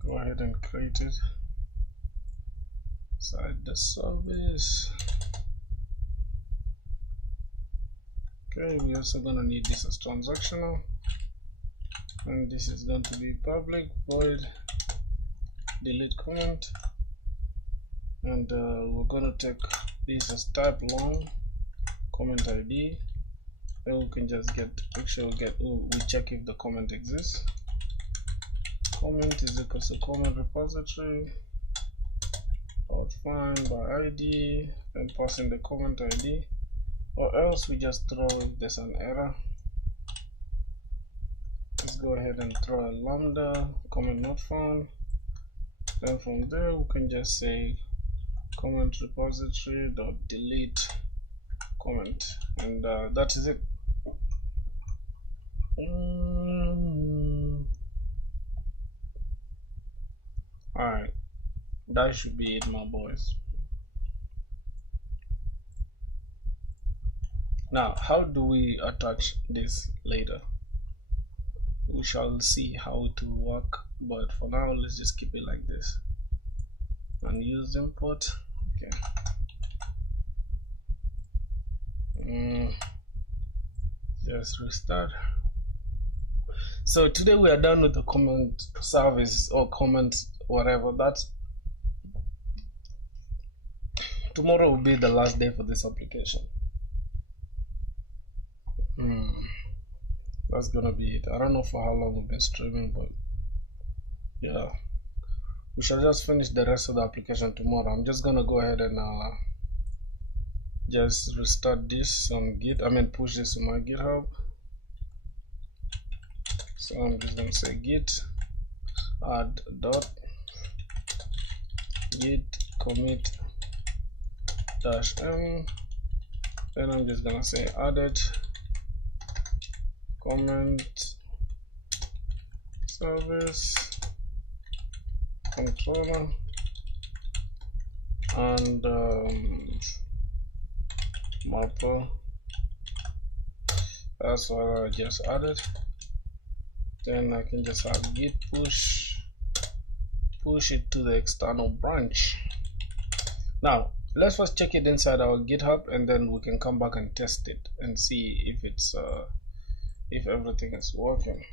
Go ahead and create it inside the service. Okay, we're also gonna need this as transactional, and this is going to be public void delete comment, and we're gonna take this as type long comment ID. Then we can just make sure we check if the comment exists. Comment is equal to comment repository dot find by ID, and pass in the comment ID, or else we just throw if there's an error. Let's go ahead and throw a lambda comment not found. Then from there we can just say comment repository dot delete comment, and that is it. Alright, that should be it, my boys. Now, how do we attach this later? We shall see how it will work, but for now let's just keep it like this. Unused import. Okay. Just restart. So today we are done with the comment service or comment whatever. That's tomorrow will be the last day for this application. That's gonna be it. I don't know for how long we've been streaming, but yeah, we shall just finish the rest of the application tomorrow. I'm just gonna go ahead and just restart this on push this to my GitHub. So I'm just gonna say git add dot git commit -m, then I'm just gonna say added comment service controller, and mapper. That's what I just added. Then I can just have git push it to the external branch. Now let's first check it inside our GitHub, and then we can come back and test it and see if it's if everything is working.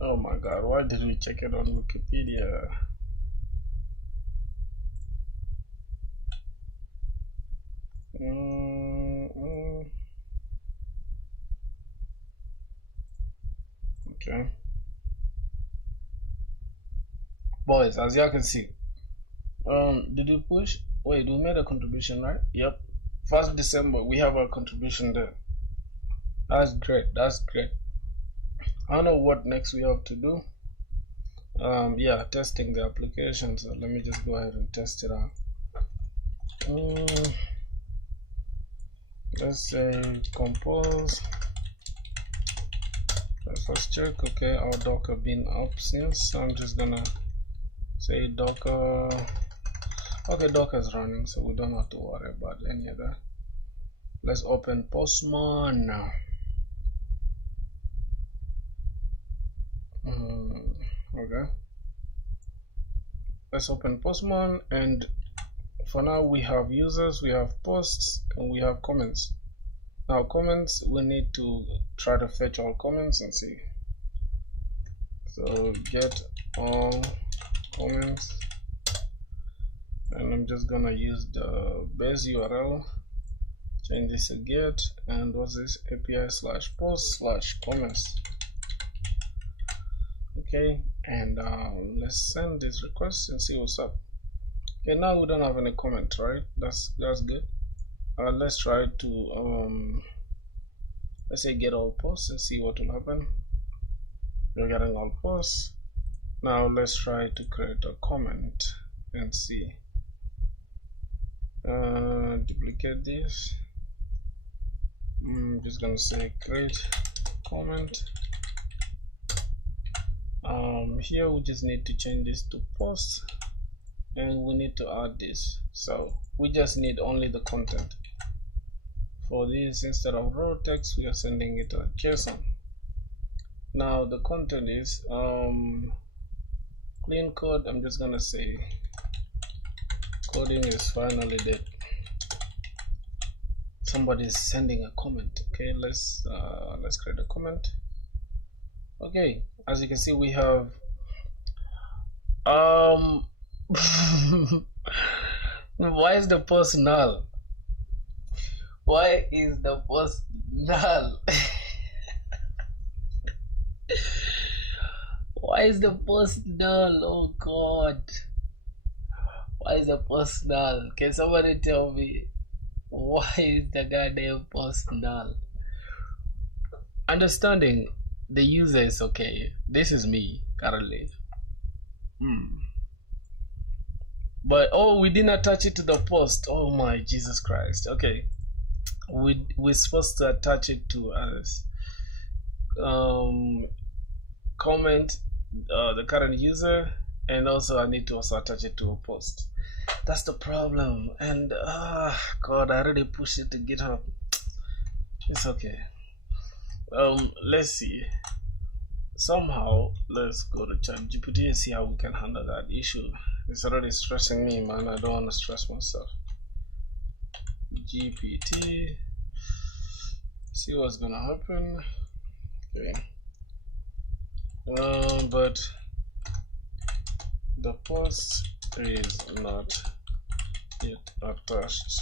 Oh my god, why did we check it on Wikipedia? Okay, boys, as y'all can see, did we push? Wait, we made a contribution, right? Yep. 1st December, we have our contribution there. That's great. That's great. I don't know what next we have to do. Yeah, testing the application. So let me just go ahead and test it out. Let's say compose. Let's first check. Okay, our Docker been up since. So I'm just gonna say Docker. Okay, Docker is running, so we don't have to worry about any of that. Let's open Postman now. Okay, let's open Postman, and for now we have users, we have posts, and we have comments. Now comments, we need to try to fetch all comments and see. So get all comments, and I'm just gonna use the base URL, change this to get, and what's this, API/post/comments. Okay, and let's send this request and see what's up. Okay, now we don't have any comment, right? That's good. Let's try to let's say get all posts and see what will happen. We're getting all posts. Now let's try to create a comment and see. Duplicate this. I'm just gonna say create comment. Here we just need to change this to post, and we need to add this. So we just need only the content. For this, instead of raw text, we are sending it a JSON. Now the content is clean code. I'm just gonna say coding is finally dead. Somebody is sending a comment. Okay, let's create a comment. Okay, as you can see, we have why is the post null? Why is the post null? Why is the post null? Oh god, why is the post null? Can somebody tell me why is the goddamn post null? Understanding the user is okay. This is me currently. But oh, we didn't attach it to the post. Oh my Jesus Christ. Okay, we're supposed to attach it to us. Comment the current user, and also I need to also attach it to a post. That's the problem. And god, I already pushed it to GitHub. It's okay. Let's see. Somehow let's go to ChatGPT and see how we can handle that issue. It's already stressing me, man. I don't want to stress myself. GPT, see what's gonna happen. Okay, but the post is not yet attached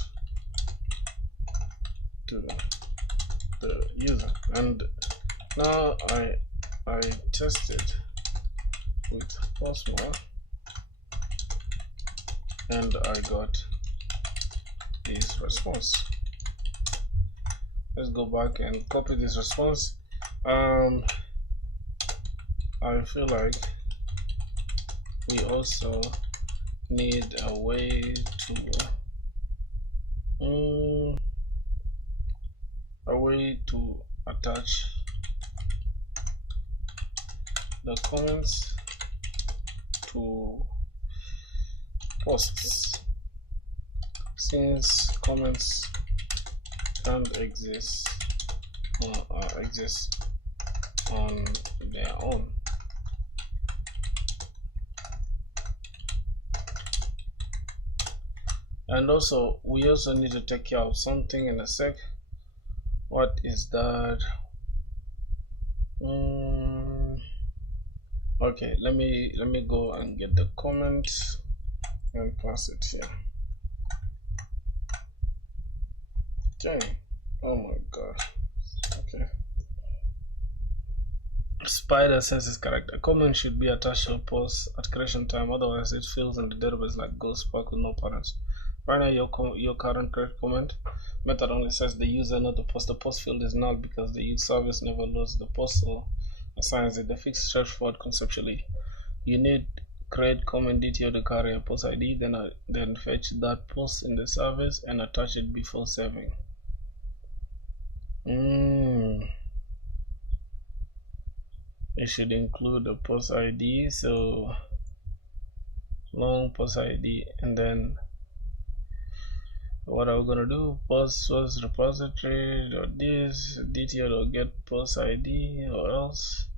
to the user, and now I tested with Postman and I got this response. Let's go back and copy this response. I feel like we also need a way to attach the comments to posts, since comments can't exist on their own. And also we also need to take care of something in a sec. What is that? Okay, let me go and get the comment and pass it here. Dang. Oh my god. Okay. Spider says it's correct. A comment should be attached to a post at creation time, otherwise it fills in the database like Ghost Spark with no parents. Right now, your current correct comment method only says the user, not the post. The post field is null because the use service never loads the post or assigns it. The fix is straightforward conceptually. You need create comment DTO to carry a post ID, then fetch that post in the service and attach it before saving. It should include a post ID, so long post ID, and then what are we gonna do? Post source repository dot this DTO dot get post ID or else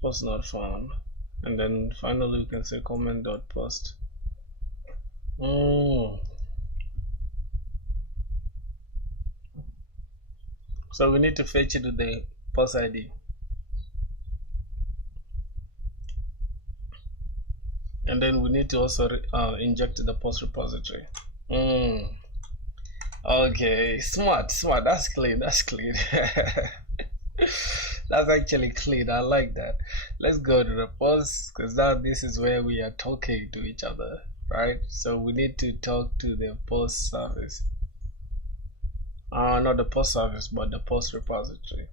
post not found, and then finally we can say comment dot post. So we need to fetch it with the post ID. And then we need to also inject the post repository. Okay, smart. That's clean. That's actually clean. I like that. Let's go to the post, because now this is where we are talking to each other, right? So we need to talk to the post service. Not the post service, but the post repository.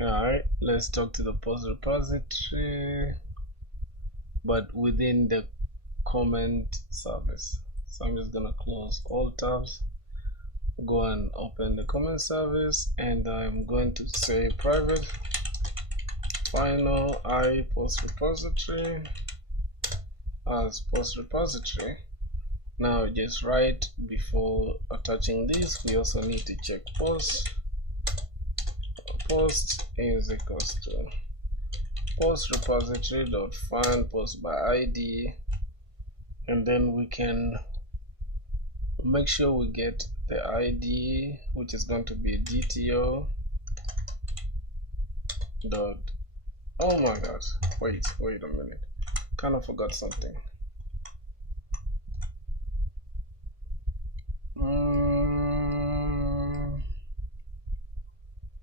Alright, let's talk to the post repository, but within the comment service. So I'm just gonna close all tabs, go and open the comment service, and I'm going to say private final I post repository as post repository. Now just right before attaching this, we also need to check post is equals to post repository dot find post by ID, and then we can make sure we get the ID, which is going to be DTO dot, oh my god, wait a minute, kind of forgot something.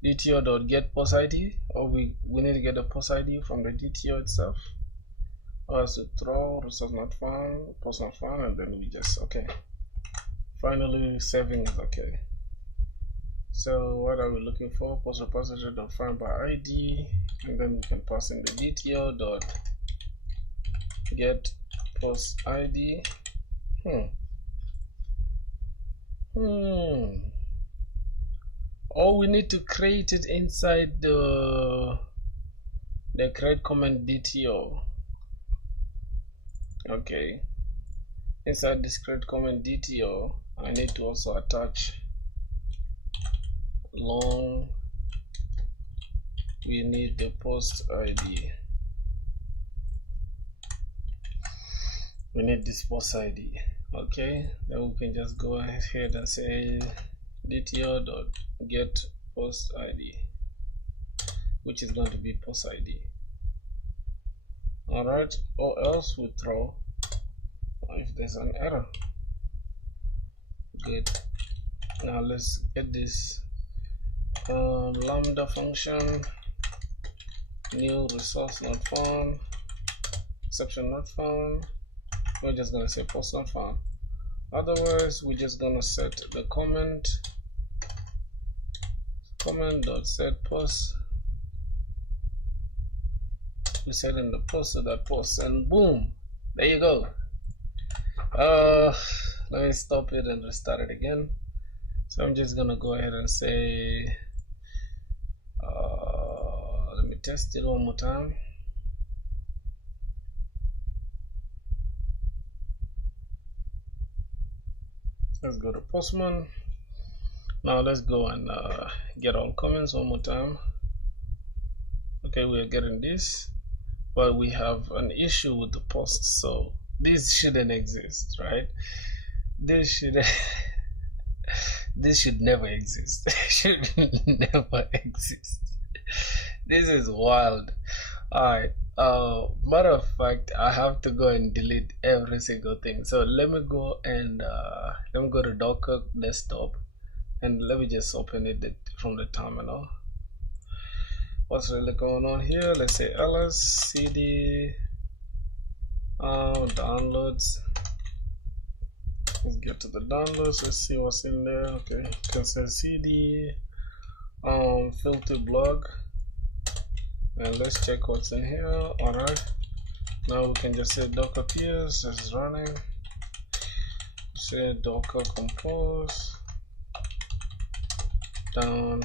DTO dot get post ID, or we need to get the post ID from the DTO itself, or else to throw resource not found, post not found, and then we just okay. Finally, saving is okay. So what are we looking for? Post repository dot find by ID, and then we can pass in the DTO dot get post ID. Or we need to create it inside the create comment DTO. Okay, inside this create comment DTO, I need to also attach long, we need the post ID. We need this post ID. Okay, then we can just go ahead and say DTO dot get post ID, which is going to be post ID. Alright, or else we throw if there's an error. Good. Now let's get this lambda function, new resource not found, exception not found. We're just gonna say post not found. Otherwise, we're just gonna set the comment dot set post. We set in the post of that post, and boom, there you go. Let me stop it and restart it again. So I'm just gonna go ahead and say let me test it one more time. Let's go to Postman. Now let's go and get all comments one more time. Okay, we are getting this, but we have an issue with the post, so this shouldn't exist, right? This should this should never exist. Should never exist. This is wild. Alright, matter of fact, I have to go and delete every single thing. So let me go and let me go to Docker desktop, and let me just open it from the terminal. What's really going on here? Let's say ls cd downloads. Let's get to the downloads. Let's see what's in there. Okay, you can say cd FilthiBlog, and let's check what's in here. All right, now we can just say docker ps is running. Say docker compose down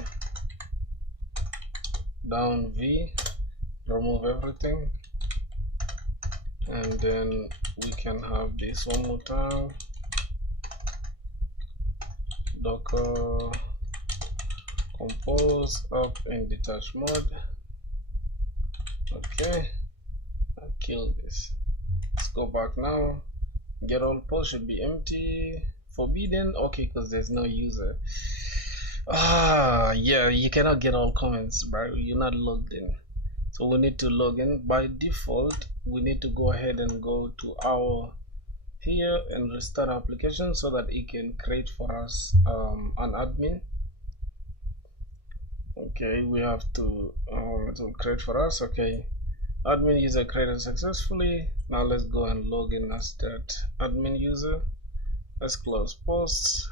v, remove everything, and then we can have this one more time. Docker compose up in detached mode. Okay, I'll kill this. Let's go back now. Get all posts should be empty. Forbidden, okay, because there's no user. Yeah, you cannot get all comments, bro. You're not logged in. So we need to log in. By default, we need to go ahead and go to our here and restart our application so that it can create for us an admin. Okay, we have to create for us. Okay, admin user created successfully. Now let's go and log in as that admin user. Let's close posts,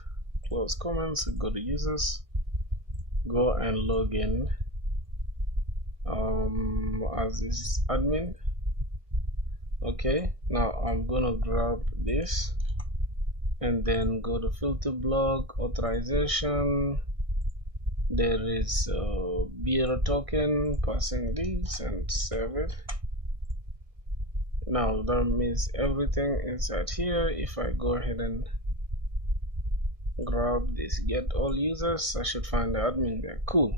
close comments, go to users, go and log in as this admin. Okay, now I'm gonna grab this and then go to FilthiBlog authorization. There is a beer token, passing this and save it. Now that means everything inside here. If I go ahead and grab this get all users, I should find the admin there. Cool.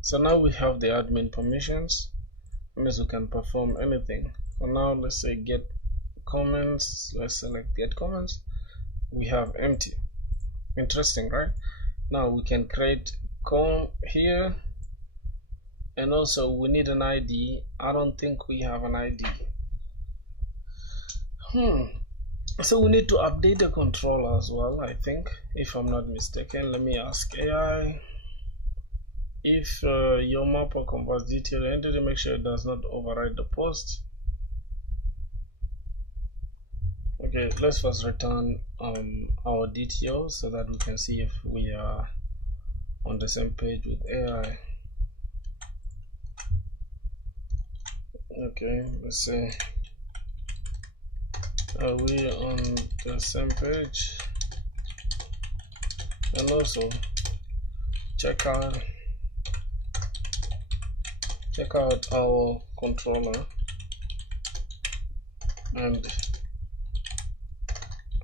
So now we have the admin permissions. That means we can perform anything. For now, let's say get comments. Let's select get comments. We have empty. Interesting, right? Now we can create here, and also we need an ID. I don't think we have an ID. So we need to update the controller as well, I think, if I'm not mistaken. Let me ask AI if your mapper converts detailed entity, make sure it does not override the post. Okay, let's first return our DTO so that we can see if we are on the same page with AI. Okay, let's see. Are we on the same page? And also check out our controller and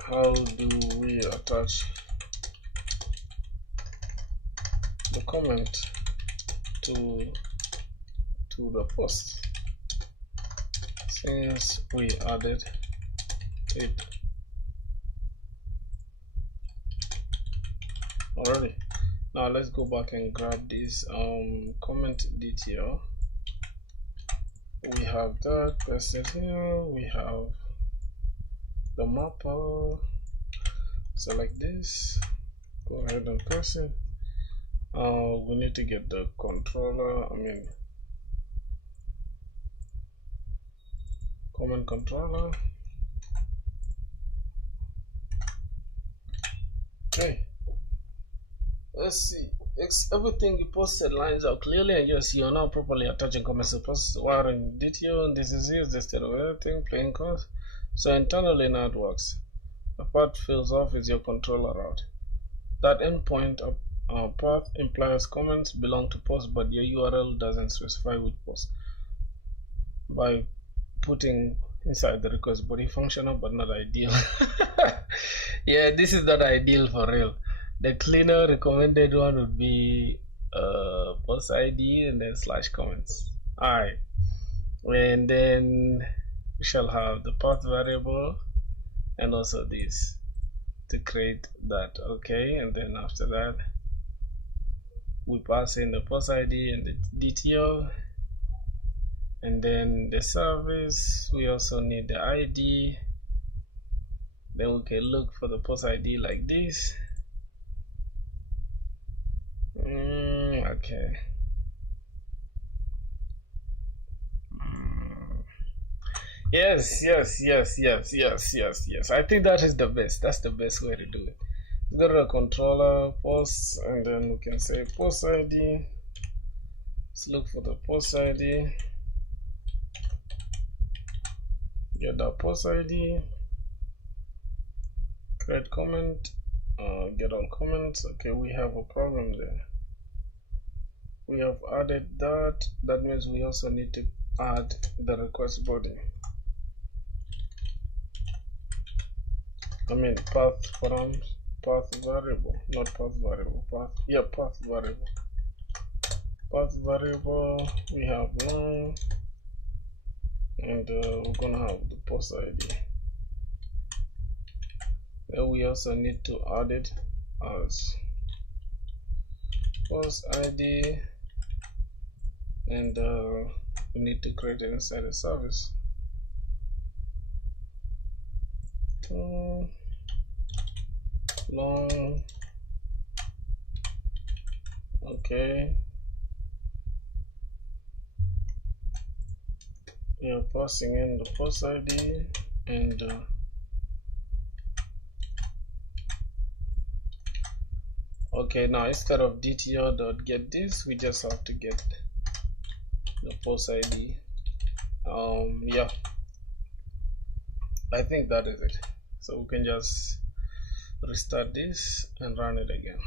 how do we attach the comment to the post, since we added it already. Now let's go back and grab this comment detail. We have that pasted here. We have the mapper. Select this, go ahead and press it. We need to get the controller, comment controller. Okay, let's see. Everything you posted lines out clearly, and yes, you're now properly attaching comments to post wiring detail. This is here, the state of everything, plain course. So internally now it works. The path fills off is your controller route. That endpoint path implies comments belong to post, but your URL doesn't specify which post by putting inside the request body. Functional but not ideal. Yeah, this is not ideal for real. The cleaner recommended one would be post ID and then slash comments. Alright, and then we shall have the path variable and also this to create that. Okay, and then after that we pass in the post ID and the DTO, and then the service. We also need the ID. Then we can look for the post ID like this. Okay. Yes. I think that is the best. That's the best way to do it. Go to the controller, post, and then we can say post ID. Let's look for the post ID. Get that post ID. Create comment. Get all comments. Okay, we have a problem there. We have added that. That means we also need to add the request body. I mean path params, path variable, not path variable, path, yeah, path variable. Path variable, we have long, and we're gonna have the post ID. Then we also need to add it as post ID, and we need to create it inside a service. Long, okay. We are passing in the post ID and okay, now instead of dto.getThis, we just have to get the post ID. Yeah, I think that is it. So we can just restart this and run it again.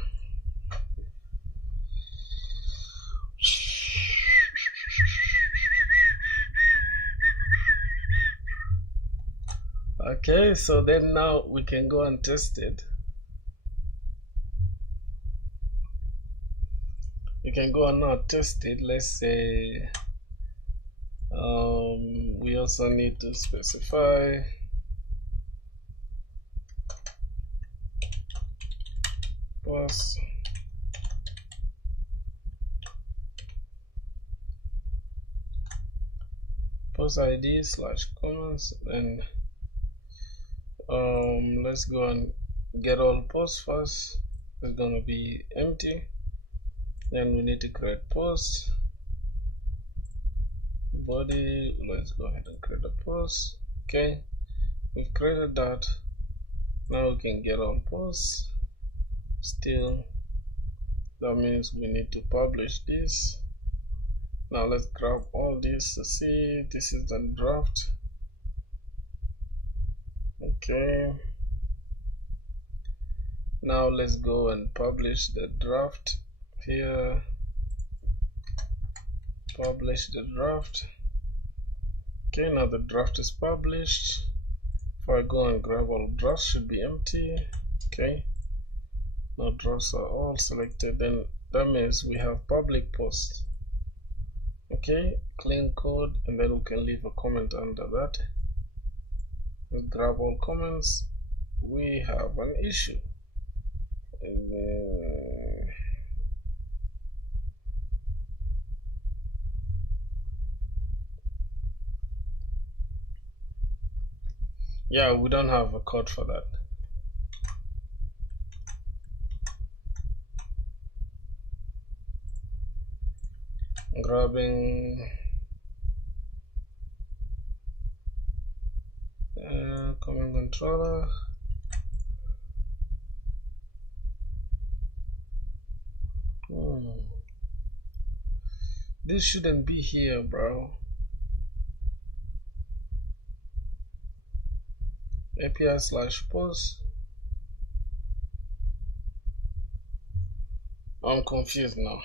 Okay, so then now we can go and test it. We can go and now test it. Let's say we also need to specify post ID / comments, and let's go and get all posts first. It's gonna be empty. Then we need to create post body. Let's go ahead and create a post. Okay, we've created that. Now we can get all posts. Still, that means we need to publish this. Now let's grab all this to see. This is the draft. Okay, now let's go and publish the draft here. Publish the draft. Okay, now the draft is published. If I go and grab all drafts, should be empty. Okay, now drafts are all selected. Then that means we have public posts. Okay, clean code, and then we can leave a comment under that. Let's grab all comments. We have an issue. Yeah, we don't have a code for that. Grabbing comment controller. This shouldn't be here, bro. API / post. I'm confused now.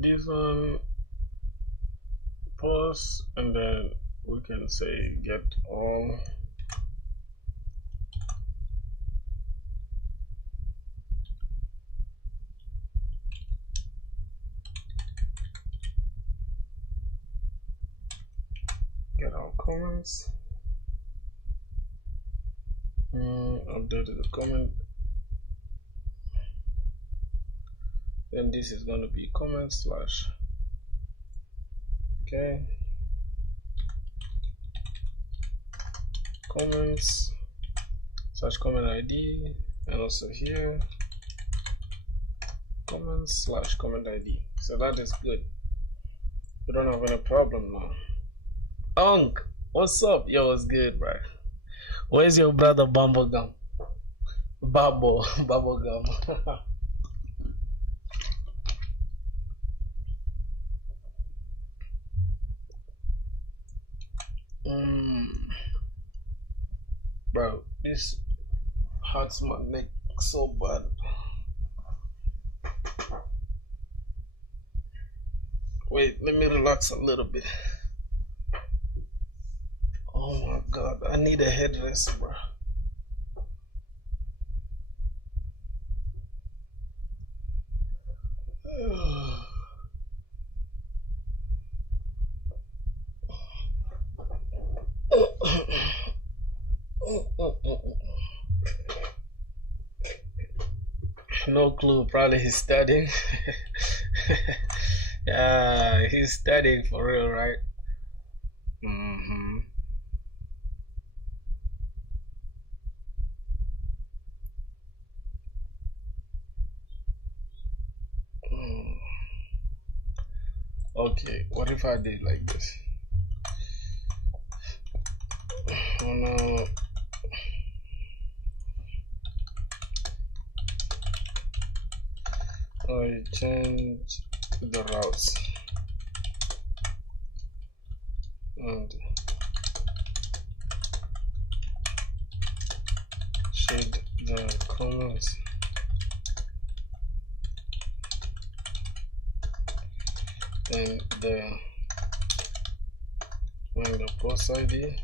this one pause, and then we can say get all. Get all comments. Update the comment. Then this is going to be comment slash. Okay. Comments slash comment ID, and also here comments slash comment ID. So that is good. We don't have any problem now. Unc, what's up? Yo, what's good, bro? Where's your brother Bumblegum? Bubblegum. Bro, this hurts my neck so bad. Wait, let me relax a little bit. Oh my god, I need a headrest, bro. No clue, probably he's studying. Yeah, he's studying for real, right? Okay, what if I did like this? Oh no. I change the routes and shade the comments. Then the post ID.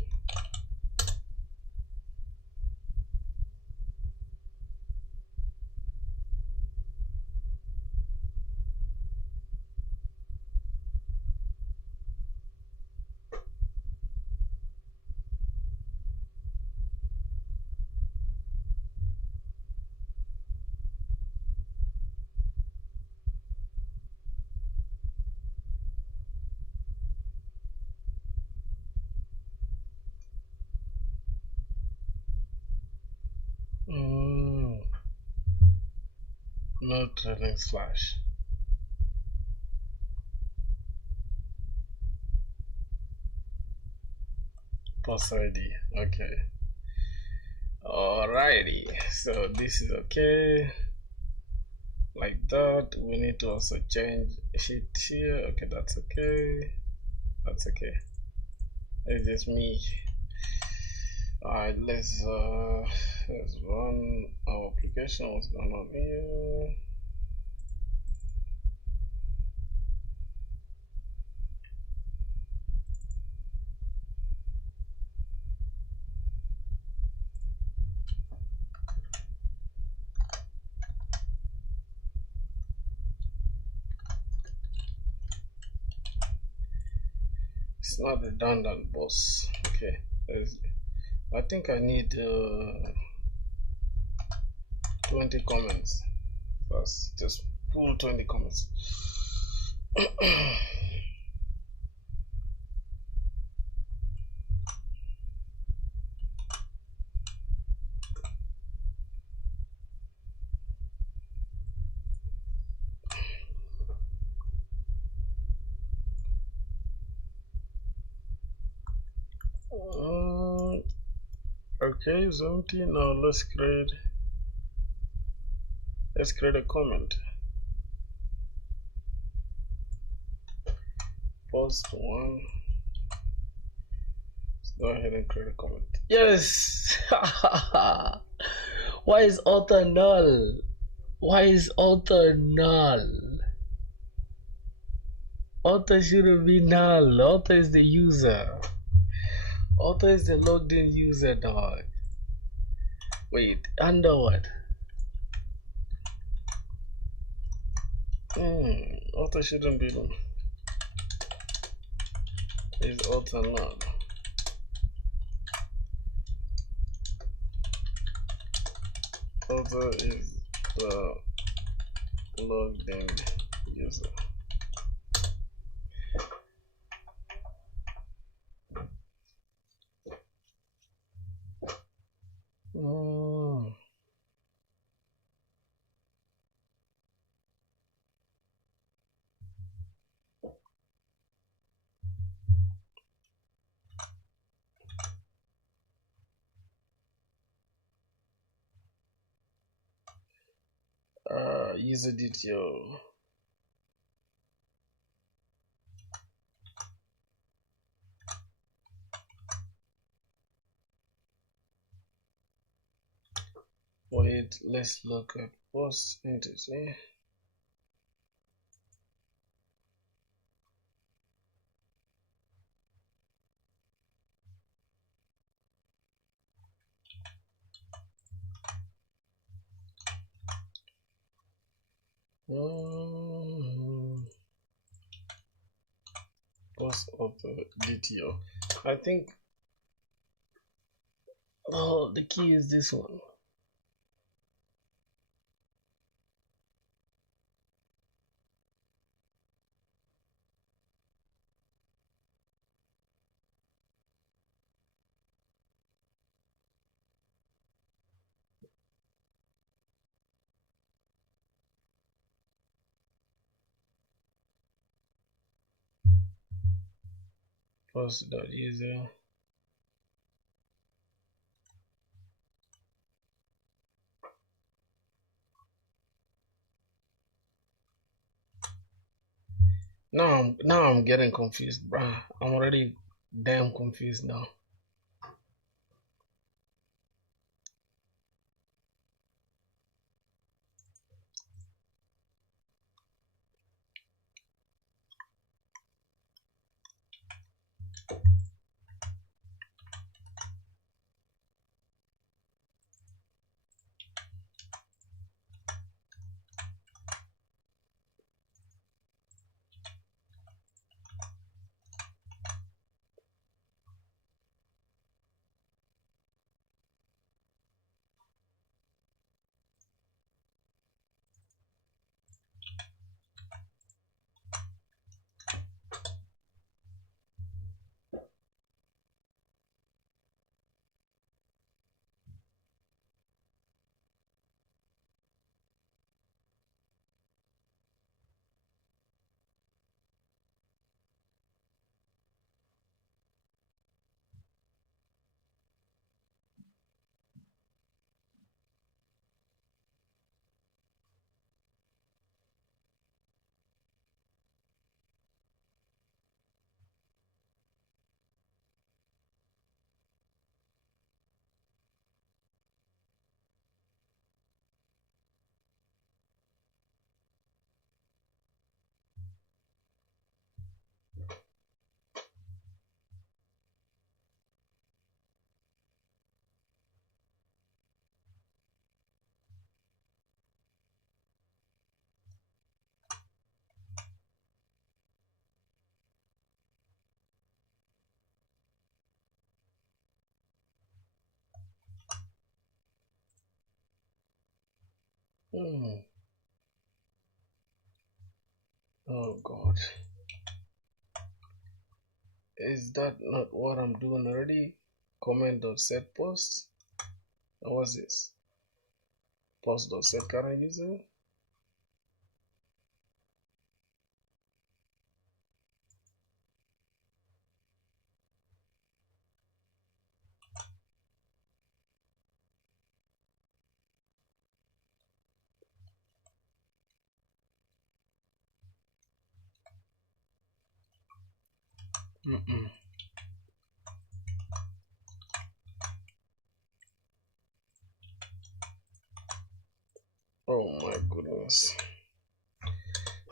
No trailing slash. Post ID. Okay. Alrighty. So this is okay. Like that. We need to also change it here. Okay, that's okay. That's okay. It's just me. Alright, let's run our application. What's going on here? It's not redundant, boss. Okay, I think I need 20 comments first. Just full 20 comments. Okay, 70. Now let's create a comment. Post one. Let's go ahead and create a comment. Yes. Why is author null? Why is author null? Author shouldn't be null. Author is the user. Author is the logged in user, dog. Wait, under what? Author shouldn't be null. Is author null? Author is the logged in user. User detail. Wait, let's look at post entity. Post author DTO. I think the key is this one. Post.user. Now I'm getting confused, bruh. I'm already damn confused now. Oh god. Is that not what I'm doing already? Comment.set post? Or what's this? Post.set current user? Oh my goodness.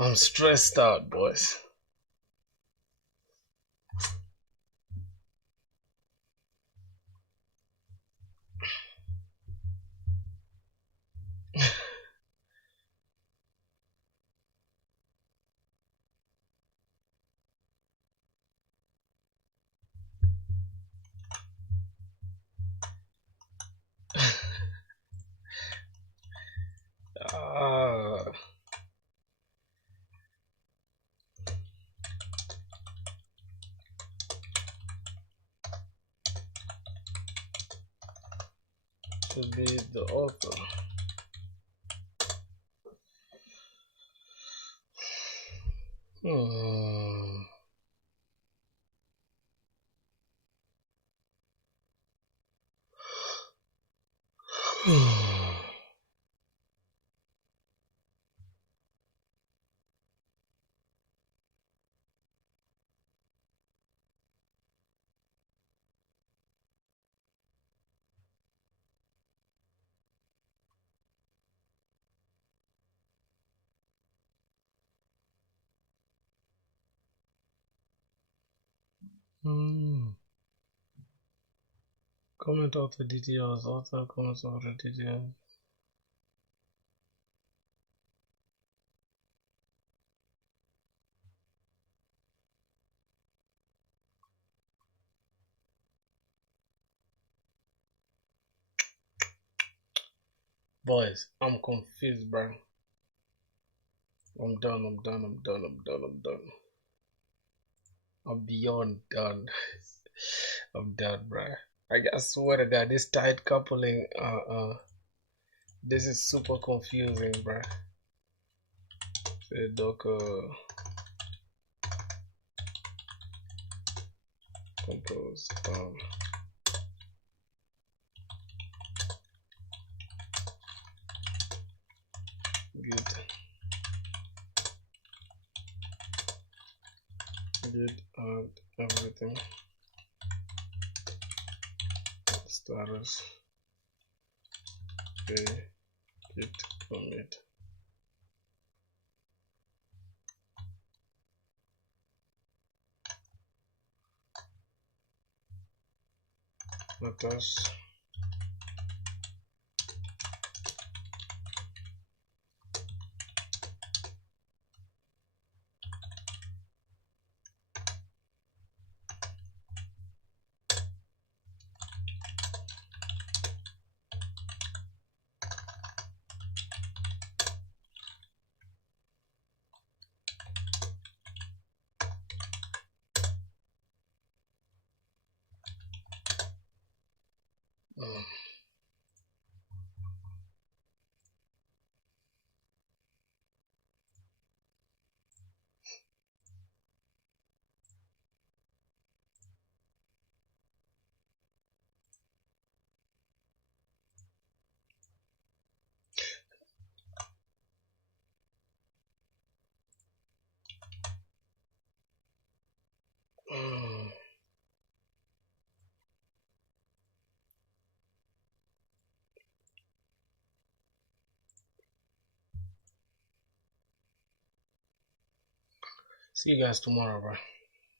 I'm stressed out, boys. Ah. To be the author. Hmm. Hmm. Comment out the details. Author comments out the details. Boys, I'm confused, bro. I'm done. I'm done. I'm done. I'm done. I'm done. I'm beyond done. I'm done, bro. I swear to God, this tight coupling, this is super confusing, bro. Say Docker compose. Git add everything. Status. Okay. Git commit. Natas. See you guys tomorrow, bro.